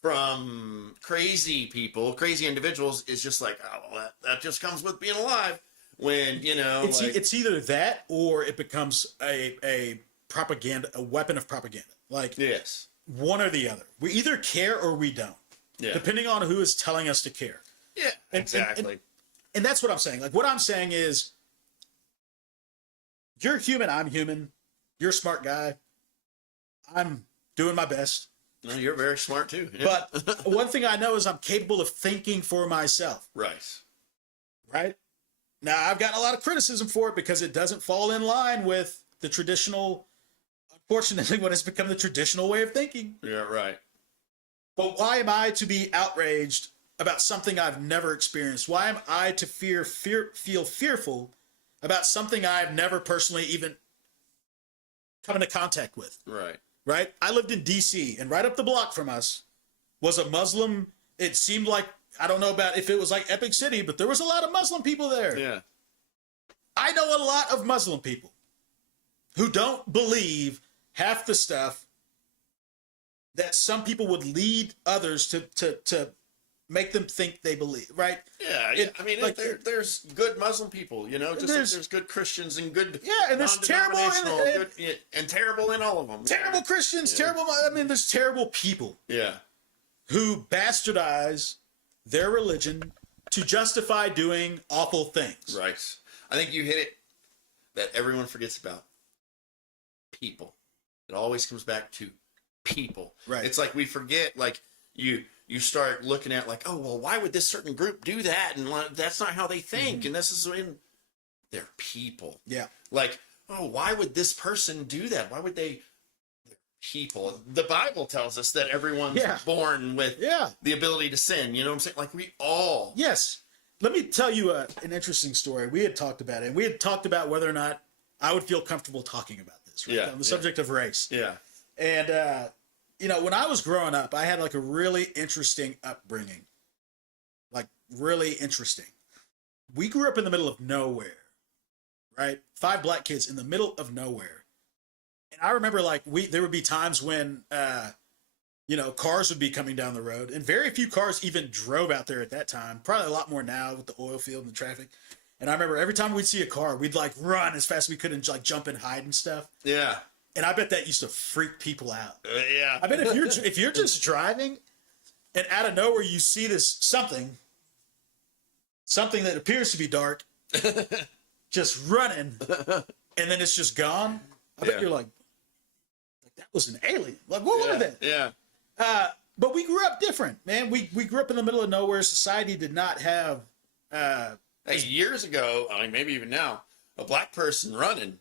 from crazy people, crazy individuals is just like, oh, well, that just comes with being alive. When it's either that or it becomes a propaganda, a weapon of propaganda. Like yes, one or the other. We either care or we don't. yeah, Depending on who is telling us to care. yeah, exactly. And that's what I'm saying. Like what I'm saying is, you're human. I'm human. You're a smart guy. I'm doing my best. No, you're very smart too. Yeah. But one thing I know is I'm capable of thinking for myself. right. Right? Now, I've gotten a lot of criticism for it because it doesn't fall in line with the traditional, unfortunately, what has become the traditional way of thinking. Yeah, right. But why am I to be outraged about something I've never experienced? Why am I to feel fearful about something I've never personally even come into contact with? Right. Right? I lived in D.C., and right up the block from us was a Muslim. It seemed like, I don't know about if it was like Epic City, but there was a lot of Muslim people there. Yeah. I know a lot of Muslim people who don't believe half the stuff that some people would lead others to make them think they believe, right? Yeah, I mean, like, there's good Muslim people, just like there's good Christians and good and there's terrible and terrible in all of them. Terrible Christians, terrible. I mean, there's terrible people. Yeah. Who bastardize their religion to justify doing awful things. Right. I think you hit it that everyone forgets about. People. It always comes back to people. Right. It's like we forget, like you start looking at like, oh, well, why would this certain group do that? And that's not how they think. And this is when they're people. Yeah. Like, oh, why would this person do that? Why would they? People. The Bible tells us that everyone's born with the ability to sin. You know what I'm saying? Like we all. Yes. Let me tell you an interesting story. We had talked about it. And we had talked about whether or not I would feel comfortable talking about this. Right? On the subject of race. Yeah. And, when I was growing up, I had like a really interesting upbringing. Like really interesting. We grew up in the middle of nowhere. Right? 5 black kids in the middle of nowhere. And I remember like there would be times when, cars would be coming down the road and very few cars even drove out there at that time. Probably a lot more now with the oil field and the traffic. And I remember every time we'd see a car, we'd like run as fast as we could and like jump and hide and stuff. Yeah. And I bet that used to freak people out. Yeah. I bet if you're just driving and out of nowhere you see this something that appears to be dark, just running, and then it's just gone. I bet you're like, that was an alien. Like, what was that? Yeah. But we grew up different, man. We grew up in the middle of nowhere. Society did not have. Hey, years ago, I mean, maybe even now, a black person running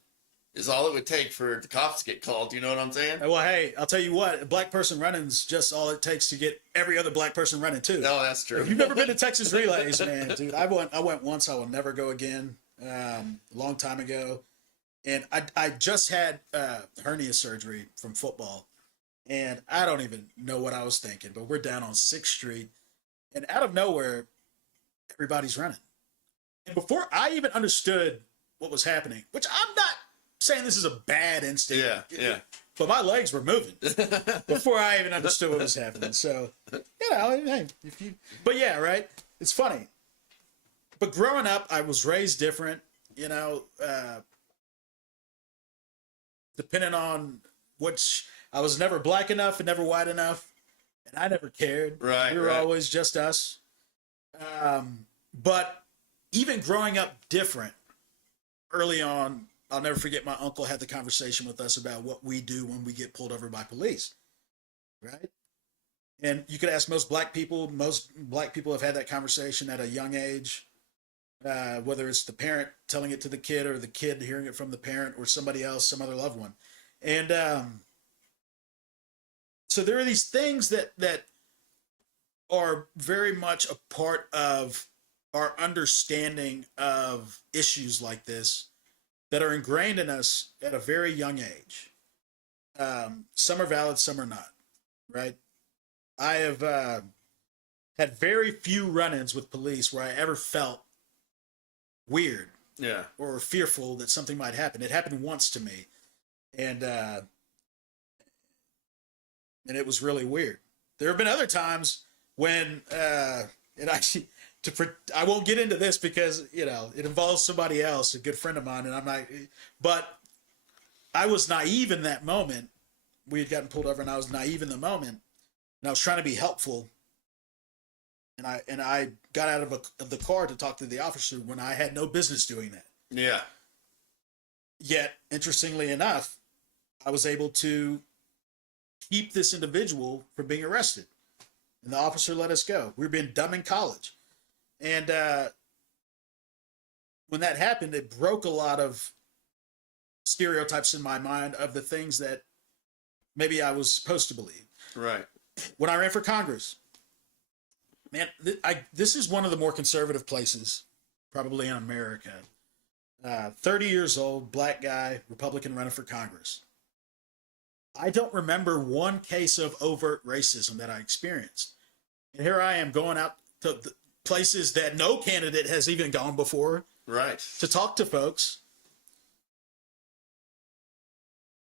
is all it would take for the cops to get called. You know what I'm saying? Well, hey, I'll tell you what. A black person running is just all it takes to get every other black person running too. No, that's true. If you've never been to Texas Relays, man, dude, I went once. I will never go again. A long time ago. And I just had hernia surgery from football. And I don't even know what I was thinking, but we're down on 6th Street. And out of nowhere, everybody's running. And before I even understood what was happening, which I'm not saying this is a bad instinct. Yeah. But my legs were moving before I even understood what was happening. So, hey, but yeah, right? It's funny. But growing up, I was raised different, depending on which, I was never black enough and never white enough, and I never cared. Right. We were always just us. But even growing up different, early on, I'll never forget my uncle had the conversation with us about what we do when we get pulled over by police. Right? And you could ask most black people have had that conversation at a young age. Whether it's the parent telling it to the kid or the kid hearing it from the parent or somebody else, some other loved one. And so there are these things that are very much a part of our understanding of issues like this that are ingrained in us at a very young age. Some are valid, some are not, right? I have had very few run-ins with police where I ever felt weird or fearful that something might happen. It happened once to me, and it was really weird. There have been other times when it actually I won't get into this because it involves somebody else, a good friend of mine, and I'm not. But I was naive in that moment. We had gotten pulled over, and I was naive in the moment, and I was trying to be helpful. And I got out of the car to talk to the officer when I had no business doing that. Yeah. Yet, interestingly enough, I was able to keep this individual from being arrested. And the officer let us go. We were being dumb in college. And when that happened, it broke a lot of stereotypes in my mind of the things that maybe I was supposed to believe. Right. When I ran for Congress, man, this is one of the more conservative places probably in America. 30 years old, black guy, Republican running for Congress. I don't remember one case of overt racism that I experienced. And here I am going out to the places that no candidate has even gone before. Right. To talk to folks.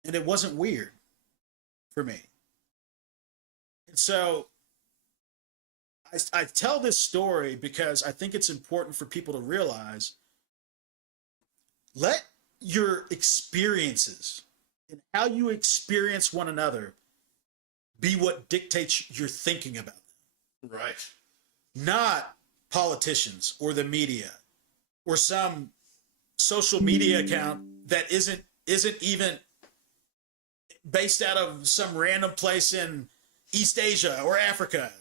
And it wasn't weird for me. And so I tell this story because I think it's important for people to realize, let your experiences and how you experience one another be what dictates your thinking about them. Right. Not politicians or the media or some social media account that isn't even based out of some random place in East Asia or Africa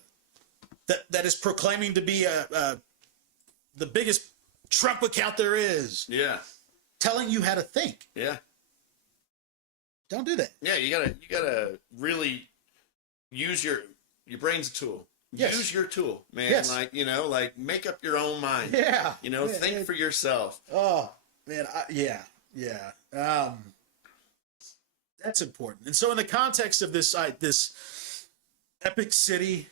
that is proclaiming to be the biggest Trump account there is. Yeah. Telling you how to think. Yeah. Don't do that. Yeah, you gotta really use your brain's a tool. Yes. Use your tool, man. Yes. Like make up your own mind. Yeah. Think for yourself. Oh man, yeah. That's important. And so, in the context of this epic city,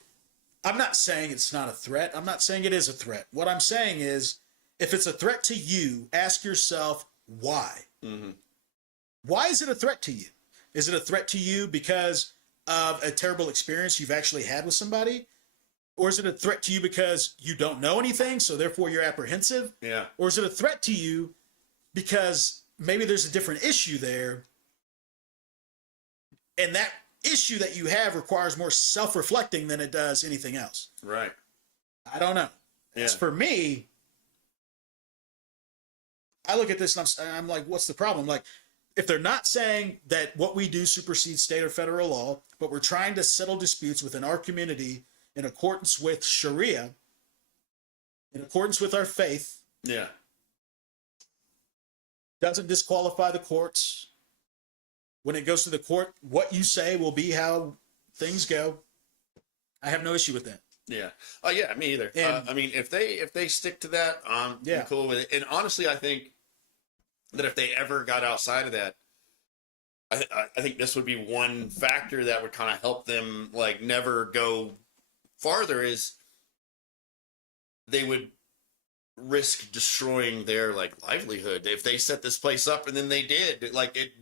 I'm not saying it's not a threat. I'm not saying it is a threat. What I'm saying is, if it's a threat to you, ask yourself why. Mm-hmm. Why is it a threat to you? Is it a threat to you because of a terrible experience you've actually had with somebody? Or is it a threat to you because you don't know anything, so therefore you're apprehensive? Yeah. Or is it a threat to you because maybe there's a different issue there, and that issue that you have requires more self-reflecting than it does anything else? Right. I don't know. Yeah. As for me, I look at this and I'm like, what's the problem? Like, if they're not saying that what we do supersedes state or federal law, but we're trying to settle disputes within our community in accordance with Sharia, in accordance with our faith, Yeah. doesn't disqualify the courts. When it goes to the court, what you say will be how things go. I have no issue with that. Yeah. Oh yeah, me either. And, I mean, if they stick to that, I'm cool with it. And honestly, I think that if they ever got outside of that, I think this would be one factor that would kind of help them like never go farther, is they would risk destroying their like livelihood if they set this place up. And then they did,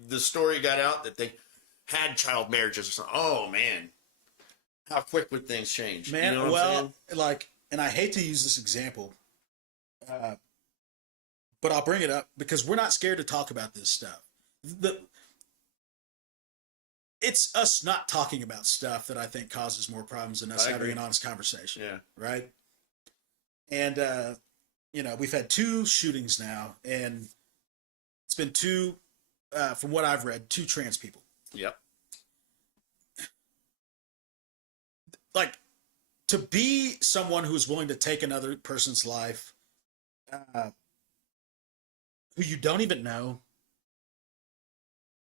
the story got out that they had child marriages or something. Oh man, how quick would things change? Man, you know what I'm saying? And I hate to use this example, but I'll bring it up because we're not scared to talk about this stuff. It's us not talking about stuff that I think causes more problems than us having an honest conversation. Yeah. Right. And, we've had 2 shootings now, and it's been 2, from what I've read, 2 trans people. Yep. Like, to be someone who's willing to take another person's life, who you don't even know,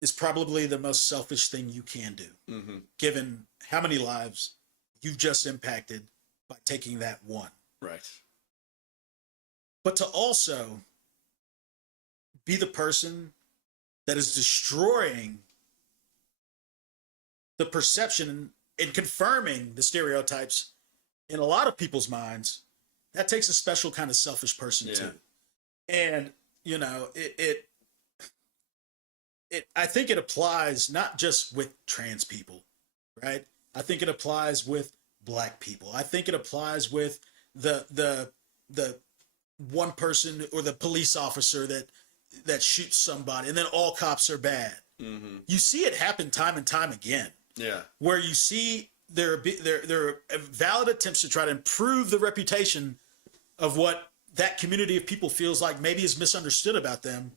is probably the most selfish thing you can do, Mm-hmm. given how many lives you've just impacted by taking that one. Right. but to also be the person that is destroying the perception and confirming the stereotypes in a lot of people's minds, that takes a special kind of selfish person too. And you know, I think it applies not just with trans people, right? I think it applies with black people. I think it applies with the one person or the police officer that shoots somebody, and then all cops are bad. Mm-hmm. You see it happen time and time again. Yeah. Where you see there are valid attempts to try to improve the reputation of what that community of people feels like maybe is misunderstood about them.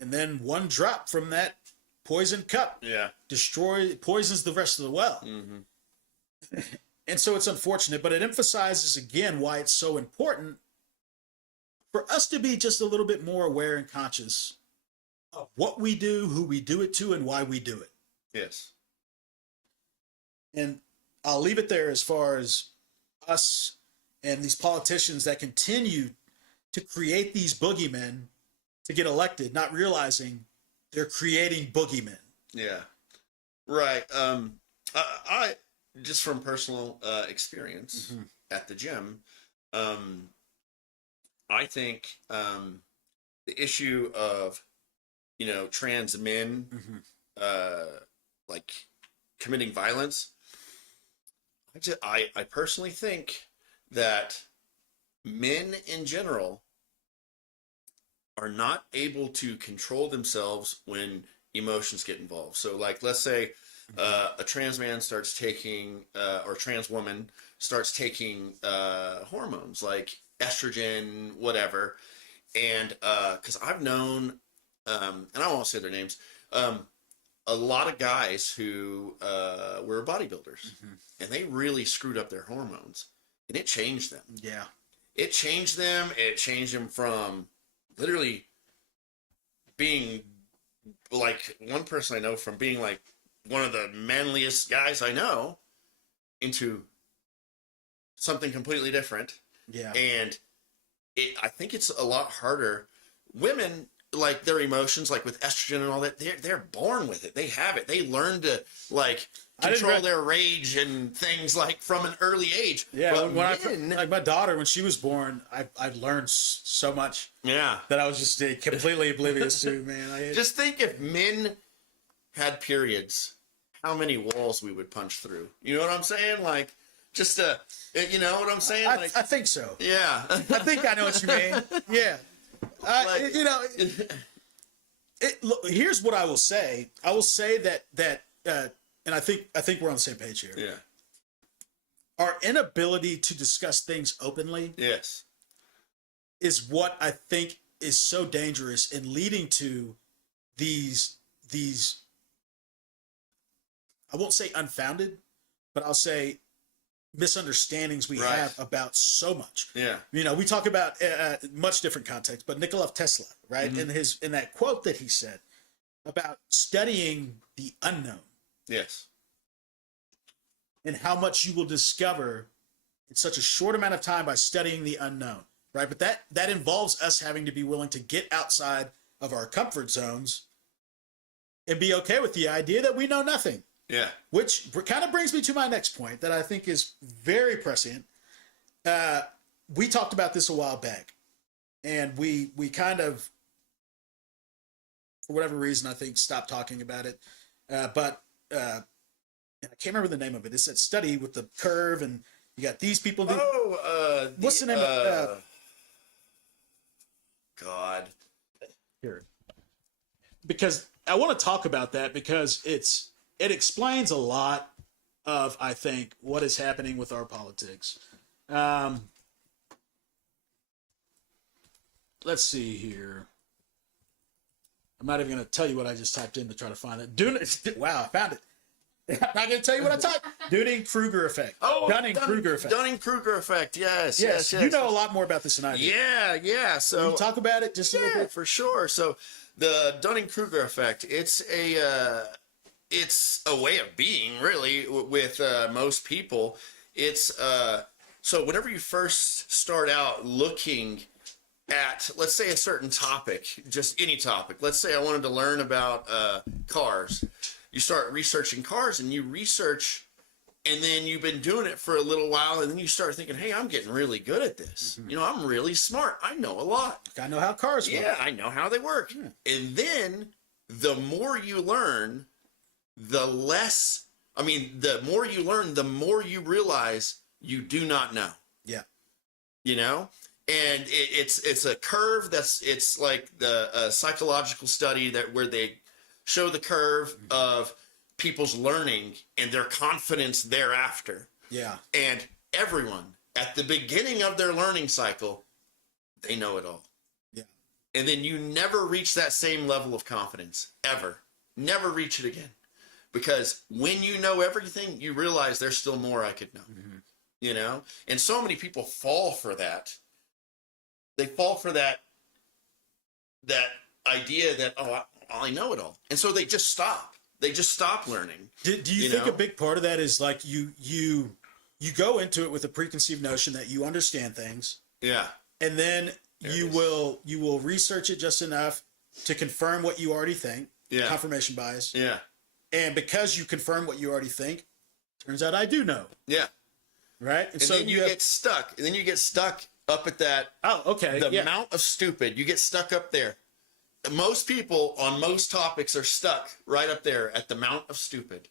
And then one drop from that poison cup poisons the rest of the well. Mm-hmm. And so it's unfortunate, but it emphasizes again why it's so important for us to be just a little bit more aware and conscious of what we do, who we do it to, and why we do it. Yes. And I'll leave it there as far as us and these politicians that continue to create these boogeymen to get elected, not realizing they're creating boogeymen. Yeah. Right. I just from personal experience at the gym, I think the issue of, you know, trans men like committing violence, I personally think that men in general are not able to control themselves when emotions get involved. So like, let's say a trans man starts taking, or trans woman starts taking hormones like estrogen, whatever. And because I've known, and I won't say their names, a lot of guys who were bodybuilders, and they really screwed up their hormones, and it changed them. Yeah. It changed them. It changed them from literally being like one person I know from being like one of the manliest guys I know into something completely different. Yeah. And I think it's a lot harder. Women, like their emotions, like with estrogen and all that, they're born with it. They have it. They learn to like control their rage and things like from an early age. Yeah, but when like my daughter, when she was born, I learned so much. Yeah, that I was just completely oblivious to. Man, just think if men had periods, how many walls we would punch through. You know what I'm saying? Like, just you know what I'm saying? I think so. Yeah, I think I know what you mean. Yeah, like, you know. Look, here's what I will say. I will say that. And I think we're on the same page here. Yeah. Our inability to discuss things openly, yes, is what I think is so dangerous in leading to these I won't say unfounded, but I'll say misunderstandings we have about so much. Yeah. You know, we talk about much different context, but Nikola Tesla, right? In that quote that he said about studying the unknown. Yes. And how much you will discover in such a short amount of time by studying the unknown, right? But that involves us having to be willing to get outside of our comfort zones and be okay with the idea that we know nothing. Yeah. Which kind of brings me to my next point that I think is very prescient. We talked about this a while back, and we kind of, for whatever reason, I think stopped talking about it. But I can't remember the name of it. It's that study with the curve, and you got these people. What's the name of God? Here. Because I want to talk about that because it explains a lot of, I think, what is happening with our politics. Let's see here. I'm not even going to tell you what I just typed in to try to find it. Wow, I found it. I'm not going to tell you what I typed. Dunning-Kruger effect. Oh, Dunning-Kruger effect. Dunning-Kruger effect. Yes. You know a lot more about this than I do. Yeah. So can you talk about it just a little bit? For sure. So the Dunning-Kruger effect, it's a way of being, really, with most people. It's So whenever you first start out looking at, let's say, a certain topic, just any topic. Let's say I wanted to learn about cars. You start researching cars, and you research, and then you've been doing it for a little while, and then you start thinking, hey, I'm getting really good at this. You know, I'm really smart. I know a lot. I know how cars work. Yeah, I know how they work. And then the more you learn, the more you learn, the more you realize you do not know. Yeah. You know? And it's a curve it's like the psychological study where they show the curve of people's learning and their confidence thereafter. Yeah. And everyone at the beginning of their learning cycle, they know it all. Yeah. And then you never reach that same level of confidence ever. Never reach it again. Because when you know everything, you realize there's still more I could know. You know? And so many people fall for that. They fall for that idea that, oh, I know it all. And so they just stop. They just stop learning. Do you think a big part of that is like you go into it with a preconceived notion that you understand things. Yeah. And then you will research it just enough to confirm what you already think. Yeah. Confirmation bias. Yeah. And because you confirm what you already think, turns out I do know. Yeah. Right? And so then you get stuck. And then you get stuck up at that. Oh, okay. The amount of stupid. You get stuck up there. Most people on most topics are stuck right up there at the amount of stupid.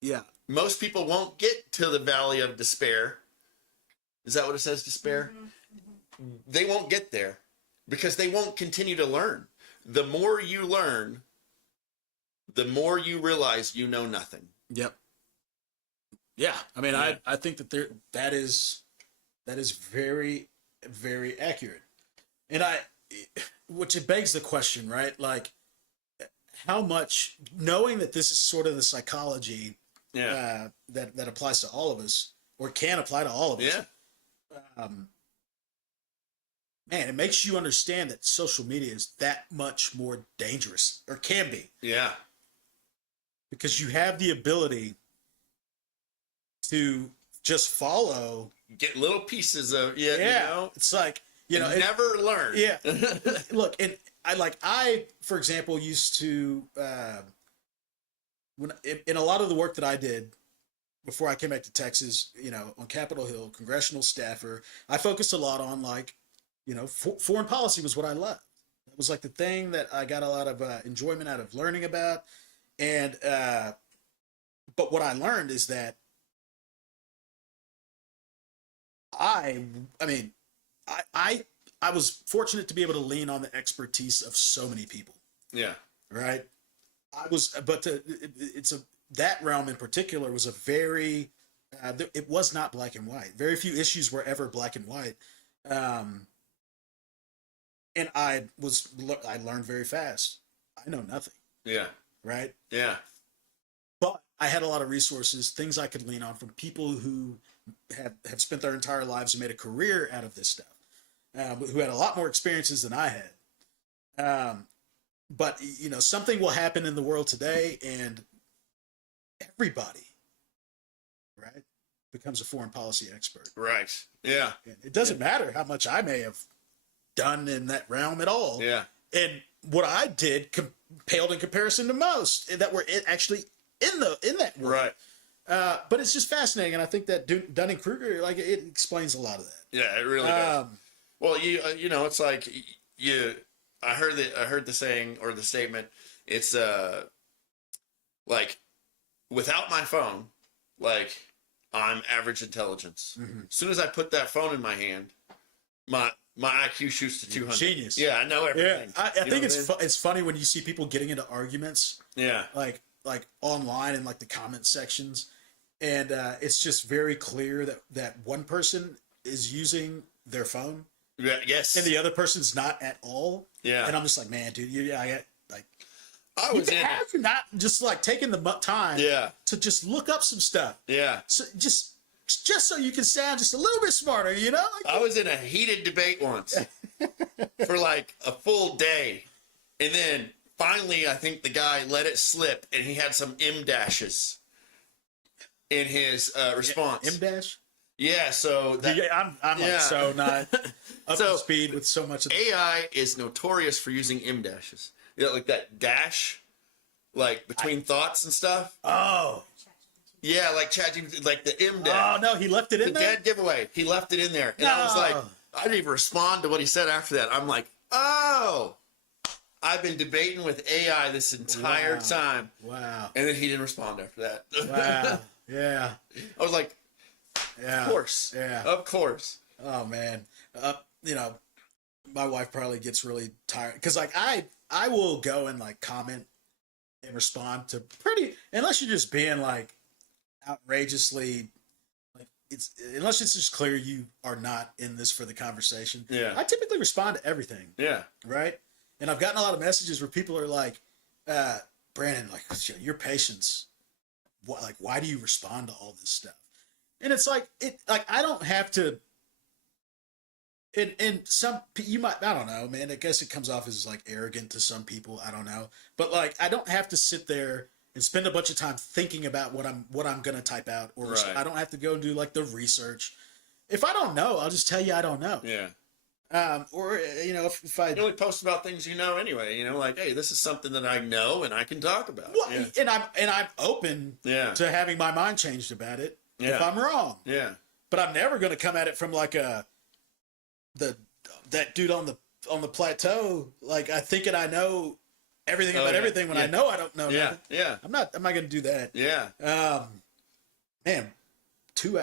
Yeah. Most people won't get to the valley of despair. Is that what it says, despair? They won't get there because they won't continue to learn. The more you learn, the more you realize you know nothing. Yep. Yeah. I mean, I think that is very, very accurate. And which it begs the question, right? Like, how much, knowing that this is sort of the psychology that applies to all of us, or can apply to all of us. Yeah. Man, it makes you understand that social media is that much more dangerous, or can be. Yeah. Because you have the ability to just follow. Get little pieces of, Yeah. you know? It's like, you know, never learn. Yeah. Look, and I, for example, used to, when in a lot of the work that I did before I came back to Texas, you know, on Capitol Hill, congressional staffer, I focused a lot on, like, you know, foreign policy was what I loved. It was like the thing that I got a lot of enjoyment out of learning about. And, but what I learned is that I was fortunate to be able to lean on the expertise of so many people. Yeah. Right. That realm in particular was a very, it was not black and white. Very few issues were ever black and white. And I learned very fast. I know nothing. Yeah. Right. Yeah. But I had a lot of resources, things I could lean on from people who have spent their entire lives and made a career out of this stuff, who had a lot more experiences than I had. But, you know, something will happen in the world today and everybody, right, becomes a foreign policy expert. Right. Yeah. And it doesn't matter how much I may have done in that realm at all. Yeah. And what I did paled in comparison to most that were actually in that world. Right. But it's just fascinating, and I think that Dunning-Kruger, like, it explains a lot of that. Yeah, it really does. Well, you know, it's like I heard the saying or the statement. It's like, without my phone, like, I'm average intelligence. Mm-hmm. As soon as I put that phone in my hand, my IQ shoots to 200. Genius. Yeah, I know everything. Yeah, I think it's funny when you see people getting into arguments. Yeah. Like online in like the comment sections, and it's just very clear that one person is using their phone. Yeah. Yes. And the other person's not at all. Yeah. And I'm just like, man, dude, I was in have you not just like taking the time Yeah. to just look up some stuff. Yeah. So just so you can sound just a little bit smarter, you know? Like, I was in a heated debate once for like a full day. And then finally, I think the guy let it slip and he had some M dashes in his response. M dash? Yeah, so that, I'm Yeah. like so not up So, to speed with so much of the, AI is notorious for using M dashes. You know, like that dash, like between thoughts and stuff. oh Yeah, like ChatGPT, like the M oh dash. no, he left it in The there. dead giveaway. He left it in there, and I was like, No. I didn't even respond to what he said after that. I'm like, oh, I've been debating with AI this entire Wow. time, Wow, and then he didn't respond after that. wow, yeah, I was like, yeah, of course, yeah. of course. Oh man, you know, my wife probably gets really tired because like I will go and like comment and respond to pretty unless you're just being like outrageously like it's unless it's just clear you are not in this for the conversation. Yeah. I typically respond to everything, Yeah, right? And I've gotten a lot of messages where people are like, Brandon, like your patience, like why do you respond to all this stuff? And it's like I don't have to. And some you might I don't know, man. I guess it comes off as like arrogant to some people. I don't know, but like I don't have to sit there and spend a bunch of time thinking about what I'm gonna type out, or Right. I don't have to go and do like the research. If I don't know, I'll just tell you I don't know. yeah. Or you know if I You only post about things you know anyway. You know, like, hey, this is something that I know and I can talk about. well, Yeah, and I'm open Yeah. to having my mind changed about it if Yeah. I'm wrong. yeah. But I'm never gonna come at it from like that dude on the plateau, like I thinking I know everything Oh, about yeah, everything when yeah. I know I don't know Yeah, nothing. yeah, I'm not gonna do that. yeah. Man, two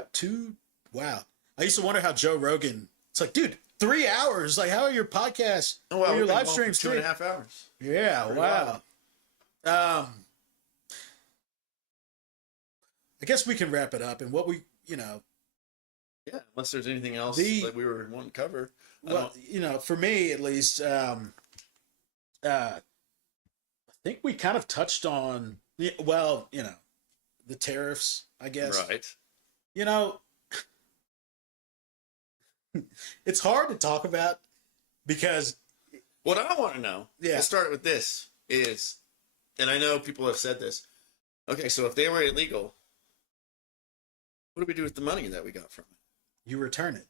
wow. I used to wonder how Joe Rogan, it's like, dude, 3 hours. Like, how are your podcasts Oh, well, or your we've been live going for streams? 2.5 hours. Yeah, Pretty wow. I guess we can wrap it up and what we Yeah, unless there's anything else The- that we were wanting to cover. well, for me at least, I think we kind of touched on the tariffs, I guess. Right. You know, it's hard to talk about because What I want to know, Yeah. we'll start with this, is, and I know people have said this, okay, so if they were illegal, what do we do with the money that we got from it? you return it.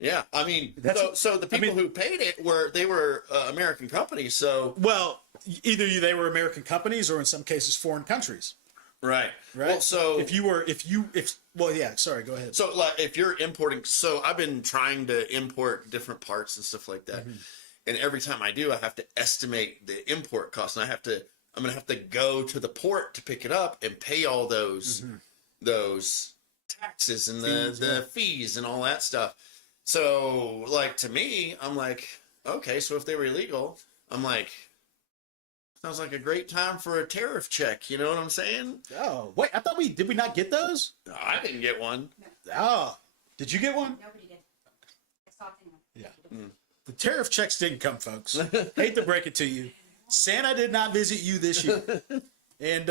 Yeah, I mean, That's- so the people who paid it were American companies, so Well, either they were American companies or in some cases foreign countries, right. right? Well, so sorry, go ahead. so like if you're importing, so I've been trying to import different parts and stuff like that, and every time I do, I have to estimate the import cost, and I'm gonna have to go to the port to pick it up and pay all those taxes and the fees and all that stuff. So like to me, I'm like, okay, so if they were illegal, I'm like, sounds like a great time for a tariff check. You know what I'm saying? Oh, wait, I thought did we not get those? I didn't get one. Oh, did you get one? Nobody did. I saw it anyway. Yeah. The tariff checks didn't come, folks. Hate to break it to you. Santa did not visit you this year. And,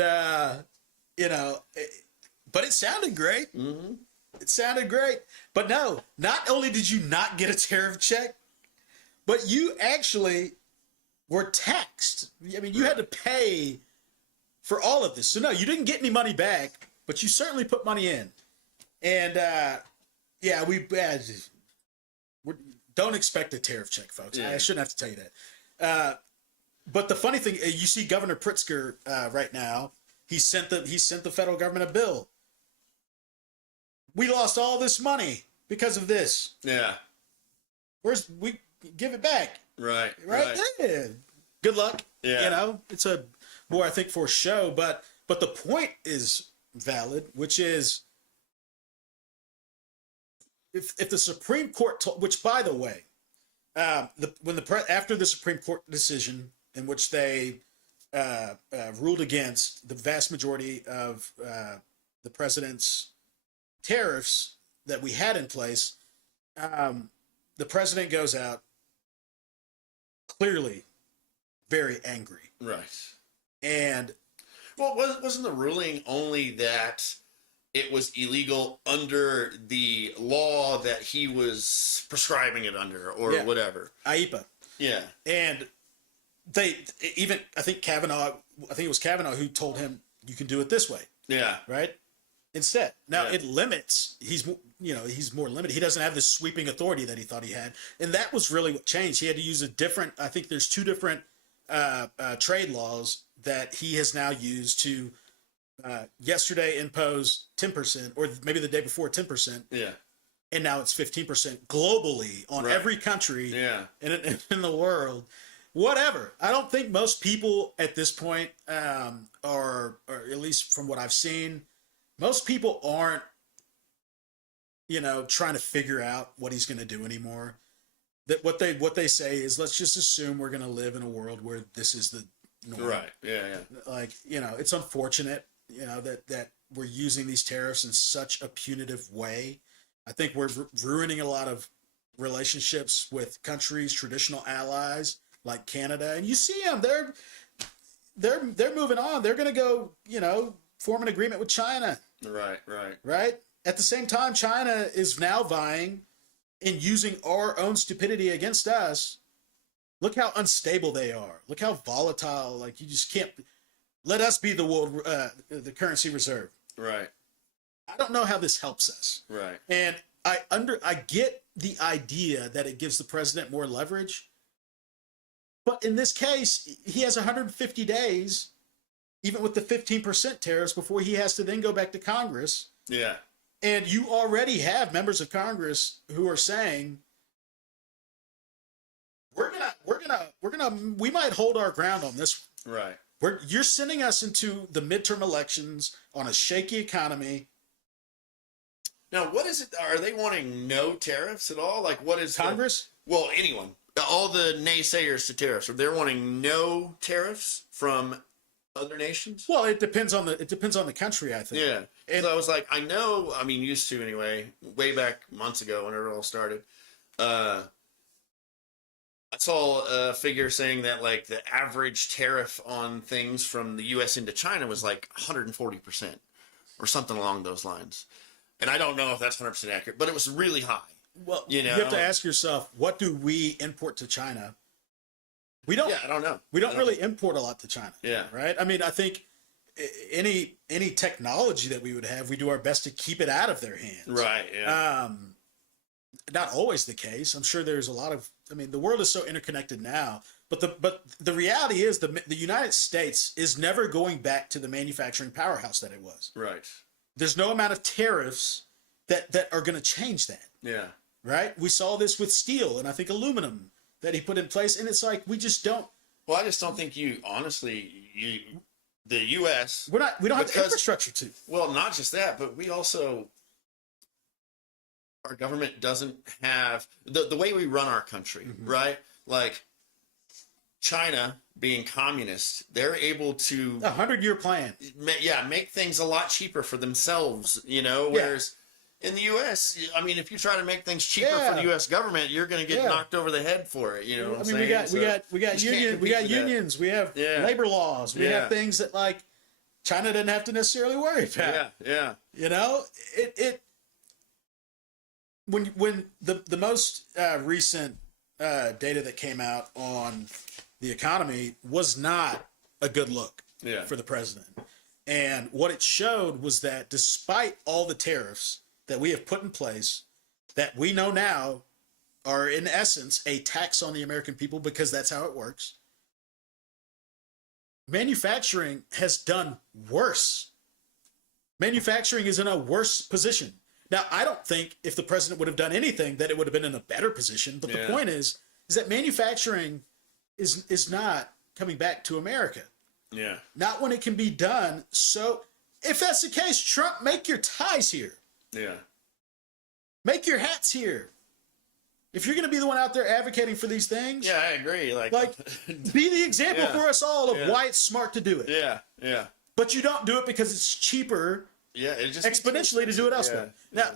but it sounded great. Mm-hmm. It sounded great. But no, not only did you not get a tariff check, but you actually were taxed. I mean, you had to pay for all of this. So no, you didn't get any money back, but you certainly put money in. And, we don't expect a tariff check, folks. Yeah. I shouldn't have to tell you that. But the funny thing, you see Governor Pritzker right now. He sent the federal government a bill. We lost all this money because of this. Yeah. We give it back, Right. right? Yeah. Good luck. Yeah. It's a more I think for show, but the point is valid, which is if the Supreme Court, which by the way, after the Supreme Court decision in which they ruled against the vast majority of the president's tariffs that we had in place, the president goes out clearly very angry. Right. And Well, wasn't the ruling only that it was illegal under the law that he was prescribing it under, or Yeah. whatever? AIPA. Yeah. And I think it was Kavanaugh who told him you can do it this way, Yeah. right? instead. Now Yeah. it limits. He's more limited. He doesn't have this sweeping authority that he thought he had, and that was really what changed. He had to use a different. I think there's two different trade laws that he has now used to yesterday impose 10%, or maybe the day before 10%, Yeah. and now it's 15% globally on Right. every country Yeah. in the world. Whatever. I don't think most people at this point, or at least from what I've seen, most people aren't, trying to figure out what he's going to do anymore. That what they say is, let's just assume we're going to live in a world where this is the norm. Right. Yeah. Yeah. Like, it's unfortunate, that we're using these tariffs in such a punitive way. I think we're ruining a lot of relationships with countries, traditional allies like Canada, and you see them. They're moving on. They're going to go, form an agreement with China. Right. Right. Right. At the same time, China is now vying in using our own stupidity against us. Look how unstable they are. Look how volatile. Like, you just can't let us be the world, the currency reserve. Right. I don't know how this helps us. Right. And I get the idea that it gives the president more leverage. But in this case, he has 150 days, even with the 15% tariffs, before he has to then go back to Congress. Yeah. And you already have members of Congress who are saying, we might hold our ground on this. Right. You're sending us into the midterm elections on a shaky economy. Now, what is it? Are they wanting no tariffs at all? Like, what is Congress? Well, anyone. All the naysayers to tariffs, are they wanting no tariffs from other nations? Well, it depends on the country, I think. Yeah. And So I was like, used to anyway, way back months ago when it all started. I saw a figure saying that like the average tariff on things from the U.S. into China was like 140% or something along those lines. And I don't know if that's 100% accurate, but it was really high. well, you have to ask yourself, what do we import to China? We don't. Yeah, I don't know. We don't really import a lot to China. Yeah. Right. I mean, I think any technology that we would have, we do our best to keep it out of their hands. Right. Yeah. Not always the case. I'm sure there's a lot of. I mean, the world is so interconnected now. But the reality is the United States is never going back to the manufacturing powerhouse that it was. Right. There's no amount of tariffs that are going to change that. Yeah. Right. We saw this with steel and I think aluminum that he put in place, and it's like we just don't. Well, I just don't think the U.S. We don't have the infrastructure to. Well, not just that, but we also, our government doesn't have the way we run our country, right? Like China being communist, they're able to 100-year plan. make things a lot cheaper for themselves, whereas in the U.S., I mean, if you try to make things cheaper for the U.S. government, you're going to get knocked over the head for it. You know what I'm saying? We got unions, we have labor laws, we have things that like China didn't have to necessarily worry about. Yeah. When the most recent data that came out on the economy was not a good look for the president. And what it showed was that despite all the tariffs that we have put in place, that we know now are in essence a tax on the American people because that's how it works, manufacturing has done worse. Manufacturing is in a worse position. Now, I don't think if the president would have done anything that it would have been in a better position. But the point is that manufacturing is not coming back to America. Yeah. Not when it can be done. So if that's the case, Trump, make your ties here. Yeah. Make your hats here. If you're going to be the one out there advocating for these things. Yeah, I agree. Like be the example for us all of why it's smart to do it. Yeah. But you don't do it because it's cheaper. Yeah, it just exponentially to do it elsewhere. Now,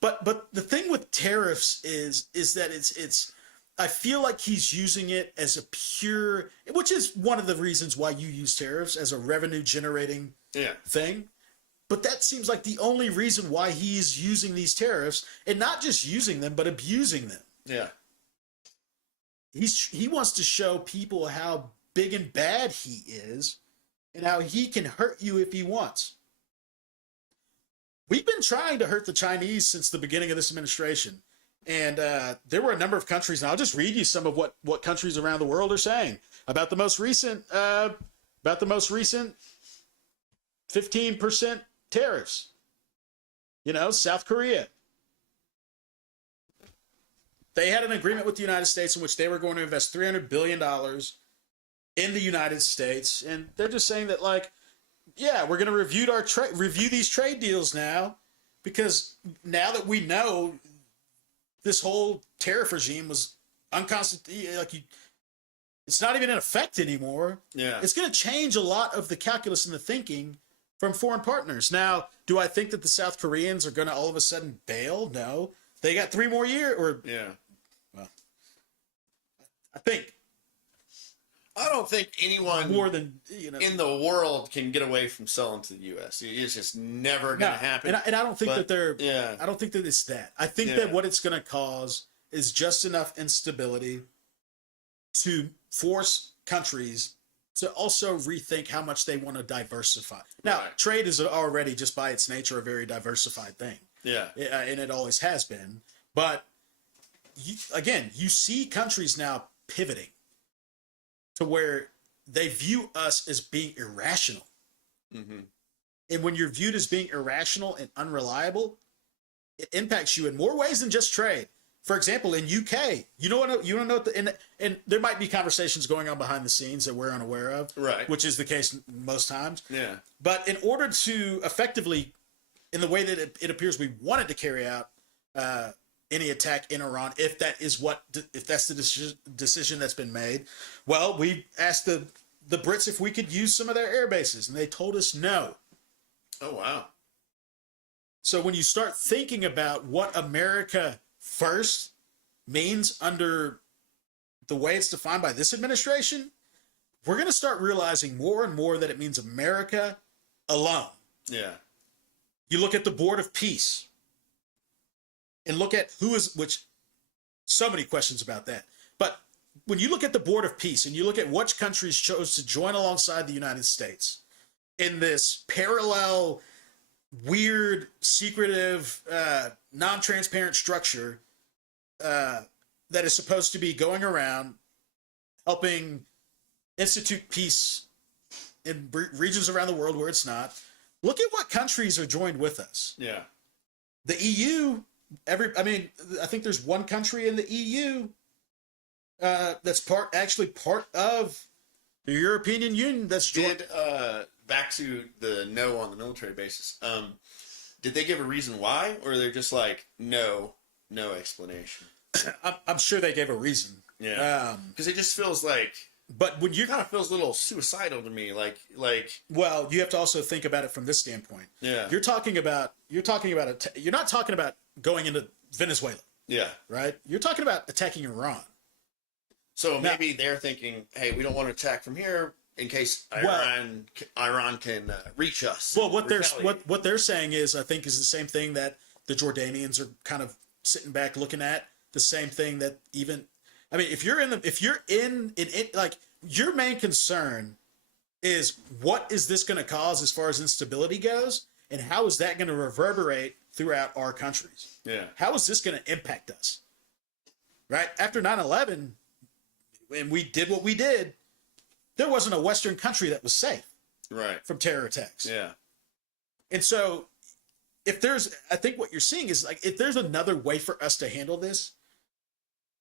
but the thing with tariffs is that it's I feel like he's using it as a pure, which is one of the reasons why you use tariffs as a revenue generating thing. But that seems like the only reason why he's using these tariffs, and not just using them, but abusing them. Yeah. He wants to show people how big and bad he is and how he can hurt you if he wants. we've been trying to hurt the Chinese since the beginning of this administration. And there were a number of countries, and I'll just read you some of what countries around the world are saying about the most recent 15% tariffs. You know, South Korea. They had an agreement with the United States in which they were going to invest $300 billion in the United States. And they're just saying that, like, yeah, we're going to review these trade deals now, because now that we know this whole tariff regime was unconstitutional, like it's not even in effect anymore. Yeah. It's going to change a lot of the calculus and the thinking from foreign partners. Now, do I think that the South Koreans are going to all of a sudden bail? No. They got 3 more years, Yeah. well, I think I don't think anyone more than, in the world can get away from selling to the U.S. It's just never going to happen. And I don't think But, that I don't think that it's that. I think that what it's going to cause is just enough instability to force countries to also rethink how much they want to diversify. Now, Right. trade is already, just by its nature, a very diversified thing. Yeah. And it always has been. But you see countries now pivoting to where they view us as being irrational. Mm-hmm. And when you're viewed as being irrational and unreliable, it impacts you in more ways than just trade. For example, in UK, you don't know, and there might be conversations going on behind the scenes that we're unaware of, Right. which is the case most times. Yeah. But in order to effectively, in the way that it appears we wanted to carry out any attack in Iran, if that's the decision that's been made, well, we asked the Brits if we could use some of their air bases, and they told us no. Oh, wow. So when you start thinking about what America first means under the way it's defined by this administration, we're going to start realizing more and more that it means America alone. Yeah. You look at the Board of Peace and look at so many questions about that. But when you look at the Board of Peace and you look at which countries chose to join alongside the United States in this parallel, weird, secretive, non-transparent structure that is supposed to be going around helping institute peace in regions around the world where it's not, look at what countries are joined with us. Yeah. The EU, I think there's one country in the EU that's part of the European Union that's joined. Back to the no on the military basis. Did they give a reason why, or they're just like no explanation? I'm sure they gave a reason. Yeah. Because it just feels like, but when you kind of feels a little suicidal to me. Like. Well, you have to also think about it from this standpoint. Yeah. You're not talking about going into Venezuela, Yeah. right? You're talking about attacking Iran. So maybe they're thinking, hey, we don't want to attack from here in case Iran can reach us. Well, what they're saying is, I think, is the same thing that the Jordanians are kind of sitting back looking at. The same thing that if you're in like, your main concern is what is this going to cause as far as instability goes, and how is that going to reverberate throughout our countries? Yeah. How is this going to impact us? Right after 9/11, when we did what we did, there wasn't a Western country that was safe from terror attacks. Yeah. And so I think what you're seeing is, like, if there's another way for us to handle this,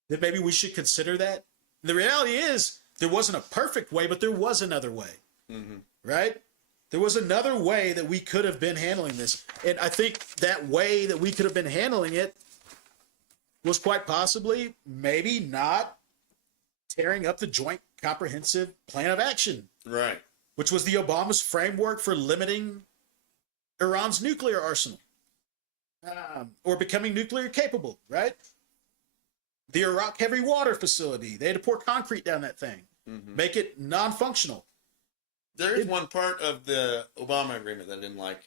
then maybe we should consider that. The reality is there wasn't a perfect way, but there was another way, right? There was another way that we could have been handling this. And I think that way that we could have been handling it was quite possibly maybe not tearing up the Joint Comprehensive Plan of Action, Right. which was the Obama's framework for limiting Iran's nuclear arsenal or becoming nuclear capable, right? The Iraq heavy water facility, they had to pour concrete down that thing, make it non-functional. There is one part of the Obama agreement that I didn't like.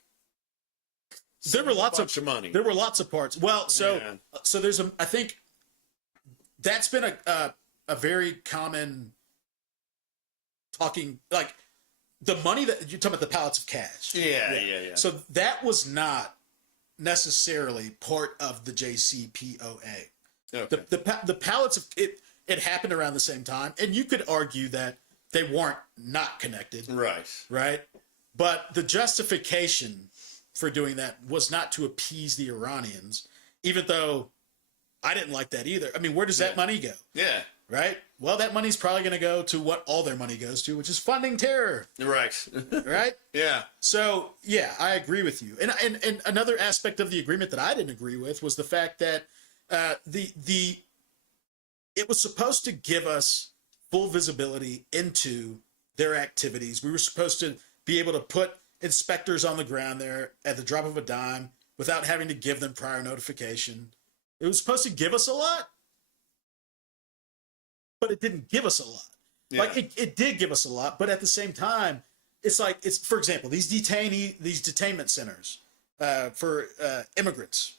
There were lots of money. There were lots of parts. Well, so there's I think that's been a very common talking, like, the money that you're talking about, the pallets of cash. Yeah. So that was not necessarily part of the JCPOA. Okay. The pallets of it happened around the same time, and you could argue that they weren't not connected, Right. right? But the justification for doing that was not to appease the Iranians, even though I didn't like that either. I mean, where does that money go? Yeah. Right? Well, that money's probably going to go to what all their money goes to, which is funding terror. Right. Right? Yeah. So, yeah, I agree with you. And another aspect of the agreement that I didn't agree with was the fact that it was supposed to give us full visibility into their activities. We were supposed to be able to put inspectors on the ground there at the drop of a dime without having to give them prior notification. It was supposed to give us a lot, but it didn't give us a lot. Yeah. Like it did give us a lot, but at the same time, it's like for example, these detainment centers for immigrants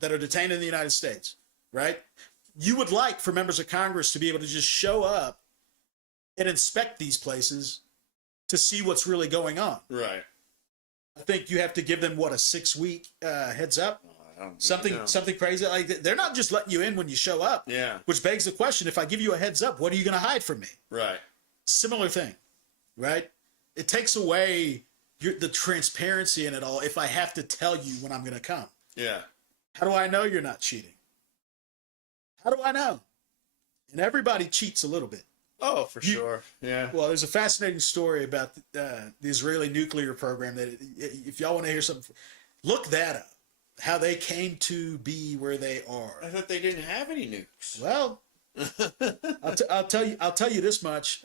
that are detained in the United States, right? You would like for members of Congress to be able to just show up and inspect these places to see what's really going on. Right. I think you have to give them a 6-week heads up. Something crazy like that. They're not just letting you in when you show up. Yeah. Which begs the question: if I give you a heads up, what are you going to hide from me? Right. Similar thing, right? It takes away the transparency in it all. If I have to tell you when I'm going to come, Yeah. how do I know you're not cheating? How do I know? And everybody cheats a little bit. Oh, for sure. Yeah. Well, there's a fascinating story about the Israeli nuclear program that, if y'all want to hear something, look that up. How they came to be where they are. I thought they didn't have any nukes. Well, I'll tell you this much.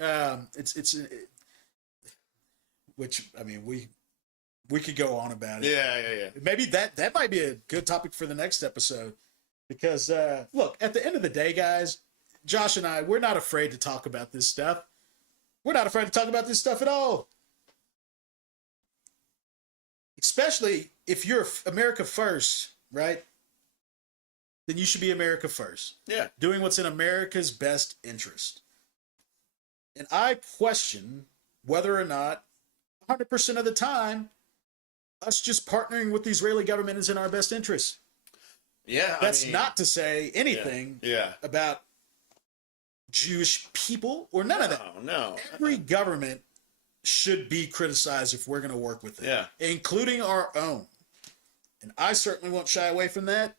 Which I mean, we could go on about it. Yeah. Maybe that might be a good topic for the next episode, because look, at the end of the day, guys, Josh and I, we're not afraid to talk about this stuff. We're not afraid to talk about this stuff at all. Especially if you're America first, right? Then you should be America first. Yeah. Doing what's in America's best interest. And I question whether or not 100% of the time, us just partnering with the Israeli government is in our best interest. Yeah. That's not to say anything Yeah. about Jewish people or none of that. No. Every government should be criticized if we're going to work with it, Yeah. including our own. And I certainly won't shy away from that.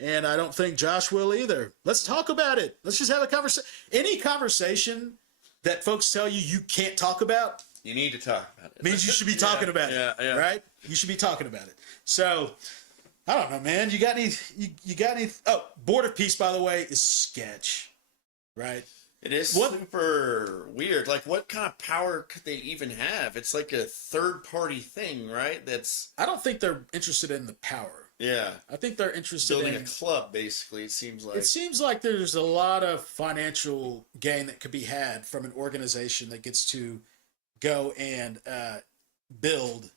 And I don't think Josh will either. Let's talk about it. Let's just have a conversation. Any conversation that folks tell you you can't talk about You need to talk about it. means you should be talking about Yeah. it, right? You should be talking about it. So, I don't know, man. You got any? You got any? Oh, Board of Peace, by the way, is sketch, right? It is super weird. Like, what kind of power could they even have? It's like a third-party thing, right? I don't think they're interested in the power. Yeah. I think they're interested Building in a club, basically, it seems like. It seems like there's a lot of financial gain that could be had from an organization that gets to go and build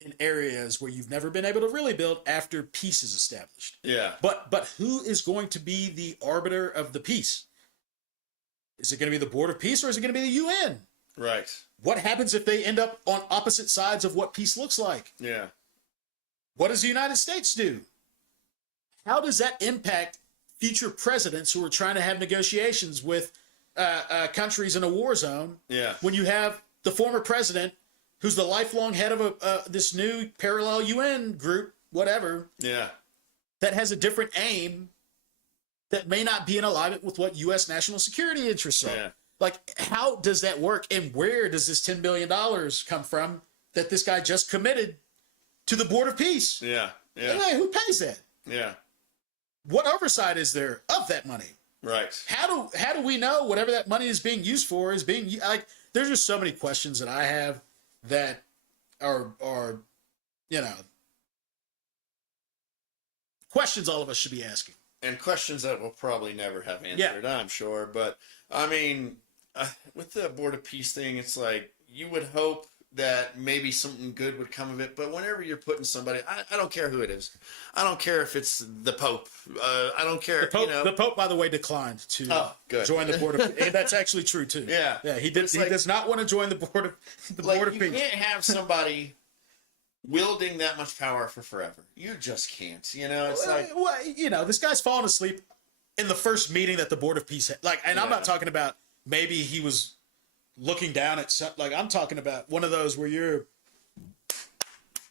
in areas where you've never been able to really build after peace is established. Yeah. But who is going to be the arbiter of the peace? Is it going to be the Board of Peace, or is it going to be the UN? Right. What happens if they end up on opposite sides of what peace looks like? Yeah. What does the United States do? How does that impact future presidents who are trying to have negotiations with countries in a war zone? Yeah. When you have the former president, who's the lifelong head of this new parallel UN group, whatever, Yeah. that has a different aim that may not be in alignment with what U.S. national security interests are. Yeah. Like, how does that work? And where does this $10 billion come from that this guy just committed to the Board of Peace? Yeah. Yeah. Hey, who pays that? Yeah. What oversight is there of that money? Right. How do we know whatever that money is being used for is being like? There's just so many questions that I have that are questions all of us should be asking. And questions that we'll probably never have answered, I'm sure. But, I mean, with the Board of Peace thing, it's like you would hope that maybe something good would come of it. But whenever you're putting somebody, I don't care who it is. I don't care if it's the Pope. I don't care. The Pope, by the way, declined to join the Board of Peace. And that's actually true, too. Yeah. Yeah, he did. He does not want to join the Board of Peace. You can't have somebody, wielding that much power for forever. You just can't. You know, it's like well, you know, this guy's falling asleep in the first meeting that the Board of Peace had. Like, and I'm not talking about maybe he was looking down at some, like, I'm talking about one of those where you're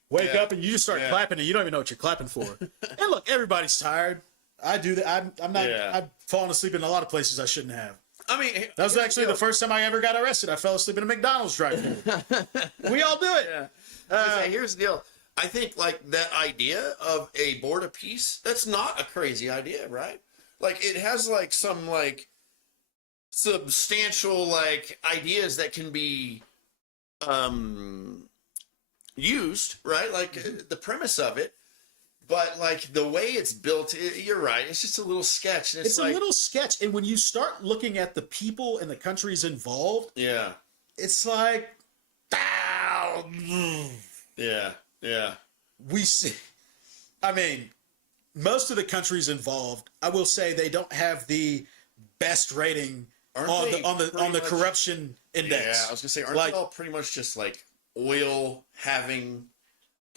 wake up and you just start clapping and you don't even know what you're clapping for. And look, everybody's tired. I do that. I'm not. I've fallen asleep in a lot of places I shouldn't have. I mean, that was actually the first time I ever got arrested. I fell asleep in a McDonald's drive-thru. We all do it. Yeah. Here's the deal. I think like that idea of a board of peace, that's not a crazy idea, right? Like it has like some like substantial like ideas that can be used, right? Like the premise of it. But like the way it's built, you're right. It's just a little sketch. And it's like, a little sketch, and when you start looking at the people and the countries involved, it's like, we see. I mean, most of the countries involved, I will say, they don't have the best rating on the corruption index. Yeah, I was gonna say, aren't they all pretty much just like oil having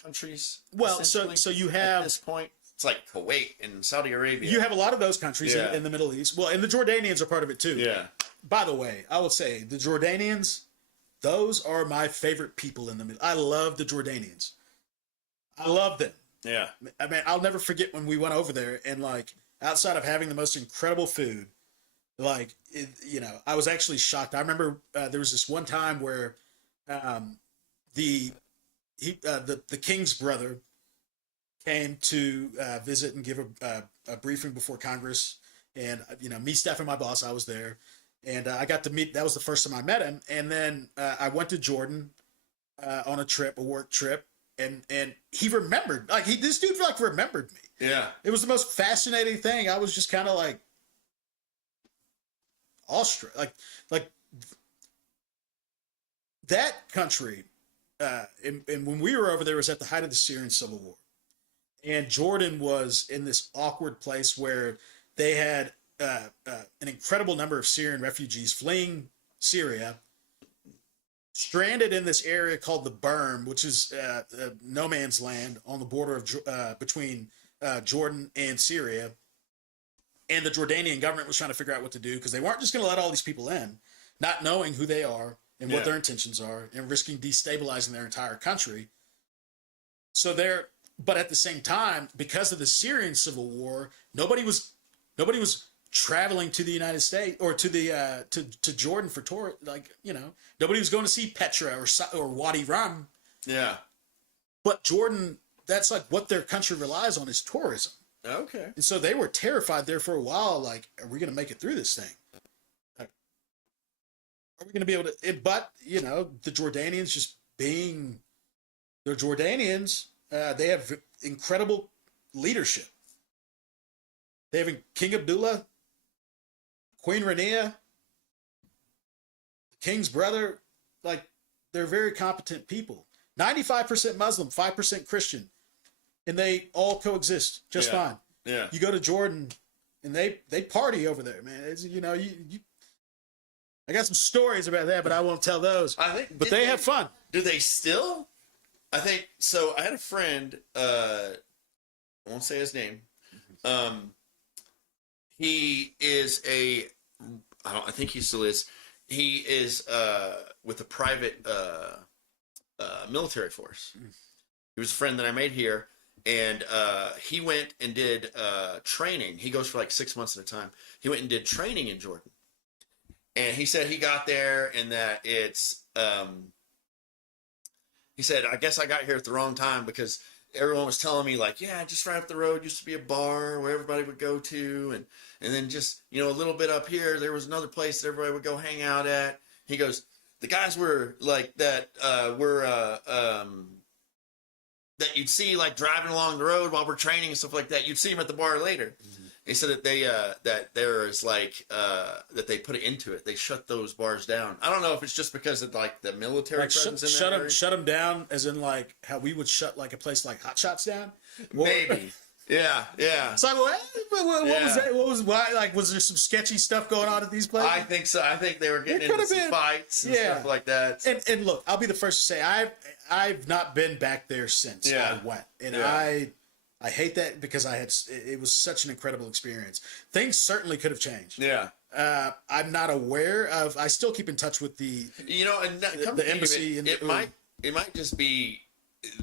countries? Well, so you have at this point, it's like Kuwait and Saudi Arabia. You have a lot of those countries in the Middle East. Well, and the Jordanians are part of it too. Yeah. By the way, I would say the Jordanians, those are my favorite people in the Middle. I love the Jordanians. I love them. Yeah. I mean, I'll never forget when we went over there and like outside of having the most incredible food, like you know, I was actually shocked. I remember there was this one time where the king's brother came to visit and give a briefing before Congress, and you know, me, Steph, and my boss, I was there, and I got to meet. That was the first time I met him, and then I went to Jordan on a work trip, and he remembered, like this dude like remembered me. Yeah, it was the most fascinating thing. I was just kind of like awestruck, like that country. And when we were over there, it was at the height of the Syrian civil war, and Jordan was in this awkward place where they had an incredible number of Syrian refugees fleeing Syria, stranded in this area called the Berm, which is no man's land on the border of between Jordan and Syria. And the Jordanian government was trying to figure out what to do because they weren't just going to let all these people in, not knowing who they are and what their intentions are, and risking destabilizing their entire country. So but at the same time, because of the Syrian civil war, nobody was traveling to the United States or to the to Jordan for tour. Like, you know, nobody was going to see Petra or Wadi Rum. Yeah. But Jordan, that's like what their country relies on is tourism. Okay. And so they were terrified there for a while. Like, are we going to make it through this thing? Are we going to be able to? But you know, the Jordanians just being, they're Jordanians. They have incredible leadership. They have King Abdullah, Queen Rania, the king's brother. Like, they're very competent people. 95% Muslim, 5% Christian, and they all coexist just fine. Yeah. You go to Jordan, and they party over there, man. It's, you know, you I got some stories about that, but I won't tell those. But they have fun. Do they still? I think so. I had a friend. I won't say his name. He is I think he still is. He is with a private military force. He was a friend that I made here, and he went and did training. He goes for like 6 months at a time. He went and did training in Jordan. And he said he got there and that it's, he said, I guess I got here at the wrong time because everyone was telling me like, yeah, just right up the road used to be a bar where everybody would go to. And then just, you know, a little bit up here, there was another place that everybody would go hang out at. He goes, the guys were like that, that you'd see like driving along the road while we're training and stuff like that. You'd see them at the bar later. Mm-hmm. He said that they that there is like that they put it into it. They shut those bars down. I don't know if it's just because of like the military like presence in that area. Shut them down, as in like how we would shut like a place like Hot Shots down. Maybe. Yeah, yeah. It's like, what Yeah. was that? What was why? Like, was there some sketchy stuff going on at these places? I think so. I think they were getting It into could've some been. fights and Yeah. stuff like that. And look, I'll be the first to say I've not been back there since Yeah. I went, and Yeah. I hate that because it was such an incredible experience. Things certainly could have changed. Yeah. I'm not aware of. I still keep in touch with the You know, and come to the think of embassy it, and it might just be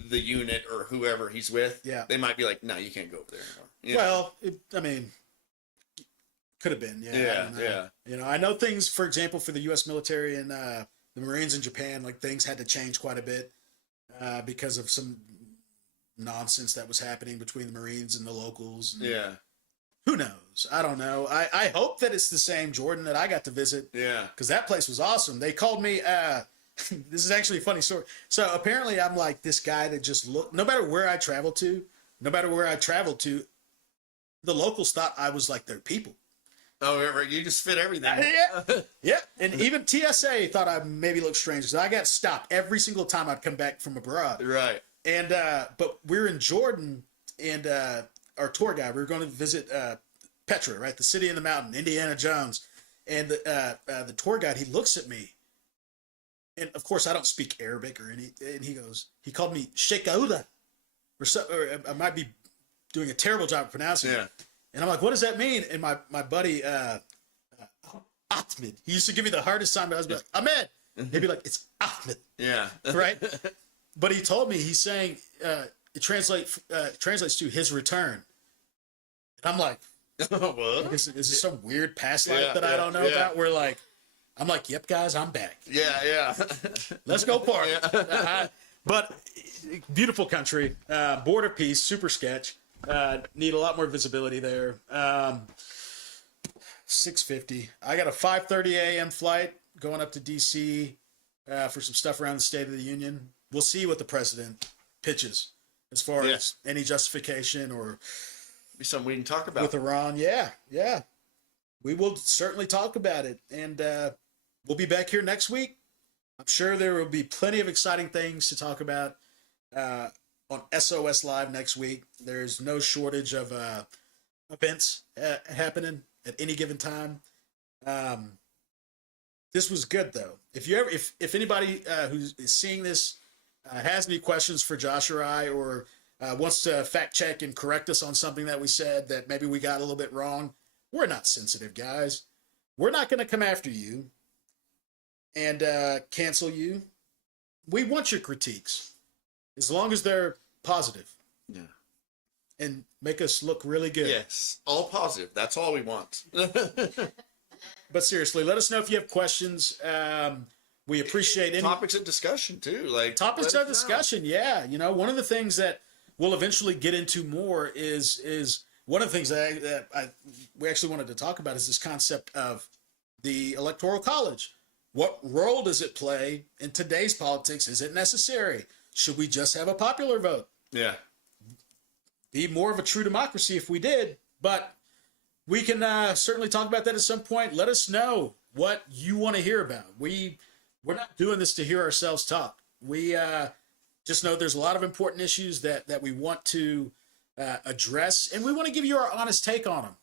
the unit or whoever he's with. Yeah. They might be like, no, you can't go over there anymore. You know? well. I mean, could have been. Yeah. I Yeah, don't know. yeah. You know, I know things. For example, for the U.S. military and the Marines in Japan, like things had to change quite a bit because of some nonsense that was happening between the Marines and the locals. Yeah. Who knows? I don't know. I hope that it's the same Jordan that I got to visit Yeah. because that place was awesome. They called me. This is actually a funny story. So apparently, I'm like this guy that just look. No matter where I travel to, the locals thought I was like their people. Oh, you just fit everything. Yeah, and even TSA thought I maybe looked strange. So I got stopped every single time I'd come back from abroad. Right. And but we're in Jordan, and our tour guide, we were going to visit Petra, right, the city in the mountain, Indiana Jones, and the tour guide, he looks at me, and of course I don't speak Arabic or any, and he called me Sheikh Auda, or I might be doing a terrible job of pronouncing Yeah. it, and I'm like, what does that mean? And my buddy Ahmed, he used to give me the hardest time, but I was like, Ahmed, he'd be like, it's Ahmed, Yeah. right? But he told me, he's saying it translates to his return. And I'm like, What? is this some weird past life Yeah, that I yeah, don't know yeah. about? I'm like, yep, guys, I'm back. Yeah, yeah. Let's go party. But beautiful country, border peace, super sketch. Need a lot more visibility there. 6:50. I got a 5:30 a.m. flight going up to DC for some stuff around the State of the Union. We'll see what the president pitches as far as any justification or Be something we can talk about. with Iran. Yeah. We will certainly talk about it. And we'll be back here next week. I'm sure there will be plenty of exciting things to talk about on SOS Live next week. There's no shortage of events happening at any given time. This was good though. If anybody who is seeing this has any questions for Josh or I, or wants to fact check and correct us on something that we said that maybe we got a little bit wrong, we're not sensitive guys. We're not going to come after you and cancel you. We want your critiques as long as they're positive. Yeah. And make us look really good. Yes. All positive. That's all we want. But seriously, let us know if you have questions. We appreciate any Topics of discussion too. Like topics let of us know. discussion. Yeah, one of the things that we'll eventually get into more is one of the things that we actually wanted to talk about is this concept of the Electoral College. What role does it play in today's politics? Is it necessary? Should we just have a popular vote? Yeah. Be more of a true democracy if we did, but we can certainly talk about that at some point. Let us know what you want to hear about. We're not doing this to hear ourselves talk. We just know there's a lot of important issues that we want to address, and we want to give you our honest take on them.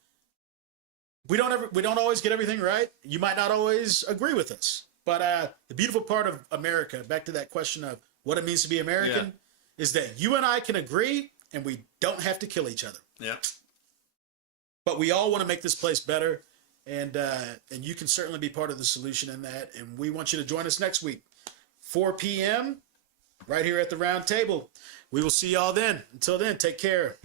We don't always get everything right. You might not always agree with us, but the beautiful part of America, back to that question of what it means to be American, is that you and I can agree, and we don't have to kill each other. Yeah. But we all want to make this place better, and you can certainly be part of the solution in that. And we want you to join us next week, 4 p.m. right here at the round table. We will see y'all then. Until then, take care.